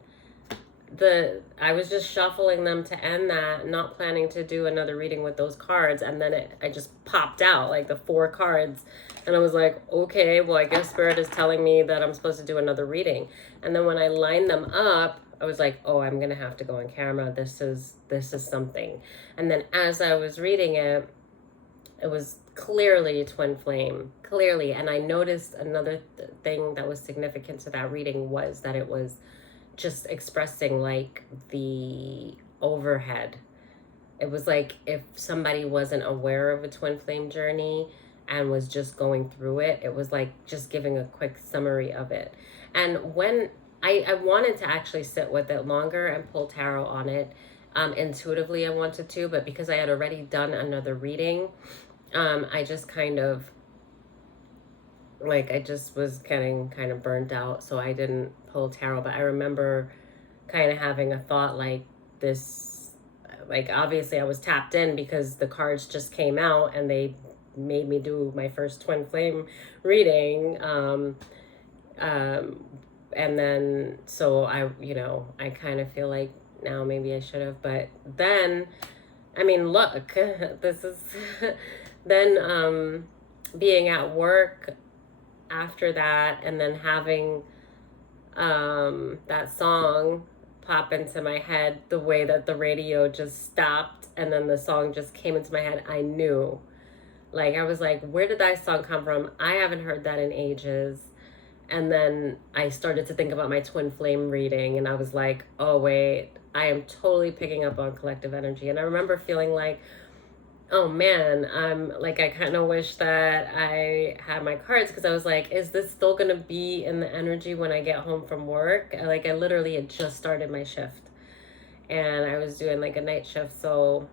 I was just shuffling them to end that, not planning to do another reading with those cards, and then I just popped out like the 4 cards, and I was like, okay, well, I guess Spirit is telling me that I'm supposed to do another reading. And then when I lined them up, I was like, oh, I'm gonna have to go on camera. This is something. And then as I was reading it, it was clearly a twin flame, clearly. And I noticed another thing that was significant to that reading was that it was just expressing like the overhead. It was like if somebody wasn't aware of a twin flame journey, and was just going through it. It was like just giving a quick summary of it. And when I wanted to actually sit with it longer and pull tarot on it, intuitively I wanted to, but because I had already done another reading, I just kind of like, I just was getting kind of burnt out, so I didn't pull tarot. But I remember kind of having a thought like this, like obviously I was tapped in because the cards just came out and they made me do my first twin flame reading. And then, so I kind of feel like now maybe I should have, but then, I mean, look, this is, then, being at work after that, and then having, that song pop into my head, the way that the radio just stopped and then the song just came into my head, I knew. Like, I was like, where did that song come from? I haven't heard that in ages. And then I started to think about my twin flame reading, and I was like, oh, wait, I am totally picking up on collective energy. And I remember feeling like, oh man, I'm like, I kind of wish that I had my cards, because I was like, is this still going to be in the energy when I get home from work? Like, I literally had just started my shift and I was doing like a night shift. So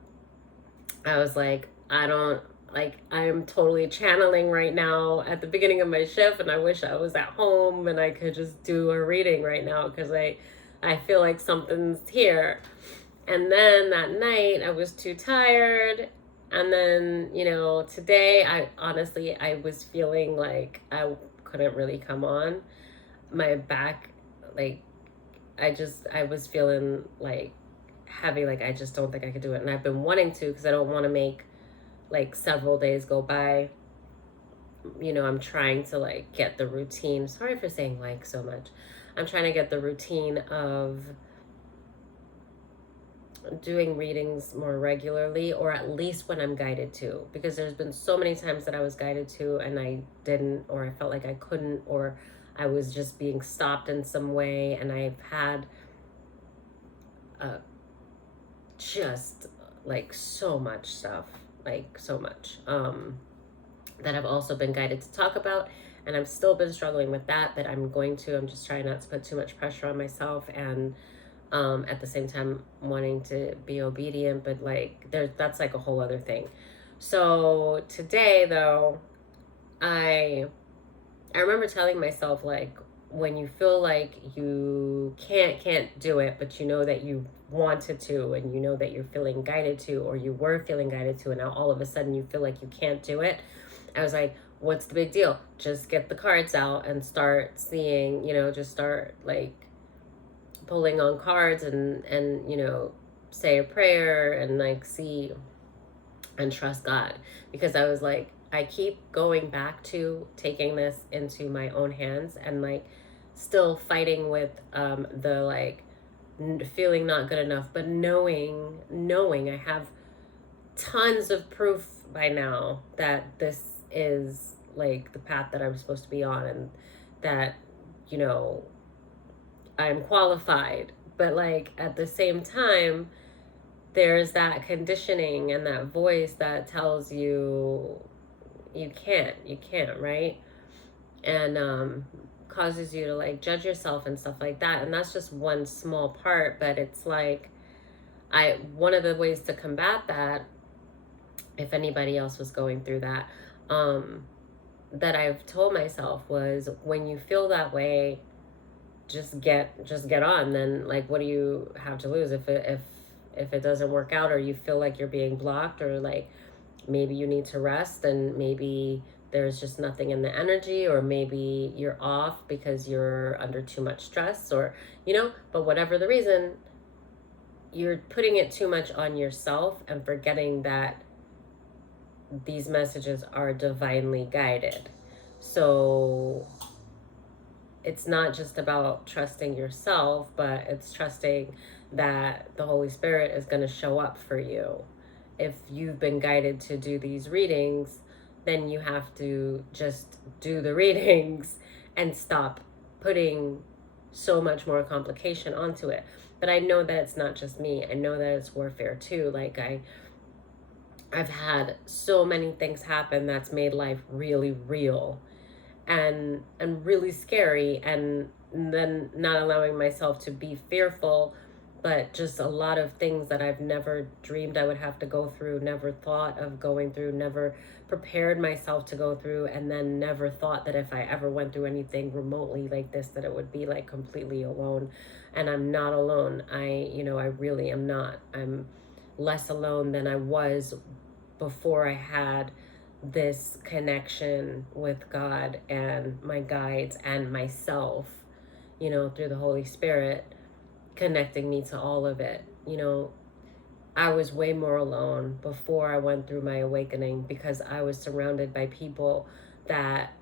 I was like, I'm totally channeling right now at the beginning of my shift, and I wish I was at home and I could just do a reading right now, because I feel like something's here. And then that night I was too tired. And then, today I was feeling like I couldn't really come on. My back, like, I was feeling like heavy, like I just don't think I could do it. And I've been wanting to, because I don't want to make like several days go by. I'm trying to like get the routine. Sorry for saying like so much. I'm trying to get the routine of doing readings more regularly, or at least when I'm guided to, because there's been so many times that I was guided to and I didn't, or I felt like I couldn't, or I was just being stopped in some way. And I've had just like so much stuff, like so much, that I've also been guided to talk about. And I've still been struggling with that, but I'm just trying not to put too much pressure on myself, and at the same time wanting to be obedient. But like, that's like a whole other thing. So today though, I remember telling myself, like, when you feel like you can't do it, but you know that you wanted to, and you know that you're feeling guided to, or you were feeling guided to, and now all of a sudden you feel like you can't do it. I was like, what's the big deal? Just get the cards out and start seeing, just start like pulling on cards, and say a prayer, and like see and trust God. Because I was like, I keep going back to taking this into my own hands, and like still fighting with the like feeling not good enough, but knowing I have tons of proof by now that this is like the path that I'm supposed to be on, and that I'm qualified. But like at the same time, there's that conditioning and that voice that tells you you can't, right? And causes you to like judge yourself and stuff like that. And that's just one small part, but it's like, one of the ways to combat that, if anybody else was going through that, that I've told myself was, when you feel that way, just get on. Then like, what do you have to lose? If it doesn't work out, or you feel like you're being blocked, or like maybe you need to rest, and maybe there's just nothing in the energy, or maybe you're off because you're under too much stress, or but whatever the reason, you're putting it too much on yourself and forgetting that these messages are divinely guided. So it's not just about trusting yourself, but it's trusting that the Holy Spirit is going to show up for you. If you've been guided to do these readings, then you have to just do the readings and stop putting so much more complication onto it. But I know that it's not just me. I know that it's warfare too. Like, I I've had so many things happen that's made life really real and really scary, and then not allowing myself to be fearful, but just a lot of things that I've never dreamed I would have to go through, never thought of going through, never prepared myself to go through, and then never thought that if I ever went through anything remotely like this that it would be like completely alone. And I'm not alone. I really am not. I'm less alone than I was before I had this connection with God and my guides and myself, through the Holy Spirit connecting me to all of it. I was way more alone before I went through my awakening because I was surrounded by people that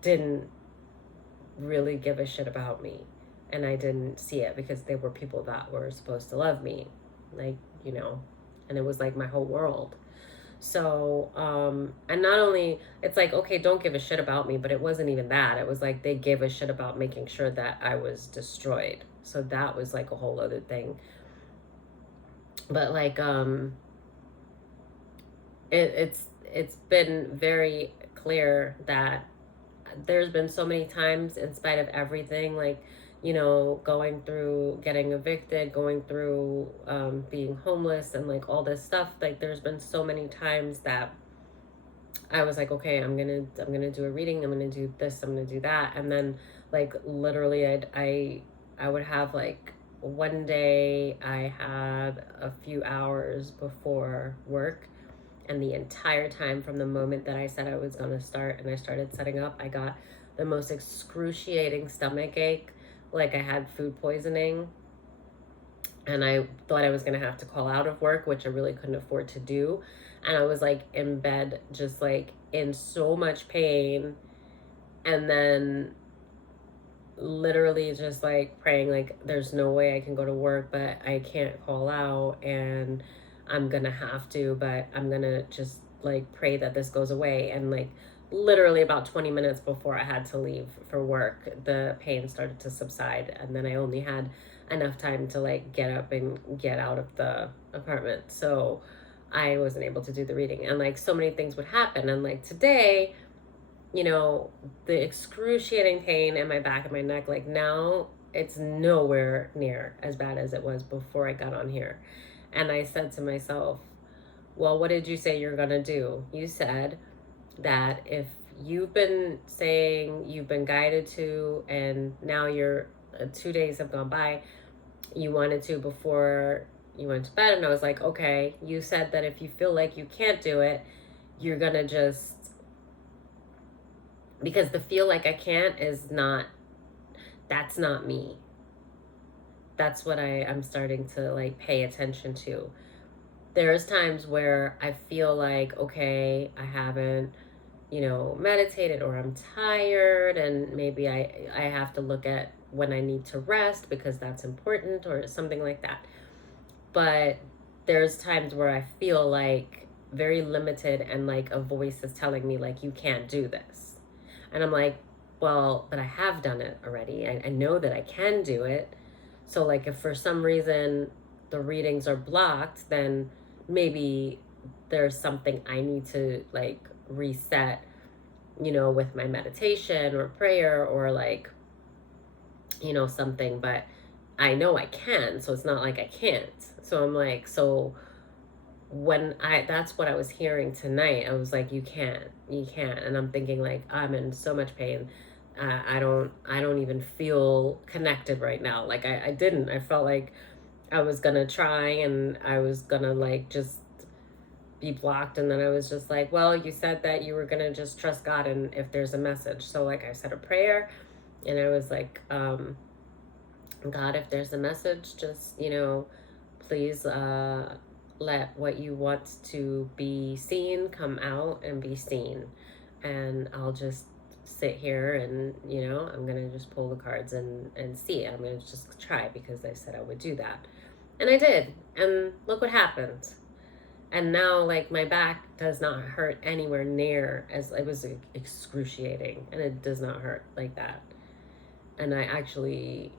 didn't really give a shit about me. And I didn't see it because they were people that were supposed to love me. Like, and it was like my whole world. So, and not only, it's like, okay, don't give a shit about me, but it wasn't even that. It was like they gave a shit about making sure that I was destroyed. So that was like a whole other thing. But like, it's been very clear that there's been so many times, in spite of everything, like, going through getting evicted, going through being homeless and like all this stuff, like there's been so many times that I was like, okay, I'm gonna do a reading, I'm gonna do this, I'm gonna do that. And then like literally I would have like one day I had a few hours before work, and the entire time from the moment that I said I was gonna start and I started setting up, I got the most excruciating stomach ache, like I had food poisoning. And I thought I was gonna have to call out of work, which I really couldn't afford to do. And I was like in bed, just like in so much pain. And then literally just like praying, like, there's no way I can go to work, but I can't call out. And I'm gonna have to, but I'm gonna just like pray that this goes away. And like literally about 20 minutes before I had to leave for work, the pain started to subside. And then I only had enough time to like get up and get out of the apartment. So I wasn't able to do the reading. And like so many things would happen. And like today, the excruciating pain in my back and my neck, like now it's nowhere near as bad as it was before I got on here. And I said to myself, well, what did you say you're going to do? You said that if you've been saying you've been guided to, and now you're 2 days have gone by, you wanted to before you went to bed. And I was like, okay, you said that if you feel like you can't do it, you're going to just, because the feel like I can't is not, that's not me. That's what I'm starting to like pay attention to. There's times where I feel like, okay, I haven't, meditated, or I'm tired, and maybe I have to look at when I need to rest because that's important or something like that. But there's times where I feel like very limited, and like a voice is telling me like, you can't do this. And I'm like, well, but I have done it already. I know that I can do it. So like if for some reason the readings are blocked, then maybe there's something I need to like reset, with my meditation or prayer or like, something. But I know I can, so it's not like I can't. So I'm like, so that's what I was hearing tonight. I was like, you can't. And I'm thinking like, I'm in so much pain. I don't even feel connected right now. Like I didn't. I felt like I was gonna try and I was gonna like just be blocked. And then I was just like, well, you said that you were gonna just trust God and if there's a message. So like I said a prayer, and I was like, God, if there's a message, just, please let what you want to be seen come out and be seen. And I'll just sit here and, I'm going to just pull the cards and see it. I'm going to just try because I said I would do that. And I did. And look what happened. And now, like, my back does not hurt anywhere near as it was excruciating. And it does not hurt like that. And I actually,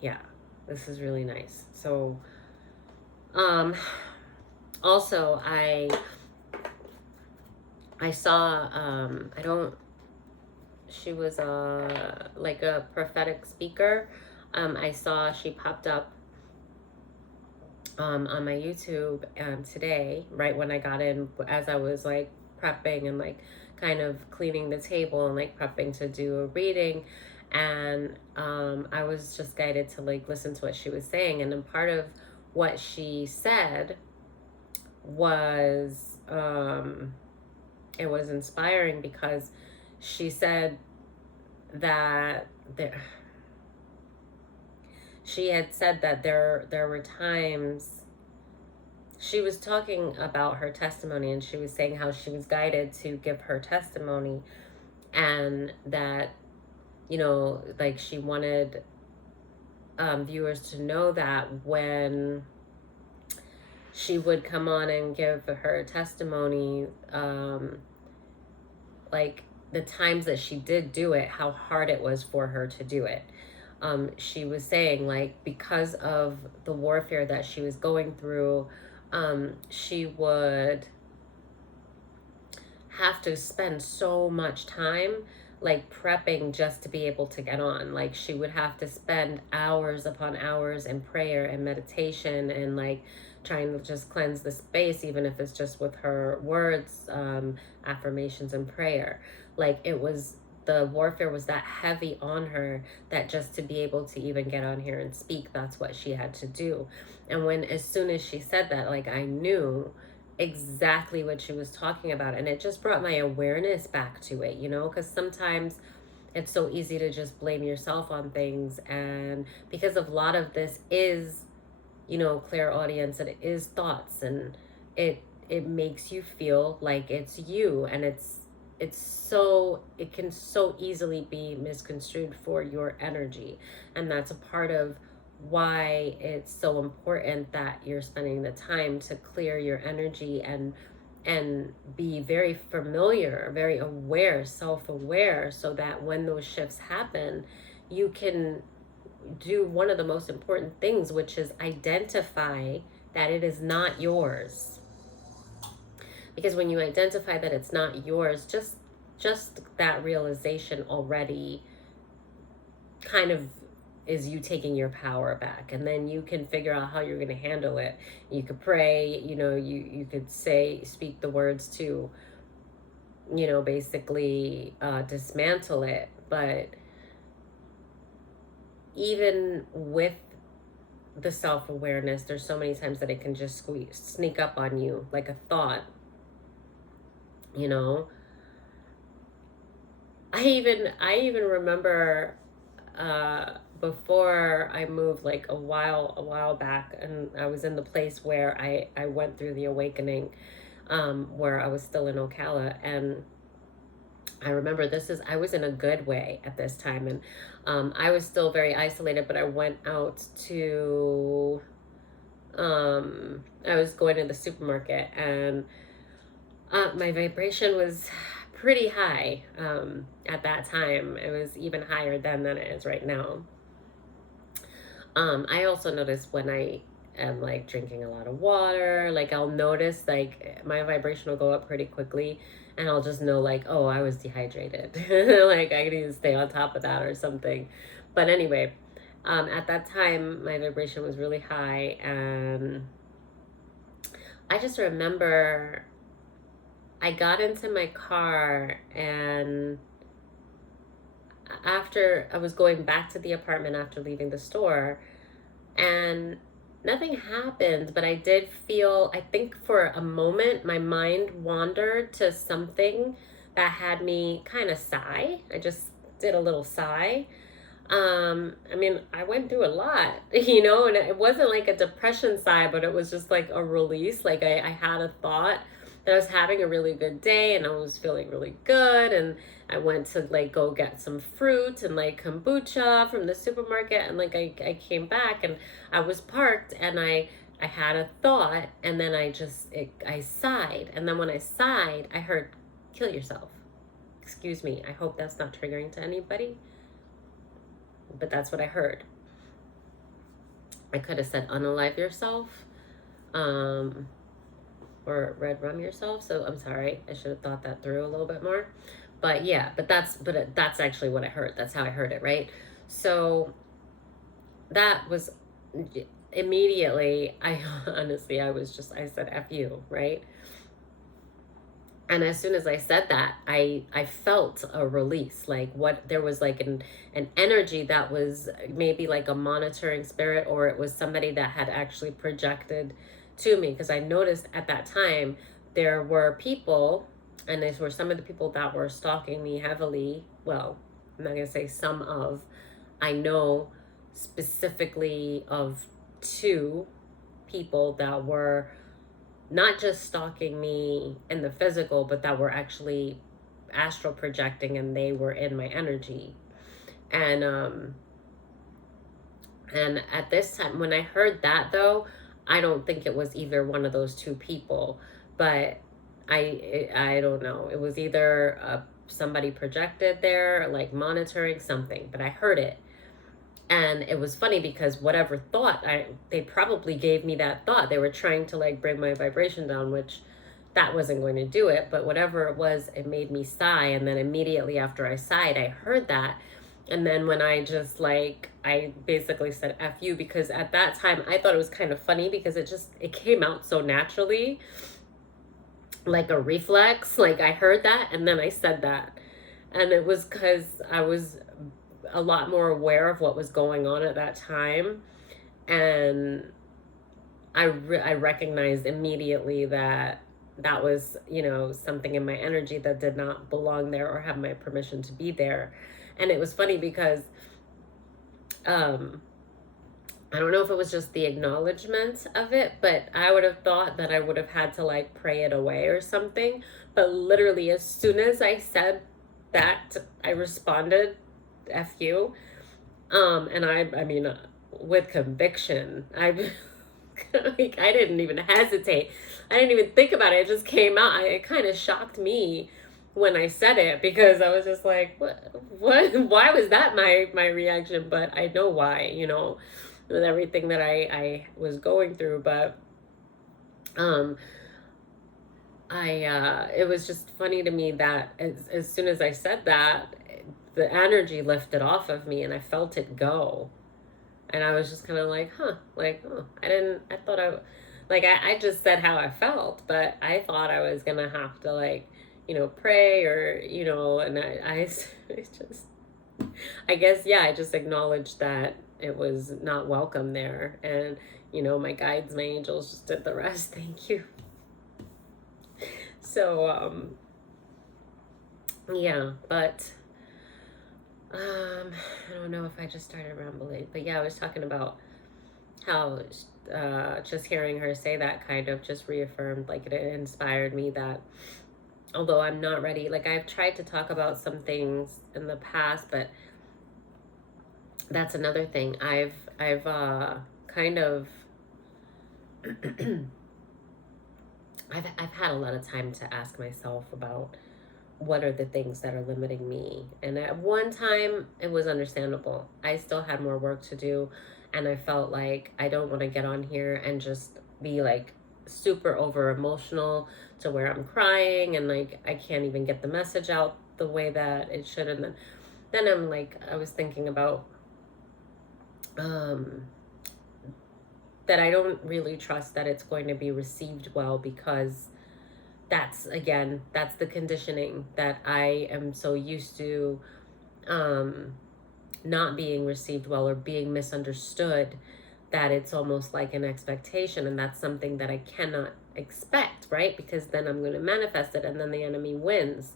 yeah, this is really nice. So, Also, I saw, I don't, she was like a prophetic speaker. I saw she popped up on my YouTube today, right when I got in, as I was like prepping and like kind of cleaning the table and like prepping to do a reading. And I was just guided to like listen to what she was saying. And then part of what she said was, it was inspiring because she said that there, she had said that there were times she was talking about her testimony, and she was saying how she was guided to give her testimony, and that, you know, like she wanted viewers to know that when she would come on and give her testimony, like the times that she did do it, how hard it was for her to do it. She was saying, like, because of the warfare that she was going through, she would have to spend so much time like prepping just to be able to get on. Like she would have to spend hours upon hours in prayer and meditation and like trying to just cleanse the space, even if it's just with her words, affirmations and prayer. Like it was, the warfare was that heavy on her that just to be able to even get on here and speak, that's what she had to do. And when, as soon as she said that, like I knew exactly what she was talking about, and it just brought my awareness back to it, you know, because sometimes it's so easy to just blame yourself on things. And because of a lot of this is, you know, clairaudience, and it is thoughts, and it makes you feel like it's you, and it's so, it can so easily be misconstrued for your energy. And that's a part of why it's so important that you're spending the time to clear your energy and be very familiar, very aware, self-aware, so that when those shifts happen, you can do one of the most important things, which is identify that it is not yours. Because when you identify that it's not yours, just that realization already kind of is you taking your power back, and then you can figure out how you're going to handle it. You could pray, you know, you could speak the words to, you know, basically dismantle it. But even with the self-awareness, there's so many times that it can just sneak up on you like a thought, you know. I even remember before I moved, like a while back, and I was in the place where I went through the awakening, where I was still in Ocala. And I remember, I was in a good way at this time, and I was still very isolated, but I went out to, I was going to the supermarket, and my vibration was pretty high at that time. It was even higher then than it is right now. I also noticed when I am like drinking a lot of water, like I'll notice like my vibration will go up pretty quickly, and I'll just know like, oh, I was dehydrated. Like I need to stay on top of that or something. But anyway, at that time my vibration was really high, and I just remember I got into my car, and after I was going back to the apartment after leaving the store, and nothing happened, but I did feel, I think for a moment, my mind wandered to something that had me kind of sigh. I just did a little sigh. I mean, I went through a lot, you know, and it wasn't like a depression sigh, but it was just like a release. Like I had a thought that I was having a really good day, and I was feeling really good. And I went to like go get some fruit and like kombucha from the supermarket. And like I came back, and I was parked, and I had a thought, and then I sighed. And then when I sighed, I heard, kill yourself. Excuse me. I hope that's not triggering to anybody, but that's what I heard. I could have said unalive yourself. Um, or red rum yourself. So I'm sorry, I should have thought that through a little bit more. But yeah, that's actually what I heard. That's how I heard it, right? So that was immediately, I honestly, I said F you, right? And as soon as I said that, I felt a release. Like what there was like an energy that was maybe like a monitoring spirit, or it was somebody that had actually projected to me. Because I noticed at that time there were people, and these were some of the people that were stalking me heavily. Well, I'm not gonna say some of, I know specifically of two people that were not just stalking me in the physical, but that were actually astral projecting, and they were in my energy. And and at this time, when I heard that though, I don't think it was either one of those two people, but I don't know. It was either somebody projected there, like monitoring something, but I heard it. And it was funny because whatever thought they probably gave me that thought, they were trying to like bring my vibration down, which that wasn't going to do it. But whatever it was, it made me sigh. And then immediately after I sighed, I heard that. And then when I just like, I basically said F you, because at that time I thought it was kind of funny because it came out so naturally, like a reflex. Like I heard that and then I said that. And it was because I was a lot more aware of what was going on at that time. And I recognized immediately that that was, something in my energy that did not belong there or have my permission to be there. And it was funny because I don't know if it was just the acknowledgement of it, but I would have thought that I would have had to like pray it away or something. But literally, as soon as I said that, I responded, F you. And I mean, with conviction, like, I didn't even hesitate. I didn't even think about it. It just came out. It kind of shocked me when I said it, because I was just like, what, why was that my reaction? But I know why, with everything that I was going through. But it was just funny to me that as soon as I said that, the energy lifted off of me and I felt it go. And I was just kind of like, huh, like, oh, I thought I just said how I felt, but I thought I was going to have to like, pray or, and it's just, I guess, yeah, I just acknowledged that it was not welcome there. And, my guides, my angels just did the rest. Thank you. So, yeah, but I don't know if I just started rambling, but yeah, I was talking about how just hearing her say that kind of just reaffirmed, like, it inspired me that although I'm not ready, like, I've tried to talk about some things in the past, but that's another thing. I've kind of I've had a lot of time to ask myself about what are the things that are limiting me. And at one time, it was understandable. I still had more work to do, and I felt like I don't want to get on here and just be like super over emotional to where I'm crying and like I can't even get the message out the way that it should. And then I'm like, I was thinking about that I don't really trust that it's going to be received well, because that's the conditioning that I am so used to, not being received well or being misunderstood, that it's almost like an expectation, and that's something that I cannot expect, right? Because then I'm going to manifest it and then the enemy wins.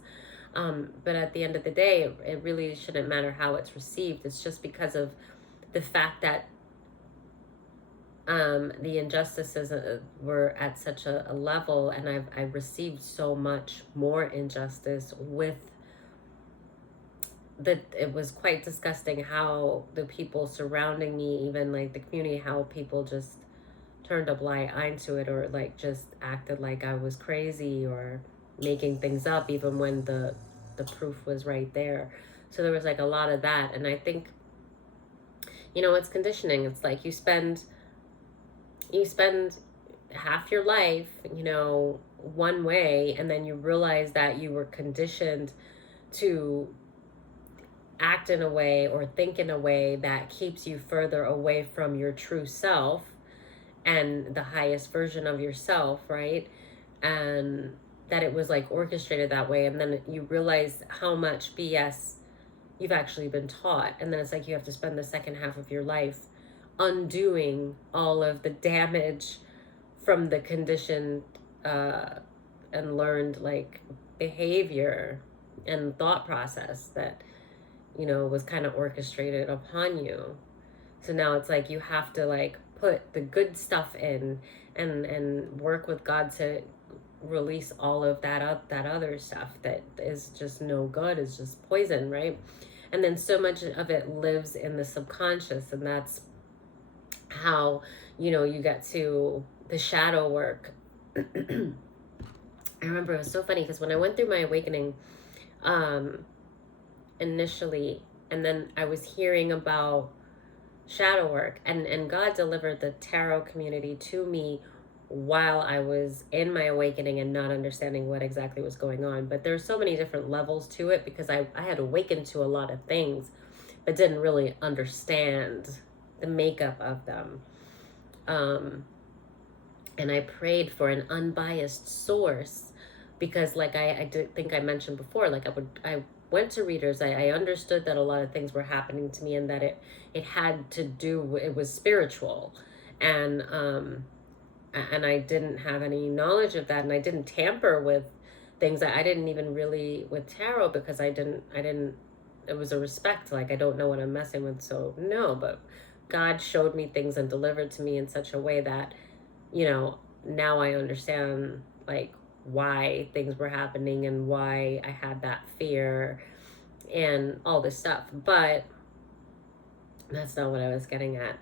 But at the end of the day, it really shouldn't matter how it's received. It's just because of the fact that the injustices were at such a level, and I've received so much more injustice with that. It was quite disgusting how the people surrounding me, even like the community, how people just turned a blind eye to it, or like just acted like I was crazy or making things up even when the proof was right there. So there was like a lot of that. And I think, it's conditioning. It's like you spend half your life, you know, one way, and then you realize that you were conditioned to act in a way or think in a way that keeps you further away from your true self and the highest version of yourself, right? And that it was like orchestrated that way. And then you realize how much BS you've actually been taught. And then it's like you have to spend the second half of your life undoing all of the damage from the conditioned and learned like behavior and thought process that, you know, was kind of orchestrated upon you. So now it's like you have to like put the good stuff in and work with God to release all of that other stuff that is just no good, is just poison, right? And then so much of it lives in the subconscious, and that's how, you know, you get to the shadow work. I remember it was so funny because when I went through my awakening, initially, and then I was hearing about shadow work, and God delivered the tarot community to me while I was in my awakening and not understanding what exactly was going on. But there's so many different levels to it because I had awakened to a lot of things but didn't really understand the makeup of them. And I prayed for an unbiased source because, like I did think I mentioned before, like I went to readers. I understood that a lot of things were happening to me and that it had to do, it was spiritual, and I didn't have any knowledge of that, and I didn't tamper with things that I didn't even really with tarot because I didn't it was a respect, like I don't know what I'm messing with, so no. But God showed me things and delivered to me in such a way that, you know, now I understand like why things were happening and why I had that fear and all this stuff. But that's not what I was getting at.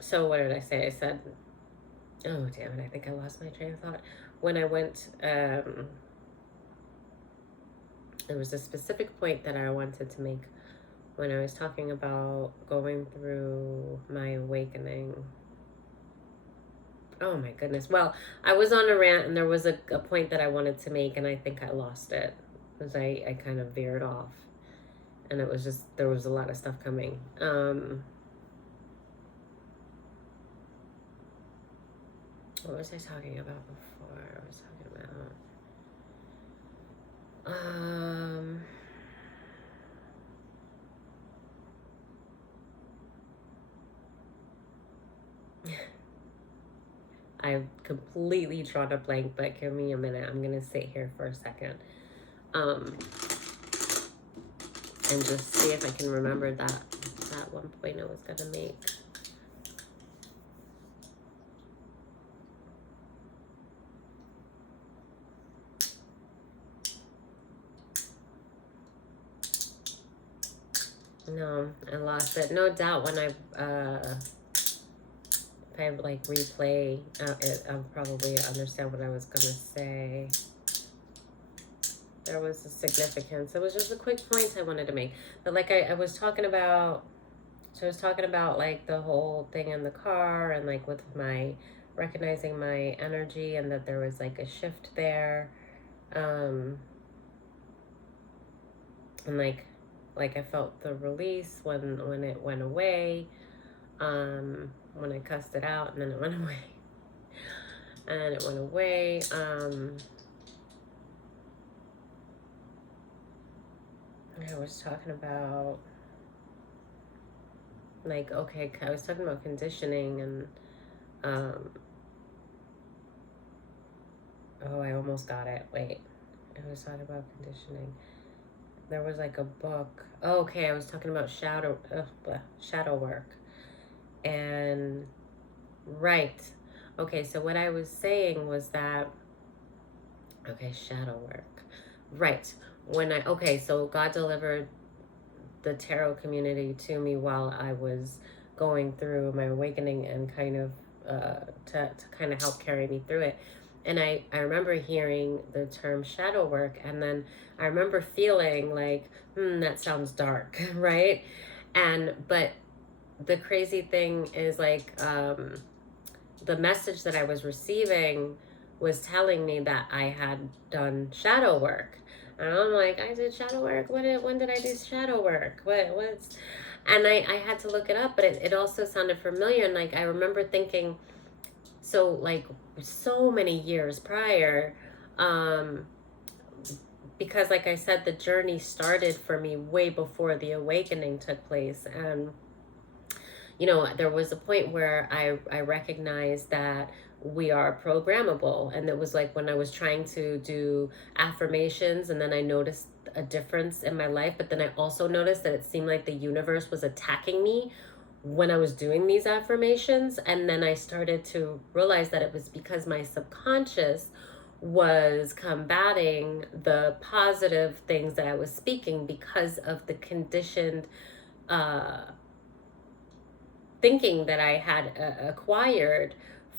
So what did I say? I said, oh damn it, I think I lost my train of thought. When I went, there was a specific point that I wanted to make when I was talking about going through my awakening. Oh my goodness. Well, I was on a rant and there was a point that I wanted to make and I think I lost it because I kind of veered off, and it was just, there was a lot of stuff coming. What was I talking about before? I was talking about I've completely drawn a blank, but give me a minute. I'm gonna sit here for a second, and just see if I can remember that one point I was gonna make. No, I lost it. No doubt when if I like replay it, I'll probably understand what I was gonna say. There was a significance. It was just a quick point I wanted to make. But like I was talking about, so I was talking about like the whole thing in the car and like with my recognizing my energy and that there was like a shift there. And like I felt the release when it went away. When I cussed it out and then it went away. And it went away. I was talking about like, okay, I was talking about conditioning and oh, I almost got it. Wait. I was talking about conditioning. There was like a book. Oh, okay, I was talking about shadow work. And right. Okay, so what I was saying was that, okay, shadow work. Right. So God delivered the tarot community to me while I was going through my awakening and kind of to kind of help carry me through it. And I remember hearing the term shadow work, and then I remember feeling like, that sounds dark, right? But the crazy thing is like, the message that I was receiving was telling me that I had done shadow work. And I'm like, I did shadow work? When did I do shadow work? What's... And I had to look it up, but it also sounded familiar. And like, I remember thinking, so like so many years prior, um, because like I said, the journey started for me way before the awakening took place. And there was a point where I recognized that we are programmable. And it was like when I was trying to do affirmations, and then I noticed a difference in my life. But then I also noticed that it seemed like the universe was attacking me when I was doing these affirmations. And then I started to realize that it was because my subconscious was combating the positive things that I was speaking because of the conditioned uh, thinking that I had acquired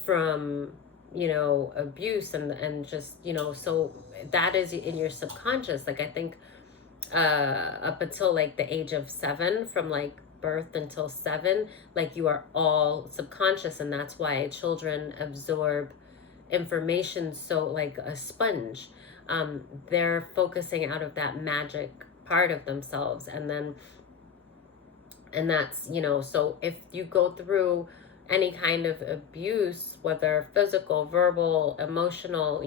from abuse, and just so that is in your subconscious. Like I think up until like the age of 7, from like birth until 7, like you are all subconscious, and that's why children absorb information so like a sponge. They're focusing out of that magic part of themselves, and that's so if you go through any kind of abuse, whether physical, verbal, emotional,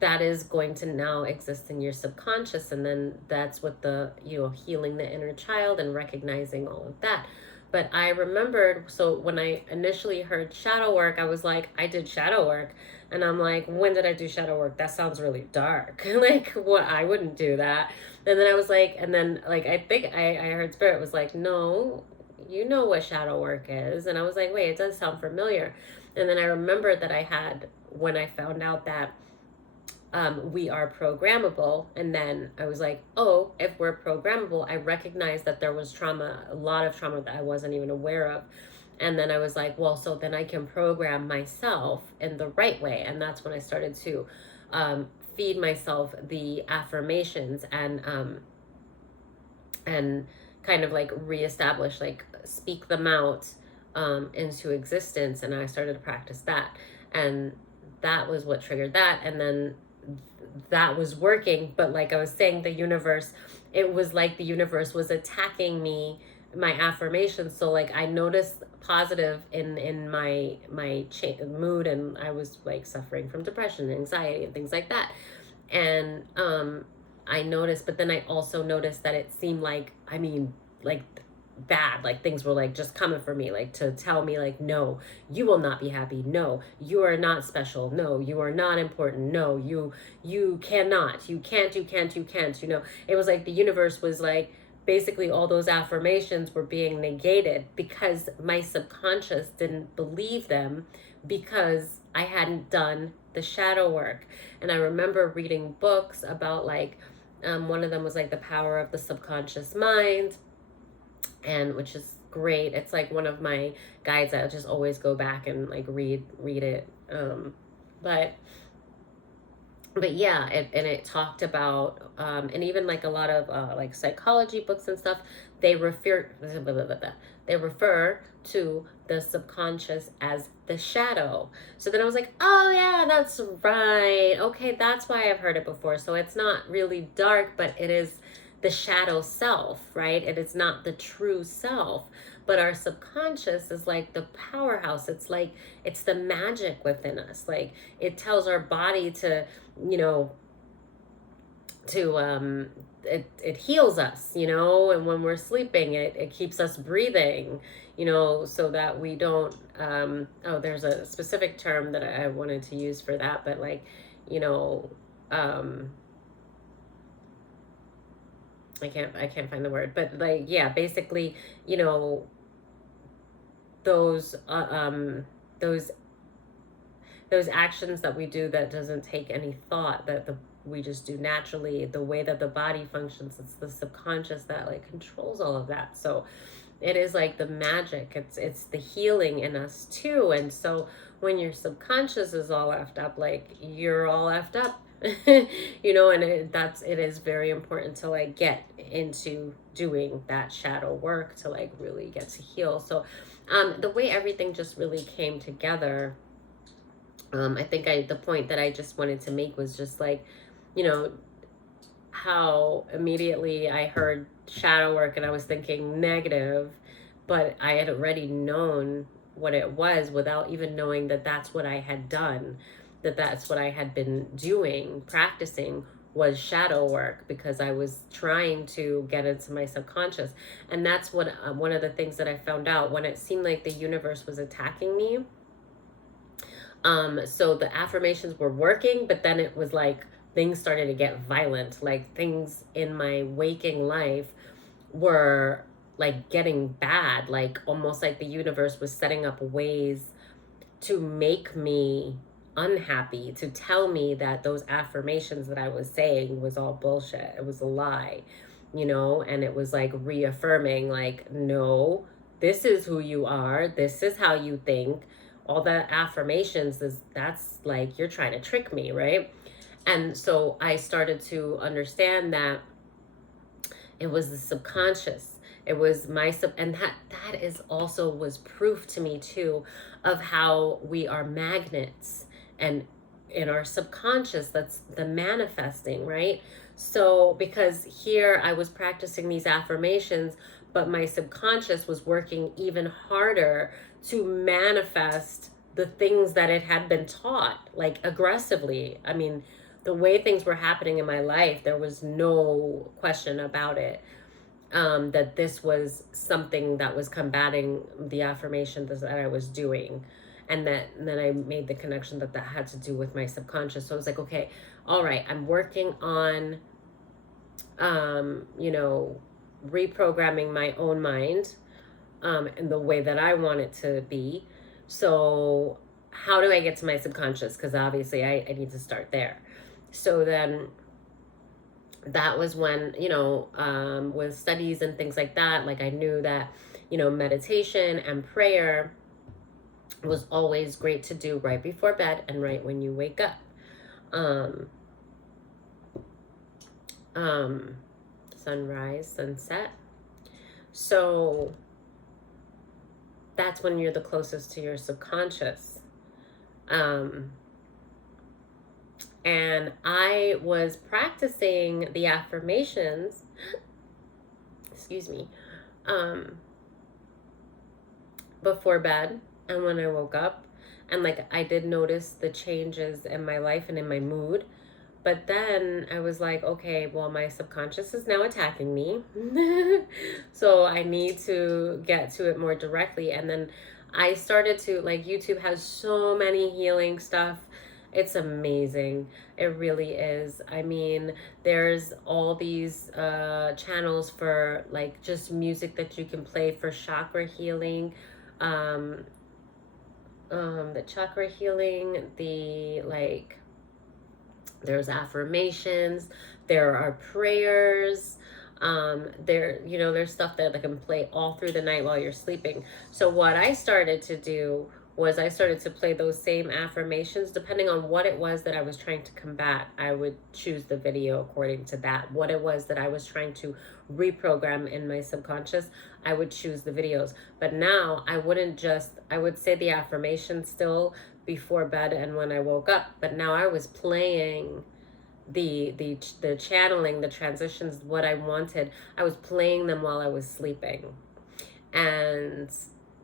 that is going to now exist in your subconscious. And then that's what the healing the inner child and recognizing all of that. But I remembered, so when I initially heard shadow work, I was like, I did shadow work. And I'm like, when did I do shadow work? That sounds really dark. Like, what? I wouldn't do that. And then I was like, and then like I think I heard spirit was like, no, you know what shadow work is. And I was like, wait, it does sound familiar. And then I remembered that I had, when I found out that we are programmable. And then I was like, oh, if we're programmable, I recognized that there was trauma, a lot of trauma that I wasn't even aware of. And then I was like, well, so then I can program myself in the right way. And that's when I started to feed myself the affirmations, and kind of like reestablish, like speak them out into existence. And I started to practice that. And that was what triggered that. And then that was working. But like I was saying, the universe, it was like the universe was attacking me, my affirmations. So like I noticed positive in my mood, and I was like suffering from depression, anxiety, and things like that. And I noticed, but then I also noticed that it seemed like, I mean, like bad, like things were like just coming for me, like to tell me like, no, you will not be happy, no, you are not special, no, you are not important, no, you cannot, you can't. It was like the universe was like, basically all those affirmations were being negated because my subconscious didn't believe them, because I hadn't done the shadow work. And I remember reading books about like, one of them was like the power of the subconscious mind, and which is great. It's like one of my guides. I just always go back and like read it. But yeah, it talked about, and even like a lot of like psychology books and stuff, they refer they refer to the subconscious as the shadow. So then I was like, oh yeah, that's right. Okay, that's why I've heard it before. So it's not really dark, but it is the shadow self, right? It is not the true self. But our subconscious is like the powerhouse. It's like, it's the magic within us. Like it tells our body to, you know, it heals us, and when we're sleeping, it keeps us breathing, so that we don't, there's a specific term that I wanted to use for that, but like, you know, um, I can't find the word, but like, yeah, basically, you know, those, those those actions that we do that doesn't take any thought, that we just do naturally, the way that the body functions, it's the subconscious that like controls all of that. So it is like the magic, it's the healing in us too. And so when your subconscious is all effed up, like you're all effed up, you know, and it is very important to like get into doing that shadow work to like really get to heal. So the way everything just really came together, I think the point that I just wanted to make was just like, you know, how immediately I heard shadow work and I was thinking negative, but I had already known what it was without even knowing that that's what I had done, that that's what I had been doing, practicing was shadow work, because I was trying to get into my subconscious. And that's what one of the things that I found out when it seemed like the universe was attacking me. So the affirmations were working, but then it was like things started to get violent. Like things in my waking life were like getting bad, like almost like the universe was setting up ways to make me unhappy, to tell me that those affirmations that I was saying was all bullshit. It was a lie, you know, and it was like reaffirming, like, no, this is who you are, this is how you think. All the affirmations is that's like you're trying to trick me, right? And so I started to understand that it was the subconscious. It was my and that is also was proof to me too of how we are magnets, and in our subconscious that's the manifesting, right? So because here I was practicing these affirmations, but my subconscious was working even harder to manifest the things that it had been taught, like aggressively. I mean, the way things were happening in my life, there was no question about it, that this was something that was combating the affirmations that I was doing. And then I made the connection that that had to do with my subconscious. So I was like, okay, all right, I'm working on, you know, reprogramming my own mind, in the way that I want it to be. So how do I get to my subconscious? Because obviously I need to start there. So then that was when, you know, with studies and things like that, like I knew that, you know, meditation and prayer was always great to do right before bed and right when you wake up. Um, Sunrise, sunset. So that's when you're the closest to your subconscious. Um, and I was practicing the affirmations, excuse me, um, before bed and when I woke up. And like I did notice the changes in my life and in my mood. But then I was like, okay, well, my subconscious is now attacking me. So I need to get to it more directly. And then I started to, like, YouTube has so many healing stuff. It's amazing. It really is. I mean, there's all these channels for like just music that you can play for chakra healing. Um, the chakra healing, the like, there's affirmations, there are prayers, there, you know, there's stuff that can play all through the night while you're sleeping. So what I started to do was I started to play those same affirmations depending on what it was that I was trying to combat. I would choose the video according to that. What it was that I was trying to reprogram in my subconscious, I would choose the videos. But now I wouldn't just, I would say the affirmations still before bed and when I woke up, but now I was playing the channeling, the transitions, what I wanted. I was playing them while I was sleeping. And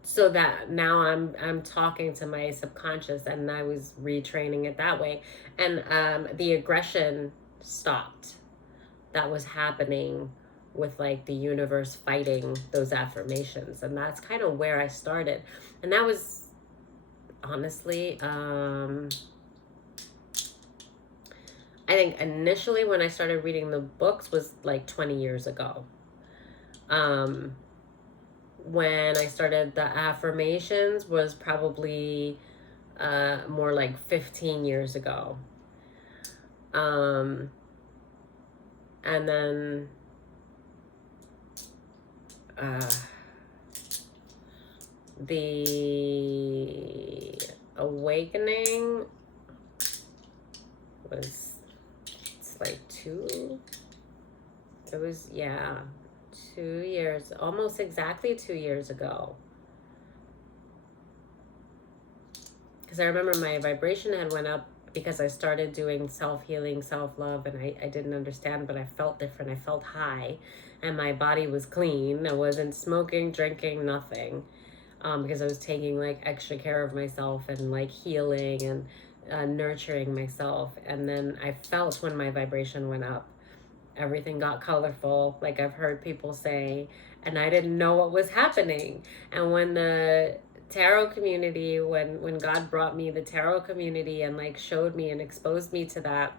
so that now I'm talking to my subconscious, and I was retraining it that way. And the aggression stopped that was happening with like the universe fighting those affirmations. And that's kind of where I started. And that was honestly, I think initially when I started reading the books was like 20 years ago. When I started the affirmations was probably more like 15 years ago. And then the awakening was it was, yeah, 2 years, almost exactly 2 years ago. Because I remember my vibration had went up because I started doing self-healing, self-love, and I didn't understand, but I felt different. I felt high, and my body was clean. I wasn't smoking, drinking, nothing, because I was taking like extra care of myself and like healing and nurturing myself. And then I felt when my vibration went up, everything got colorful, like I've heard people say, and I didn't know what was happening. And when the tarot community, when God brought me the tarot community and like showed me and exposed me to that,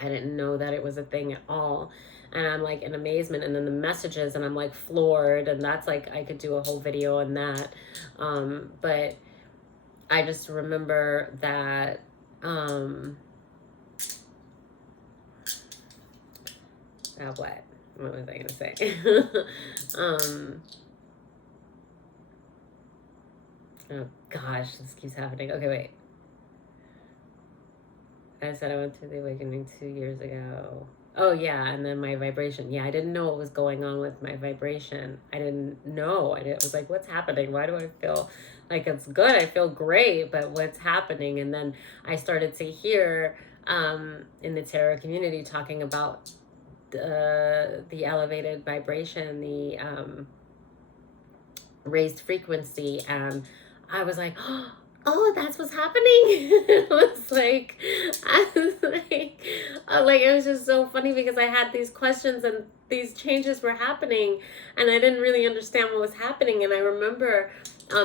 I didn't know that it was a thing at all. And I'm like in amazement, and then the messages, and I'm like floored, and that's like I could do a whole video on that. But I just remember that what was I gonna say? Oh gosh, this keeps happening. Okay, wait. I said I went through the awakening 2 years ago. Oh yeah, and then my vibration. Yeah, I didn't know what was going on with my vibration. I didn't know. I was like, what's happening? Why do I feel like it's good? I feel great, but what's happening? And then I started to hear in the tarot community talking about the elevated vibration, the raised frequency, and I was like, oh, that's what's happening. It was like, I was like it was just so funny because I had these questions and these changes were happening, and I didn't really understand what was happening. And I remember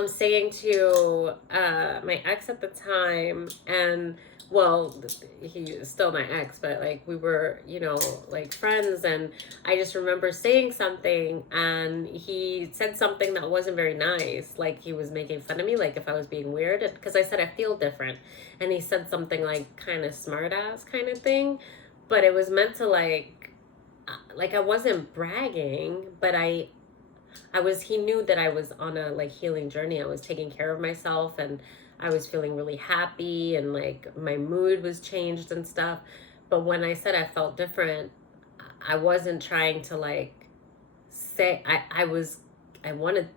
saying to my ex at the time, and well, he was still my ex, but like we were, like friends. And I just remember saying something, and he said something that wasn't very nice. Like he was making fun of me, like if I was being weird, because I said I feel different. And he said something like kind of smart ass kind of thing, but it was meant to like I wasn't bragging, but he knew that I was on a like healing journey. I was taking care of myself, and I was feeling really happy, and like my mood was changed and stuff. But when I said I felt different, I wasn't trying to like say, I wanted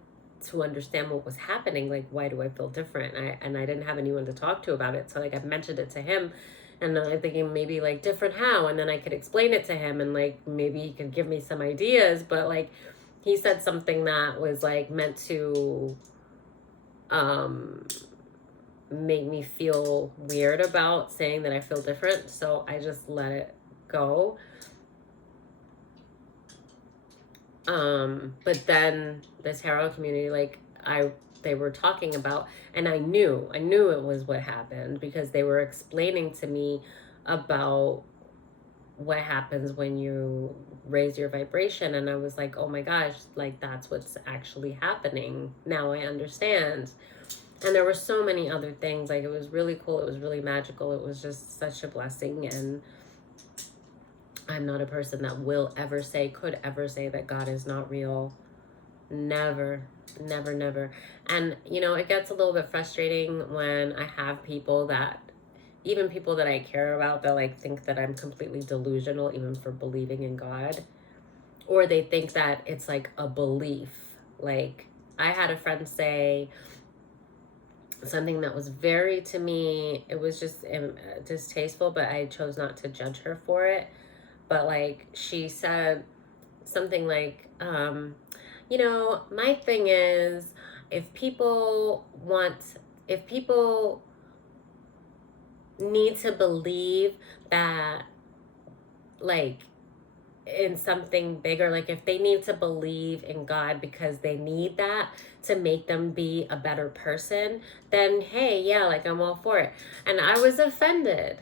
to understand what was happening. Like, why do I feel different? And I didn't have anyone to talk to about it. So like I mentioned it to him, and then I'm thinking maybe like different how, and then I could explain it to him, and like maybe he could give me some ideas. But like he said something that was like meant to make me feel weird about saying that I feel different. So I just let it go. But then the tarot community, like they were talking about, and I knew it was what happened, because they were explaining to me about what happens when you raise your vibration. And I was like, oh my gosh, like that's what's actually happening. Now I understand. And there were so many other things. Like it was really cool. It was really magical. It was just such a blessing. And I'm not a person that could ever say that God is not real. Never, never, never. And, it gets a little bit frustrating when I have even people that I care about, that like think that I'm completely delusional even for believing in God. Or they think that it's like a belief. Like I had a friend say something that was very, to me, it was just distasteful, but I chose not to judge her for it. But like she said something like, my thing is, if people need to believe that, like, in something bigger, like if they need to believe in God because they need that to make them be a better person, then hey, yeah, like I'm all for it. And I was offended,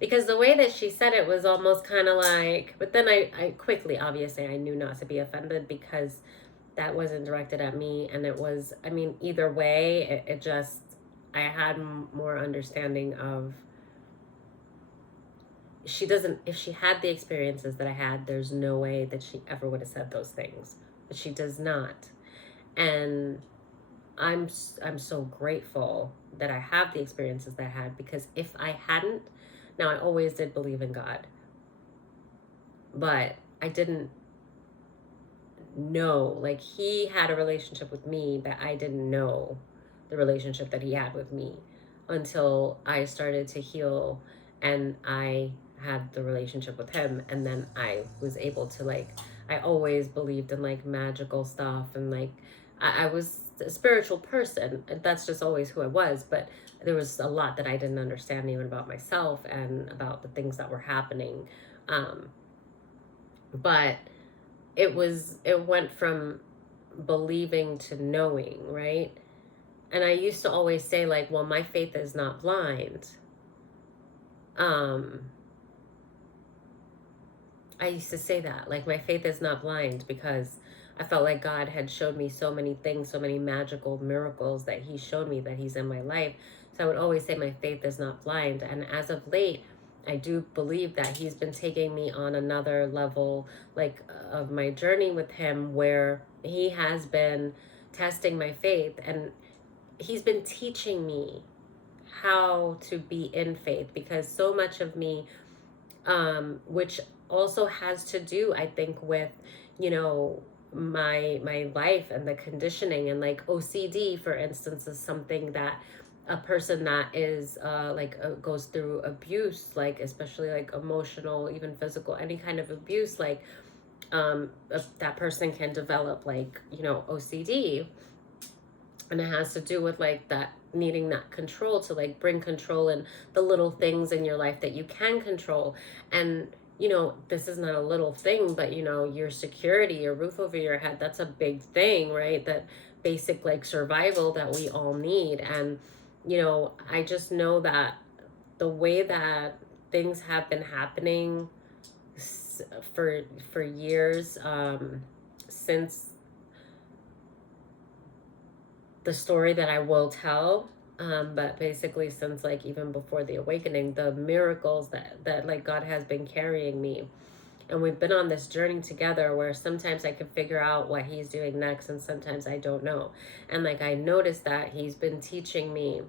because the way that she said it was almost kind of like, but then I quickly, obviously, I knew not to be offended, because that wasn't directed at me. And it was, I mean, either way, it just, I had more understanding of, if she had the experiences that I had, there's no way that she ever would have said those things, but she does not. And I'm so grateful that I have the experiences that I had, because if I hadn't, now I always did believe in God, but I didn't know, like, he had a relationship with me, but I didn't know the relationship that he had with me until I started to heal and I had the relationship with him. And then I was able to, like, I always believed in like magical stuff, and like I was a spiritual person. That's just always who I was. But there was a lot that I didn't understand even about myself and about the things that were happening. Um, but it went from believing to knowing, right? And I used to always say, like, well, my faith is not blind. um I used to say that, like, my faith is not blind, because I felt like God had showed me so many things, so many magical miracles that he showed me that he's in my life. So I would always say my faith is not blind. And as of late, I do believe that he's been taking me on another level, like, of my journey with him, where he has been testing my faith, and he's been teaching me how to be in faith, because so much of me, which also has to do, I think, with, you know, my life and the conditioning, and like OCD, for instance, is something that a person that is goes through abuse, like especially like emotional, even physical, any kind of abuse, like that person can develop, like, you know, OCD. And it has to do with like that, needing that control, to like bring control in the little things in your life that you can control. And you know, this is not a little thing, but you know, your security, your roof over your head, that's a big thing, right? That basic like survival that we all need. And you know, I just know that the way that things have been happening for years, since the story that I will tell. But basically, since like even before the awakening, the miracles that like God has been carrying me, and we've been on this journey together, where sometimes I can figure out what he's doing next, and sometimes I don't know. And like I noticed that he's been teaching me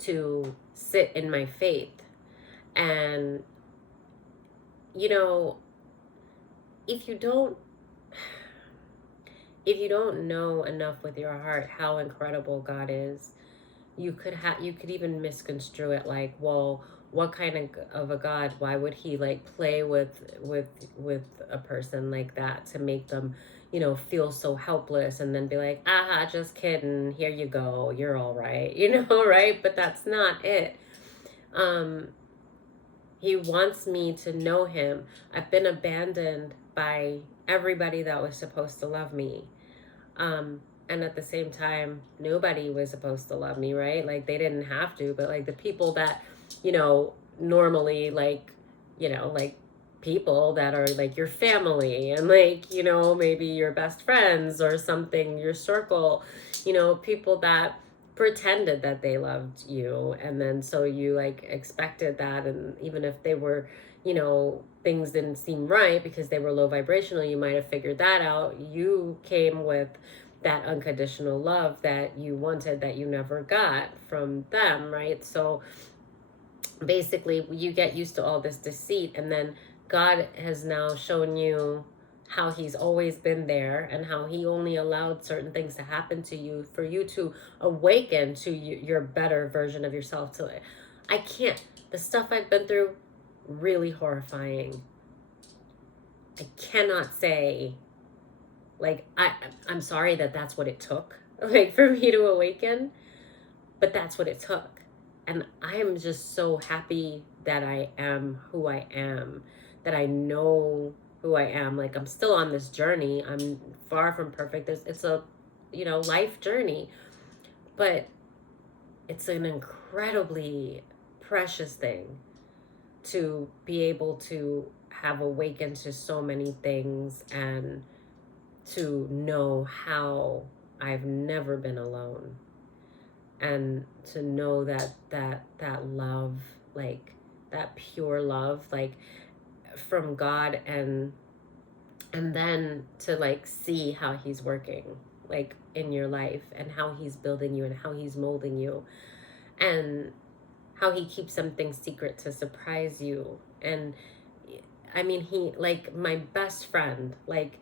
to sit in my faith. And you know, if you don't if you don't know enough with your heart how incredible God is, you could even misconstrue it, like, well, what kind of a God, why would he like play with a person like that to make them, you know, feel so helpless, and then be like, aha, just kidding, here you go, you're all right, you know, right? But that's not it. um he wants me to know him. I've been abandoned by everybody that was supposed to love me. And at the same time, nobody was supposed to love me, right? Like they didn't have to, but like the people that, you know, normally, like, you know, like people that are like your family, and like, you know, maybe your best friends or something, your circle, you know, people that pretended that they loved you, and then so you like expected that, and even if they were, you know, things didn't seem right because they were low vibrational, you might have figured that out. You came with that unconditional love that you wanted, that you never got from them, right? So basically, you get used to all this deceit, and then God has now shown you how he's always been there, and how he only allowed certain things to happen to you for you to awaken to your better version of yourself. To I can't, the stuff I've been through, really horrifying. I cannot say, like, I'm sorry that that's what it took, like, for me to awaken, but that's what it took. And I am just so happy that I am who I am, that I know who I am. Like, I'm still on this journey. I'm far from perfect. It's a, you know, life journey, but it's an incredibly precious thing to be able to have awakened to so many things, and to know how I've never been alone, and to know that love, like that pure love, like from God, and then to like see how he's working, like in your life, and how he's building you, and how he's molding you, and how he keeps something secret to surprise you. And I mean, he, like, my best friend, like,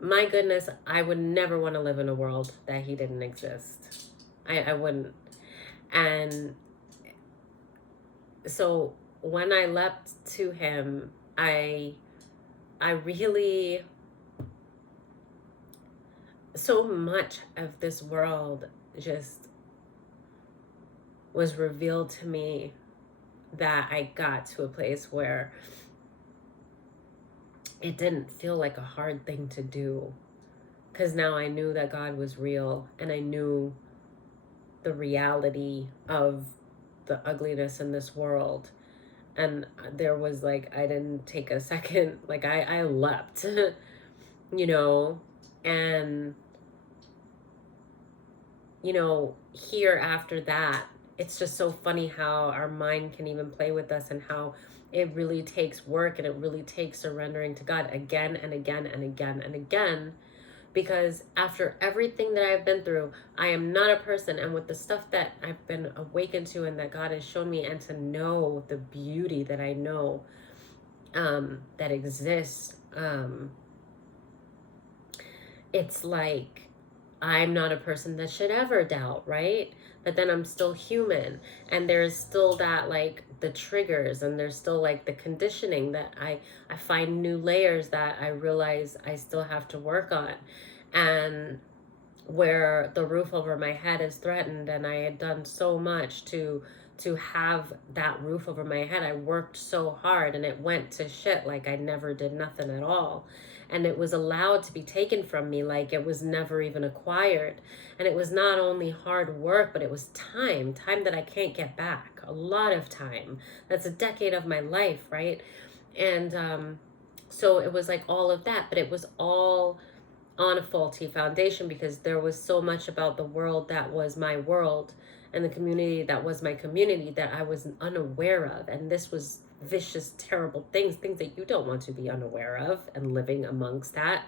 my goodness, I would never want to live in a world that he didn't exist. I wouldn't. And so when I leapt to him, I really, so much of this world just was revealed to me that I got to a place where it didn't feel like a hard thing to do, because now I knew that God was real, and I knew the reality of the ugliness in this world. And there was like, I didn't take a second, like I leapt, you know. And here after that, it's just so funny how our mind can even play with us, and how it really takes work, and it really takes surrendering to God again and again and again and again. Because after everything that I've been through, I am not a person. And with the stuff that I've been awakened to and that God has shown me, and to know the beauty that I know that exists, it's like, I'm not a person that should ever doubt, right? But then I'm still human, and there's still that, like, the triggers, and there's still like the conditioning that I find new layers that I realize I still have to work on. And where the roof over my head is threatened, and I had done so much to have that roof over my head. I worked so hard, and it went to shit, like I never did nothing at all. And it was allowed to be taken from me like it was never even acquired. And it was not only hard work, but it was time that I can't get back. A lot of time. That's a decade of my life, right? And so it was like all of that, but it was all on a faulty foundation, because there was so much about the world that was my world, and the community that was my community, that I was unaware of. And this was vicious, terrible things that you don't want to be unaware of, and living amongst that.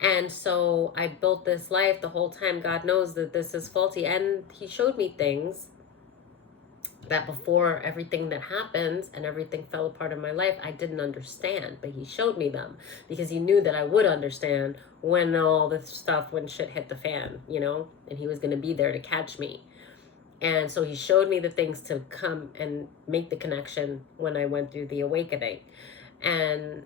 And so I built this life the whole time. God knows that this is faulty. And he showed me things that before everything that happened and everything fell apart in my life, I didn't understand. But he showed me them because he knew that I would understand when all this stuff, when shit hit the fan, and he was going to be there to catch me. And so he showed me the things to come and make the connection when I went through the awakening. And,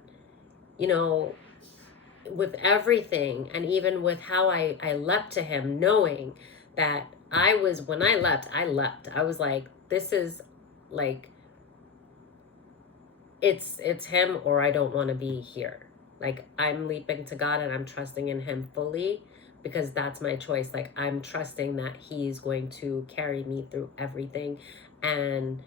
with everything, and even with how I leapt to him, knowing that when I leapt, I was like, this is like, it's him, or I don't want to be here. Like, I'm leaping to God, and I'm trusting in him fully, because that's my choice. Like, I'm trusting that he's going to carry me through everything. And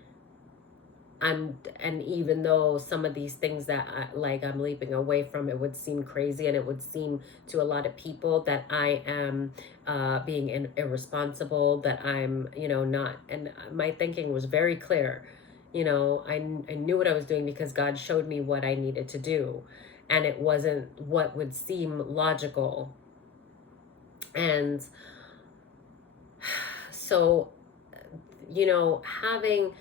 even though some of these things that I'm leaping away from, it would seem crazy, and it would seem to a lot of people that I am being irresponsible, that I'm, not. And my thinking was very clear. I knew what I was doing, because God showed me what I needed to do, and it wasn't what would seem logical. And so, having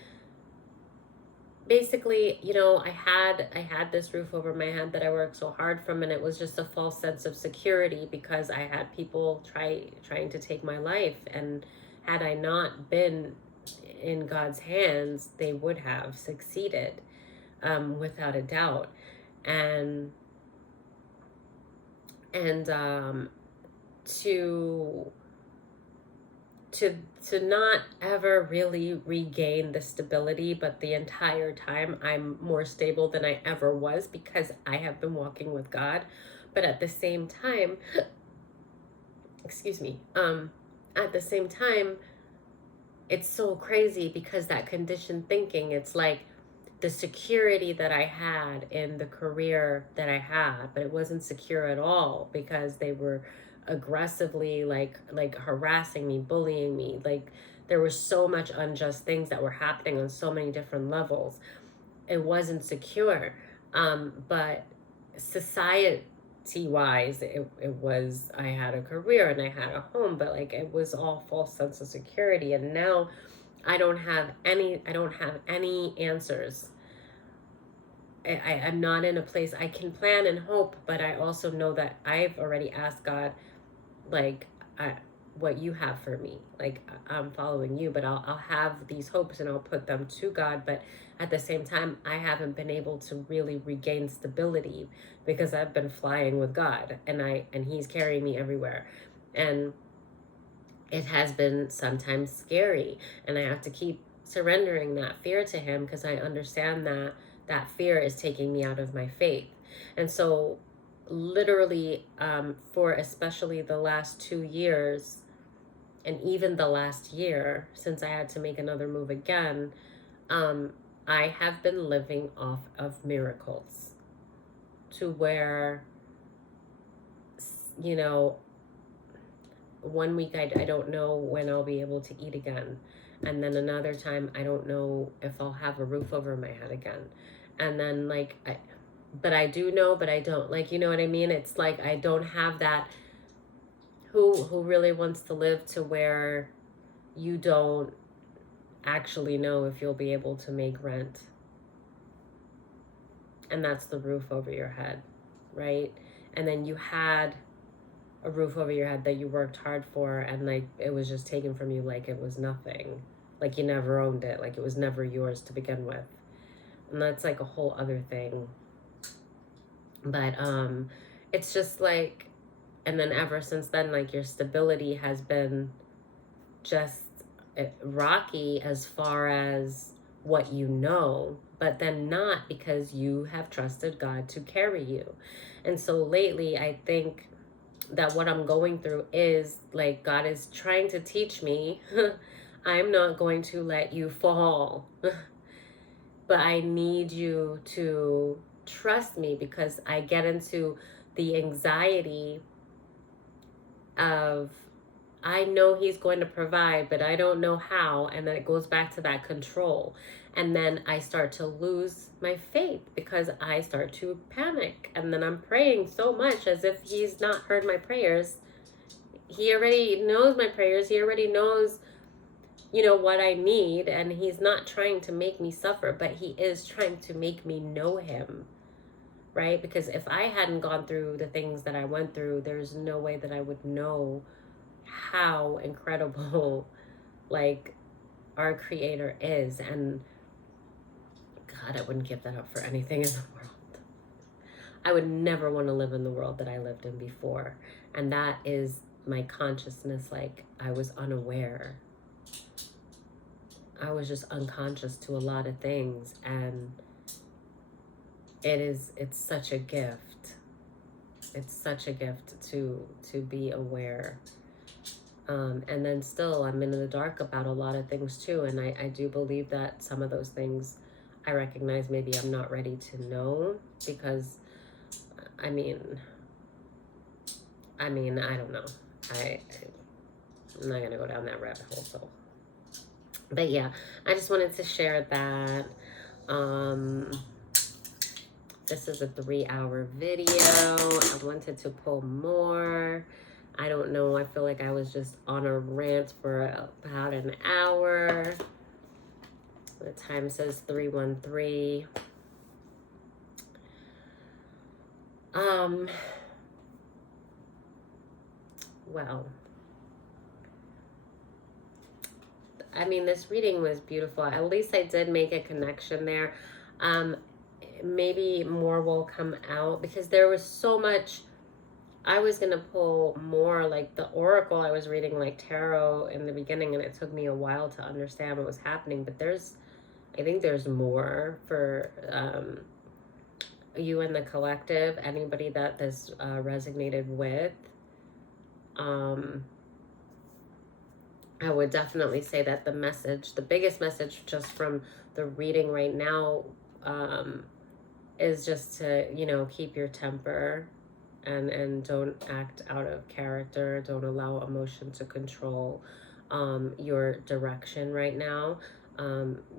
basically, I had this roof over my head that I worked so hard from, and it was just a false sense of security, because I had people trying to take my life. And had I not been in God's hands, they would have succeeded, without a doubt. And to not ever really regain the stability, but the entire time I'm more stable than I ever was, because I have been walking with God. But at the same time, excuse me, at the same time, it's so crazy, because that conditioned thinking, it's like the security that I had in the career that I had, but it wasn't secure at all, because they were aggressively like harassing me, bullying me. Like, there was so much unjust things that were happening on so many different levels. It wasn't secure. But society wise, it was, I had a career and I had a home, but like, it was all false sense of security. And now I don't have any answers. I'm not in a place I can plan and hope, but I also know that I've already asked God, like, what you have for me. Like, I'm following you, but I'll have these hopes and I'll put them to God. But at the same time, I haven't been able to really regain stability because I've been flying with God, and he's carrying me everywhere. And it has been sometimes scary, and I have to keep surrendering that fear to him because I understand that that fear is taking me out of my faith. And so literally, for especially the last 2 years and even the last year since I had to make another move again, I have been living off of miracles, to where, you know, one week I don't know when I'll be able to eat again, and then another time I don't know if I'll have a roof over my head again, and then like but I do know, but I don't, like, you know what I mean? It's like I don't have that. Who really wants to live to where you don't actually know if you'll be able to make rent? And that's the roof over your head, right? And then you had a roof over your head that you worked hard for, and like it was just taken from you like it was nothing, like you never owned it, like it was never yours to begin with. And that's like a whole other thing. But it's just like, and then ever since then, like, your stability has been just rocky as far as what you know, but then not because you have trusted God to carry you. And so lately, I think that what I'm going through is like God is trying to teach me I'm not going to let you fall, but I need you to trust me, because I get into the anxiety of, I know he's going to provide, but I don't know how. And then it goes back to that control. And then I start to lose my faith because I start to panic. And then I'm praying so much as if he's not heard my prayers. He already knows my prayers. He already knows, you know, what I need. And he's not trying to make me suffer, but he is trying to make me know him, right? Because if I hadn't gone through the things that I went through, there's no way that I would know how incredible like our creator is. And God, I wouldn't give that up for anything in the world. I would never want to live in the world that I lived in before. And that is my consciousness. Like, I was unaware. I was just unconscious to a lot of things. And it's such a gift. It's such a gift to be aware. And then still, I'm in the dark about a lot of things too. And I do believe that some of those things I recognize maybe I'm not ready to know, because I mean, I don't know. I'm not going to go down that rabbit hole. So, but yeah, I just wanted to share that. This is a 3-hour video. I wanted to pull more. I don't know. I feel like I was just on a rant for about an hour. The time says 3:13. Well, I mean, this reading was beautiful. At least I did make a connection there. Maybe more will come out, because there was so much. I was going to pull more, like the oracle. I was reading like tarot in the beginning, and it took me a while to understand what was happening. But I think there's more for you and the collective, anybody that this resonated with. I would definitely say that the biggest message just from the reading right now is just to, you know, keep your temper and don't act out of character. Don't allow emotion to control your direction right now.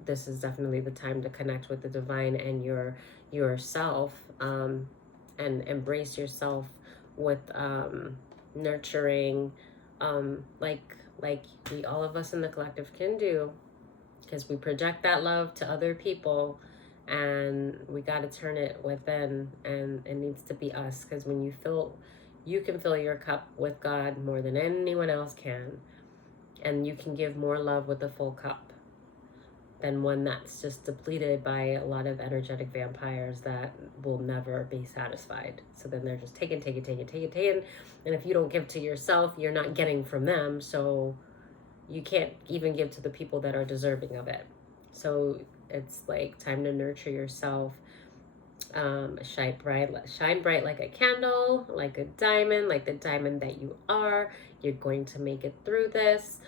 This is definitely the time to connect with the divine and yourself, and embrace yourself with nurturing, like we, all of us in the collective, can do, because we project that love to other people, and we got to turn it within, and it needs to be us, because when you can fill your cup with God more than anyone else can, and you can give more love with a full cup than one that's just depleted by a lot of energetic vampires that will never be satisfied. So then they're just taking. And if you don't give to yourself, you're not getting from them. So you can't even give to the people that are deserving of it. So it's like time to nurture yourself. Shine bright like a candle, like a diamond, like the diamond that you are. You're going to make it through this.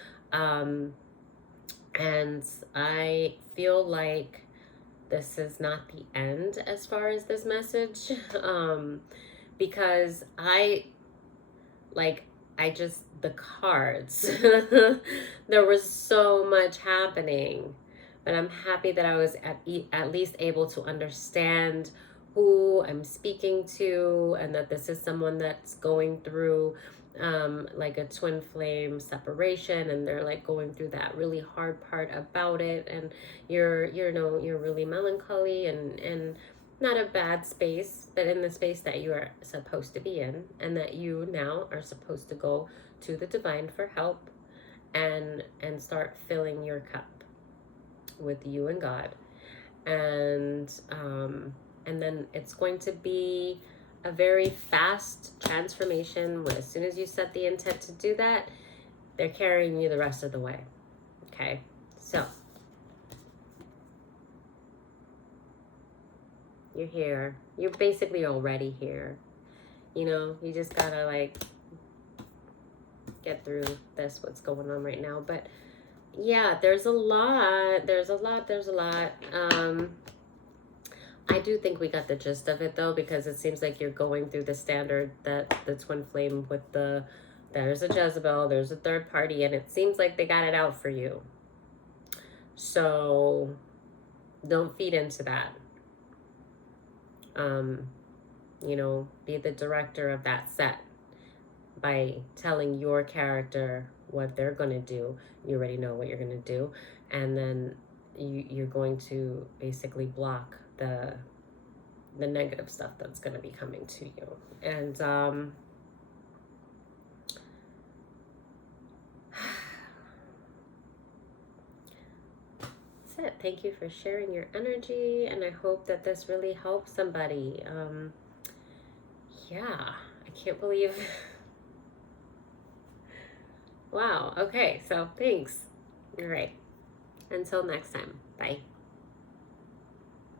And I feel like this is not the end as far as this message, because the cards, there was so much happening, but I'm happy that I was at least able to understand who I'm speaking to, and that this is someone that's going through like a twin flame separation, and they're like going through that really hard part about it, and you're really melancholy and not a bad space, but in the space that you are supposed to be in, and that you now are supposed to go to the divine for help, and start filling your cup with you and God, and then it's going to be a very fast transformation. As soon as you set the intent to do that, they're carrying you the rest of the way. Okay, so you're here. You're basically already here. You just gotta like get through what's going on right now. But yeah, there's a lot. I do think we got the gist of it, though, because it seems like you're going through the standard that the twin flame with there's a Jezebel, there's a third party, and it seems like they got it out for you. So don't feed into that. Be the director of that set by telling your character what they're going to do. You already know what you're going to do. And then you're going to basically block the negative stuff that's going to be coming to you. And that's it. Thank you for sharing your energy, and I hope that this really helps somebody. Yeah, I can't believe. Wow. Okay, so thanks. All right. Until next time. Bye.